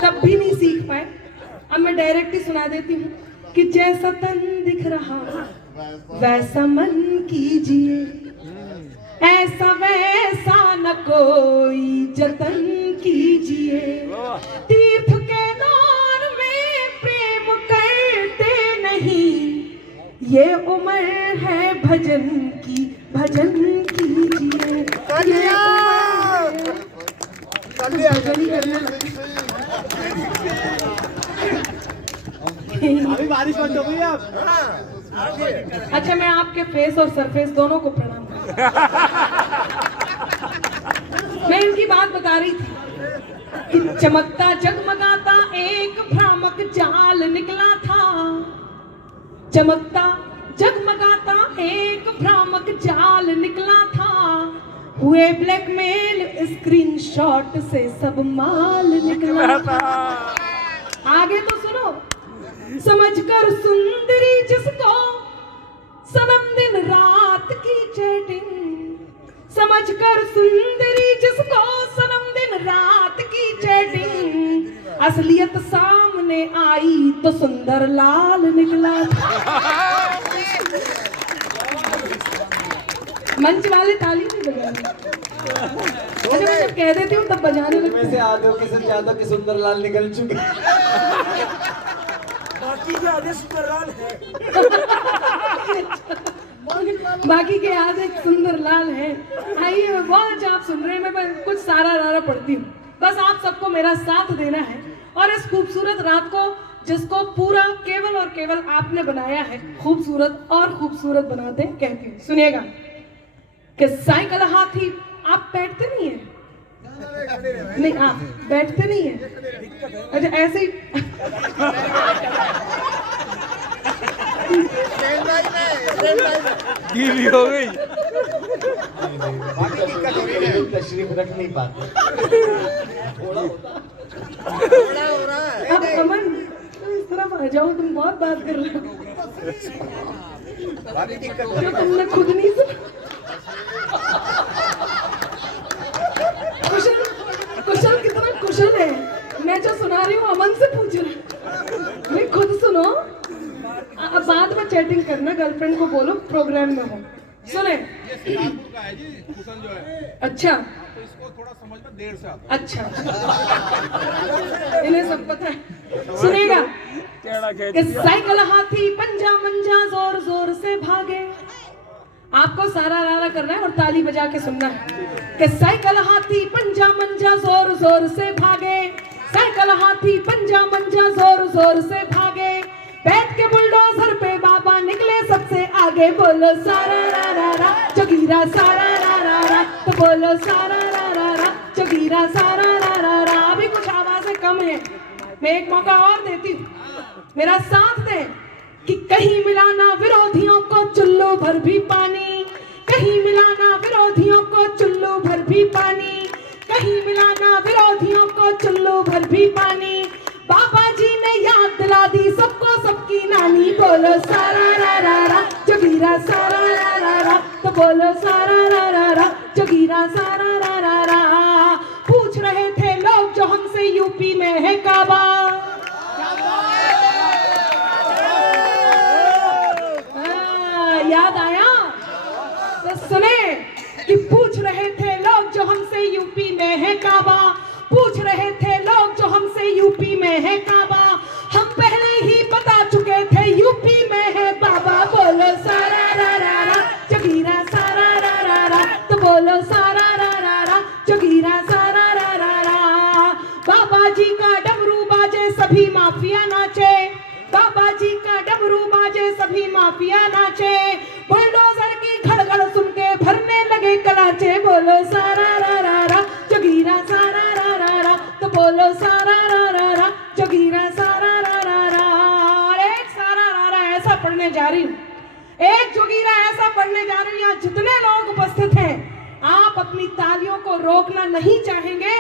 तब भी नहीं सीख पाए। अब मैं डायरेक्ट ही सुना देती हूँ कि जैसा तन दिख रहा वैसा मन कीजिए, ऐसा वैसा न कोई जतन कीजिए। तीर्थ के दौर में प्रेम करते नहीं, ये उम्र है भजन की, भजन कीजिए। अभी बारिश बंद हो गई अब। अच्छा मैं आपके फेस और सरफेस दोनों को प्रणाम करती हूं। मैं इनकी बात बता रही थी कि चमकता जगमगाता एक भ्रामक जाल निकला था। चमकता जगमगाता एक भ्रामक जाल निकला था, हुए ब्लैकमेल स्क्रीनशॉट से सब माल निकला था। आगे तो सुनो, समझकर सुंदरी जिसको सनम दिन रात की चैटिंग, समझकर सुंदरी जिसको सनम दिन रात की चैटिंग, असलियत सामने आई तो सुंदर लाल निकला था। मंच वाले ताली नहीं बजाते। अच्छा मैं जब कह देती हूँ तब बजाने लगते हैं। में से आधो किशन यादव के सुंदर लाल निकल चुके, बाकी के आधे सुंदर लाल है। बाकी के आधे सुंदर लाल है। आइए बहुत अच्छा आप सुन रहे हैं, मैं कुछ सारा रारा पढ़ती हूँ। बस आप सबको मेरा साथ देना है और इस खूबसूरत रात को जिसको पूरा केवल और केवल आपने बनाया है खूबसूरत और खूबसूरत बनाते कहती हूँ। सुनिएगा कि साइकिल हाथी, आप बैठते नहीं है? नहीं आप बैठते नहीं है? अच्छा ऐसे ही गीली हो गई। तशरीफ रख नहीं पाते। अब अमन तुम इस तरफ आ जाओ, तुम बहुत बात कर रहे हो। जो तुमने खुद नहीं सुना। कुशल कितना कुशल है, मैं जो सुना रही हूँ अमन से पूछ रहा। मैं खुद सुनो, अब बाद में चैटिंग करना, गर्लफ्रेंड को बोलो प्रोग्राम में हो। सुने का है जी कुशल जो है, अच्छा तो इसको थोड़ा समझ में देर से आता अच्छा इन्हें सब पता है। सुनेगा कि साइकिल हाथी पंजा मंजा जोर जोर से भागे। आपको सारा रारा करना है और ताली बजा के सुनना है कि साइकिल हाथी पंजा मंजा जोर जोर से भागे, साइकिल हाथी पंजा मंजा जोर जोर से भागे। बैठ के बुलडोजर पे बाबा निकले सबसे आगे, बोलो सारा रा रा रा चौगीरा सारा रा रा रा, तो बोलो सारा रा रा रा चौगीरा सारा रा रा रा। अभी कुछ आवाजें कम है, मैं एक मौका और देती हूँ, मेरा साथ दें। कि कहीं मिलाना विरोधियों को चुल्लू भर भी पानी, कहीं मिलाना विरोधियों को चुल्लू भर भी पानी, कहीं मिलाना विरोधियों को चुल्लू भर भी पानी। बाबा जी ने याद दिला दी सबको सबकी नानी। बोलो सारा रा रा रा जोगीरा सारा रा रा रा, तो बोलो सारा रा रा रा जोगीरा सारा रा रा रा। पूछ रहे थे लोग जो हमसे यूपी में है काबा, याद आया तो सुने कि पूछ रहे थे लोग जो हमसे यूपी में है काबा, पूछ रहे थे लोग जो हमसे यूपी में है काबा। हम पहले ही बता चुके थे यूपी में है बाबा। बोलो सारा रा रा रा जोगीरा सारा रा रा रा, तो बोलो सारा रा रा रा जोगीरा सारा रा रा रा। बाबा जी का डमरू बाजे सभी माफिया नाचे, बाबा जी का डमरू बाजे सभी माफिया नाचे। बुलडोजर की घड़घड़ सुन के भरने लगे कलाचे। बोलो सारा रा रा रा जोगीरा सारा रा रा रा, तो बोलो सारा रा रा रा जोगीरा सारा रा रा रा। और एक सारा रा रा ऐसा पढ़ने जा रही हूँ, एक जोगीरा ऐसा पढ़ने जा रही हूँ, यहाँ जितने लोग उपस्थित हैं आप अपनी तालियों को रोकना नहीं चाहेंगे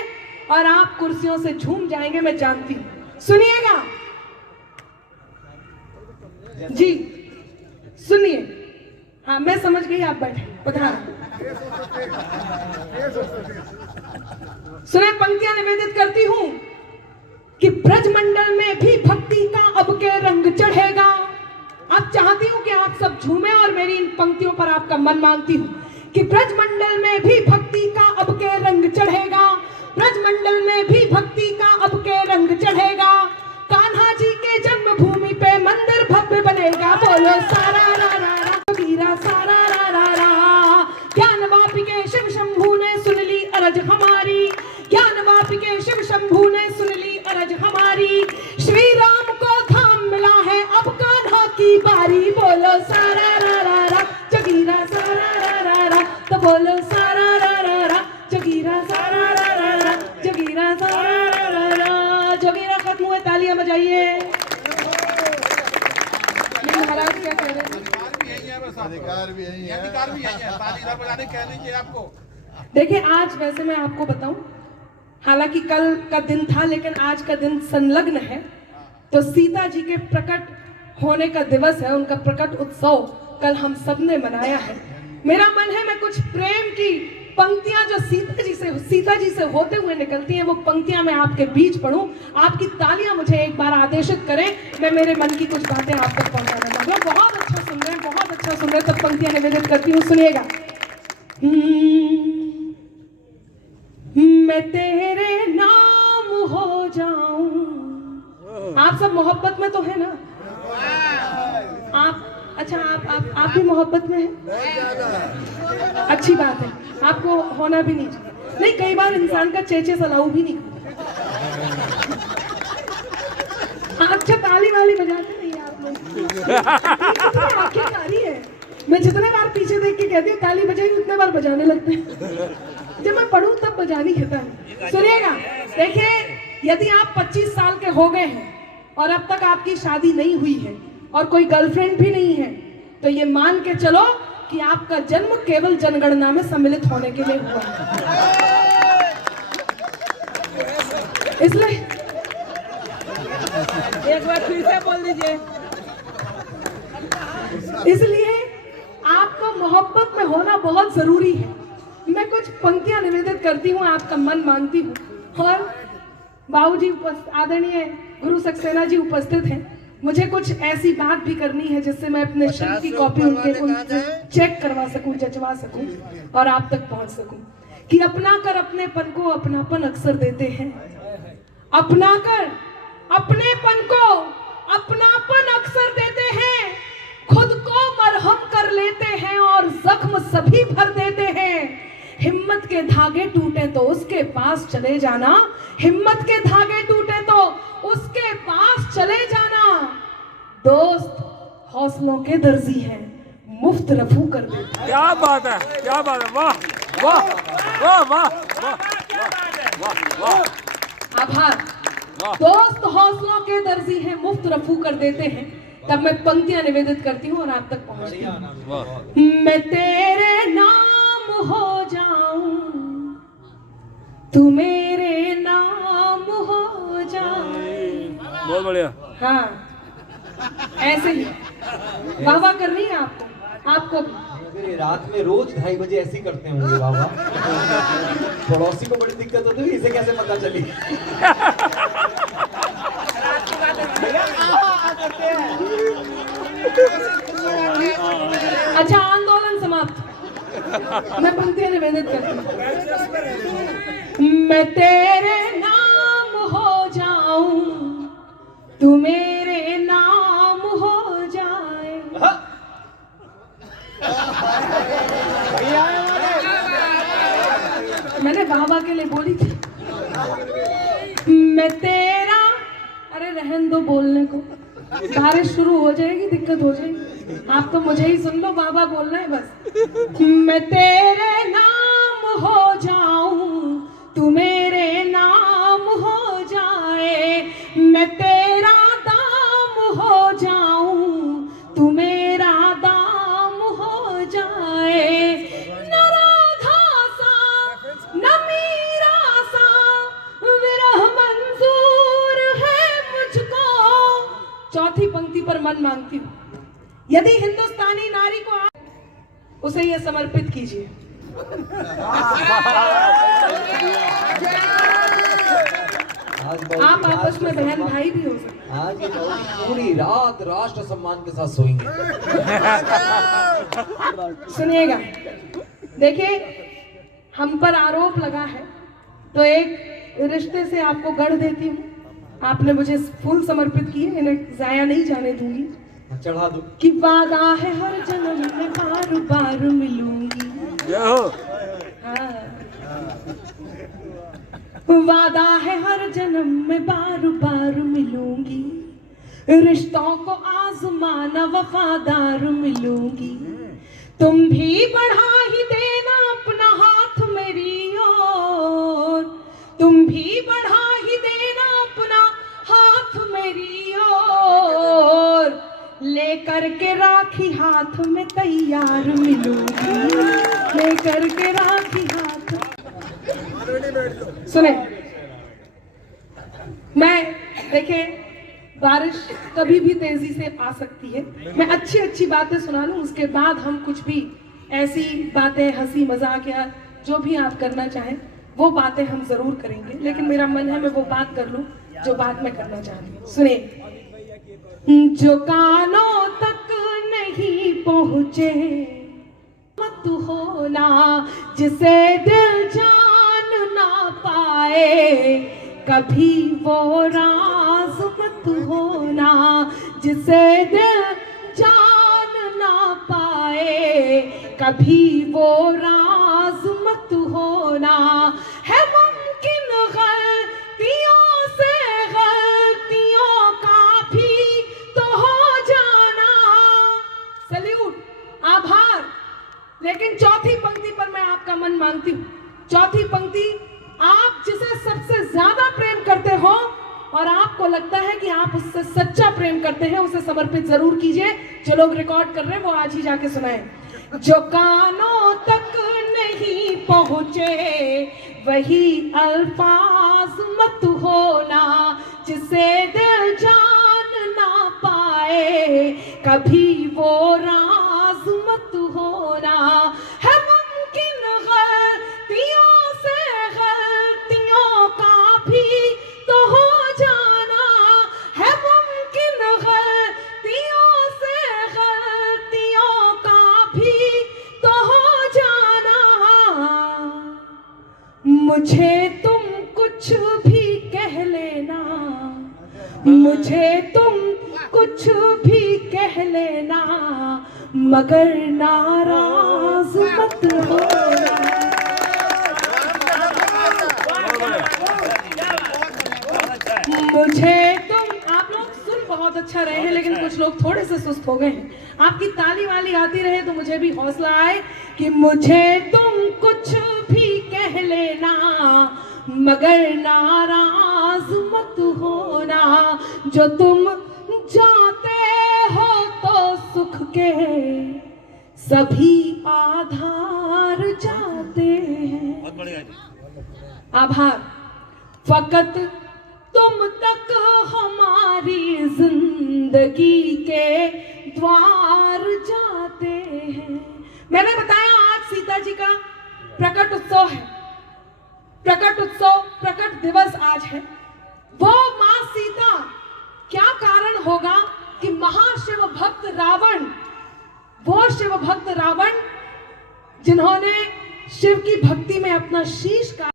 और आप कुर्सियों से झूम जाएंगे, मैं जानती हूँ। सुनिएगा जी, सुनिए। हाँ मैं समझ गई, आप बैठे पधारा। सुने, पंक्तियां निवेदित करती हूँ कि ब्रजमंडल में भी भक्ति का अब के रंग चढ़ेगा। अब चाहती हूँ कि आप सब झूमें और मेरी इन पंक्तियों पर आपका मन मांगती हूँ कि ब्रजमंडल में भी भक्ति का अब के रंग चढ़ेगा, ब्रजमंडल में भी भक्ति का अब के रंग चढ़ेगा। कान्हा जी के जन्मभूमि पे मंदिर भव्य बनेगा। बोलो सारा रा रा रा जोगीरा सारा रा रा रा। ज्ञानवापी के शिव शंभू ने सुन ली अरज हमारी, ज्ञानवापी के शिव शंभू ने सुन ली अरज हमारी। श्री राम को धाम मिला है अब कान्हा की बारी। बोलो सारा रा रा रा जोगीरा सारा रा रा रा, तो बोलो सारा रा रा रा जोगीरा सारा रा रा रा जोगीरा सारा रा रा रा। जोगीरा खत्म हुए, तालियां बजाइए। महाराज क्या कह रहे हैं? अधिकार भी यही है, अधिकार भी यही है, ताली ना बजाने कह लीजिए आपको। देखिए आज वैसे मैं आपको बताऊं, हालांकि कल का दिन था लेकिन आज का दिन संलग्न है, तो सीता जी के प्रकट होने का दिवस है, उनका प्रकट उत्सव कल हम सब ने मनाया है। मेरा मन है मैं कुछ प्रेम की पंक्तियां जो सीता जी से होते हुए निकलती हैं, वो पंक्तियां मैं आपके बीच पढ़ूं। आपकी तालियां मुझे एक बार आदेशित करें, मैं मेरे मन की कुछ बातें आप तक पहुंचाना चाहती हूँ। बहुत अच्छा सुन रहे हैं, बहुत अच्छा सुन रहे हैं, तब पंक्तियां निवेदित करती हूँ, सुनिएगा। मैं तेरे नाम हो जाऊं। आप सब मोहब्बत में तो है ना? आप अच्छा, आप भी मोहब्बत में हैं? अच्छी बात है, आपको होना भी नहीं चाहिए। नहीं, कई बार इंसान का चेचे सलाऊ भी नहीं होता। अच्छा ताली वाली बजाते नहीं आप लोग। आखिरकारी है, मैं जितने बार पीछे देख के कहती हूँ ताली बजाई, उतने बार बजाने लगते हैं। जब मैं पढ़ूं तब बजानी कहता है। सुनिएगा, देखिए यदि आप 25 साल के हो गए हैं और अब तक आपकी शादी नहीं हुई है और कोई गर्लफ्रेंड भी नहीं है, तो ये मान के चलो कि आपका जन्म केवल जनगणना में सम्मिलित होने के लिए हुआ है। इसलिए एक बार फिर से बोल दीजिए। इसलिए आपको मोहब्बत में होना बहुत जरूरी है। मैं कुछ पंक्तियां निवेदित करती हूँ, आपका मन मांगती हूँ। और बाबूजी आदरणीय गुरु सक्सेना जी उपस्थित हैं, मुझे कुछ ऐसी बात भी करनी है जिससे मैं अपने शिल्प की कॉपी उनसे चेक करवा सकूं, जचवा सकूं और आप तक पहुंच सकूं कि अपना कर अपनेपन को अपनापन अक्सर देते हैं। अपना कर अपनेपन को अपनापन अक्सर देते हैं, खुद को मरहम कर लेते हैं और जख्म सभी भर देते हैं। हिम्मत के धागे टूटे तो उसके पास चले जाना, हिम्मत के धागे टूटे तो उसके पास चले जाना। दोस्त हौसलों के दर्जी हैं, मुफ्त रफू कर देते। क्या बात है, क्या बात है, वाह वाह वाह वाह वाह वाह। आभार। दोस्त हौसलों के दर्जी हैं, मुफ्त रफू कर देते हैं। तब मैं पंक्तियां निवेदित करती हूँ और आप तक पहुंचती हूँ। वाह मैं तेरे नाम हो जाऊं, तू मेरे नाम हो जाए। बहुत बढ़िया। हाँ ऐसे ही वाह वाह करनी है आपको भी। अगर ये रात में रोज 2:30 बजे ऐसे ही करते होंगे बाबा, पड़ोसी को बड़ी दिक्कत होती है, इसे कैसे पता चली? अच्छा आंदोलन समाप्त। मैं पंक्तियां निवेदित करती हूँ। मैं तेरे नाम हो जाऊं, तू मेरे नाम हो जाए। मैंने बाबा के लिए बोली थी। मैं तेरा, अरे रहन दो बोलने को, बारिश शुरू हो जाएगी, दिक्कत हो जाएगी। आप तो मुझे ही सुन लो, बाबा बोलना है बस। मैं तेरे नाम हो जाऊं, तू मेरे नाम हो जाए। मैं तेरा दाम हो जाऊं, तू मेरा दाम हो जाए। न राधा सा न मीरा सा विरह मंजूर है मुझको। चौथी पंक्ति पर मन मांगती हूँ, यदि हिंदुस्तानी नारी को उसे ये समर्पित कीजिए। आप आपस में बहन भाई भी हो सकते हैं। आज ये पूरी रात राष्ट्र सम्मान के साथ सोएंगे। सुनिएगा, देखिए हम पर आरोप लगा है तो एक रिश्ते से आपको गढ़ देती हूँ। आपने मुझे फूल समर्पित किए, इन्हें जाया नहीं जाने दूंगी। चढ़ा दो कि वादा है हर जन्म में बार बार मिलूंगी। हाँ। वादा है हर जन्म में बार बार मिलूंगी, रिश्तों को आजमाना वफादार मिलूंगी। तुम भी बढ़ा ही देना अपना हाथ मेरी ओर, तुम भी बढ़ा ही देना अपना हाथ मेरी ओर। लेकर के राखी हाथ में तैयार मिलूंगी, लेकर के राखी हाथ। सुने, मैं देखे बारिश कभी भी तेजी से आ सकती है। मैं अच्छी अच्छी बातें सुना लूं, उसके बाद हम कुछ भी ऐसी बातें, हंसी मजाक या जो भी आप करना चाहें वो बातें हम जरूर करेंगे। लेकिन मेरा मन है मैं वो बात कर लूं जो बात मैं करना चाहती हूँ। सुनिए, जो कानों तक नहीं पहुंचे मत होना, जिसे दिल जान ना पाए कभी वो राज मत होना, जिसे दिल जान ना पाए कभी वो राज मत होना। है मुमकिन गलतियों से गलतियों का भी तो हो जाना। सल्यूट, आभार। लेकिन चौथी पंक्ति पर मैं आपका मन मांगती हूँ। चौथी पंक्ति, आप जिसे सबसे ज्यादा प्रेम करते हो और आपको लगता है कि आप उससे सच्चा प्रेम करते हैं, उसे समर्पित जरूर कीजिए। जो लोग रिकॉर्ड कर रहे हैं वो आज ही जाके सुनाएं। जो कानों तक नहीं पहुंचे वही अल्फाज मत होना, जिसे दिल जान ना पाए कभी वो राज मत होना। है मुमकिन गलतियों से गलतियों का भी तो हो जाना। है मुमकिन गलतियों से गलतियों का भी तो हो जाना। मुझे तुम कुछ भी कह लेना, मुझे तुम कुछ भी कह लेना, मगर नाराज मत होना। मुझे तुम, आप लोग सुन बहुत अच्छा रहे हैं लेकिन कुछ लोग थोड़े से सुस्त हो गए हैं। आपकी ताली वाली आती रहे तो मुझे भी हौसला आए कि मुझे तुम कुछ भी कह लेना, मगर नाराज मत होना। जो तुम जाते हो सभी आधार जाते हैं। आभार फकत तुम तक हमारी जिंदगी के द्वार जाते हैं। मैंने बताया आज सीता जी का प्रकट उत्सव है, प्रकट उत्सव, प्रकट दिवस आज है। वो मां सीता, क्या कारण होगा कि महाशिव भक्त रावण, वो शिव भक्त रावण जिन्होंने शिव की भक्ति में अपना शीश का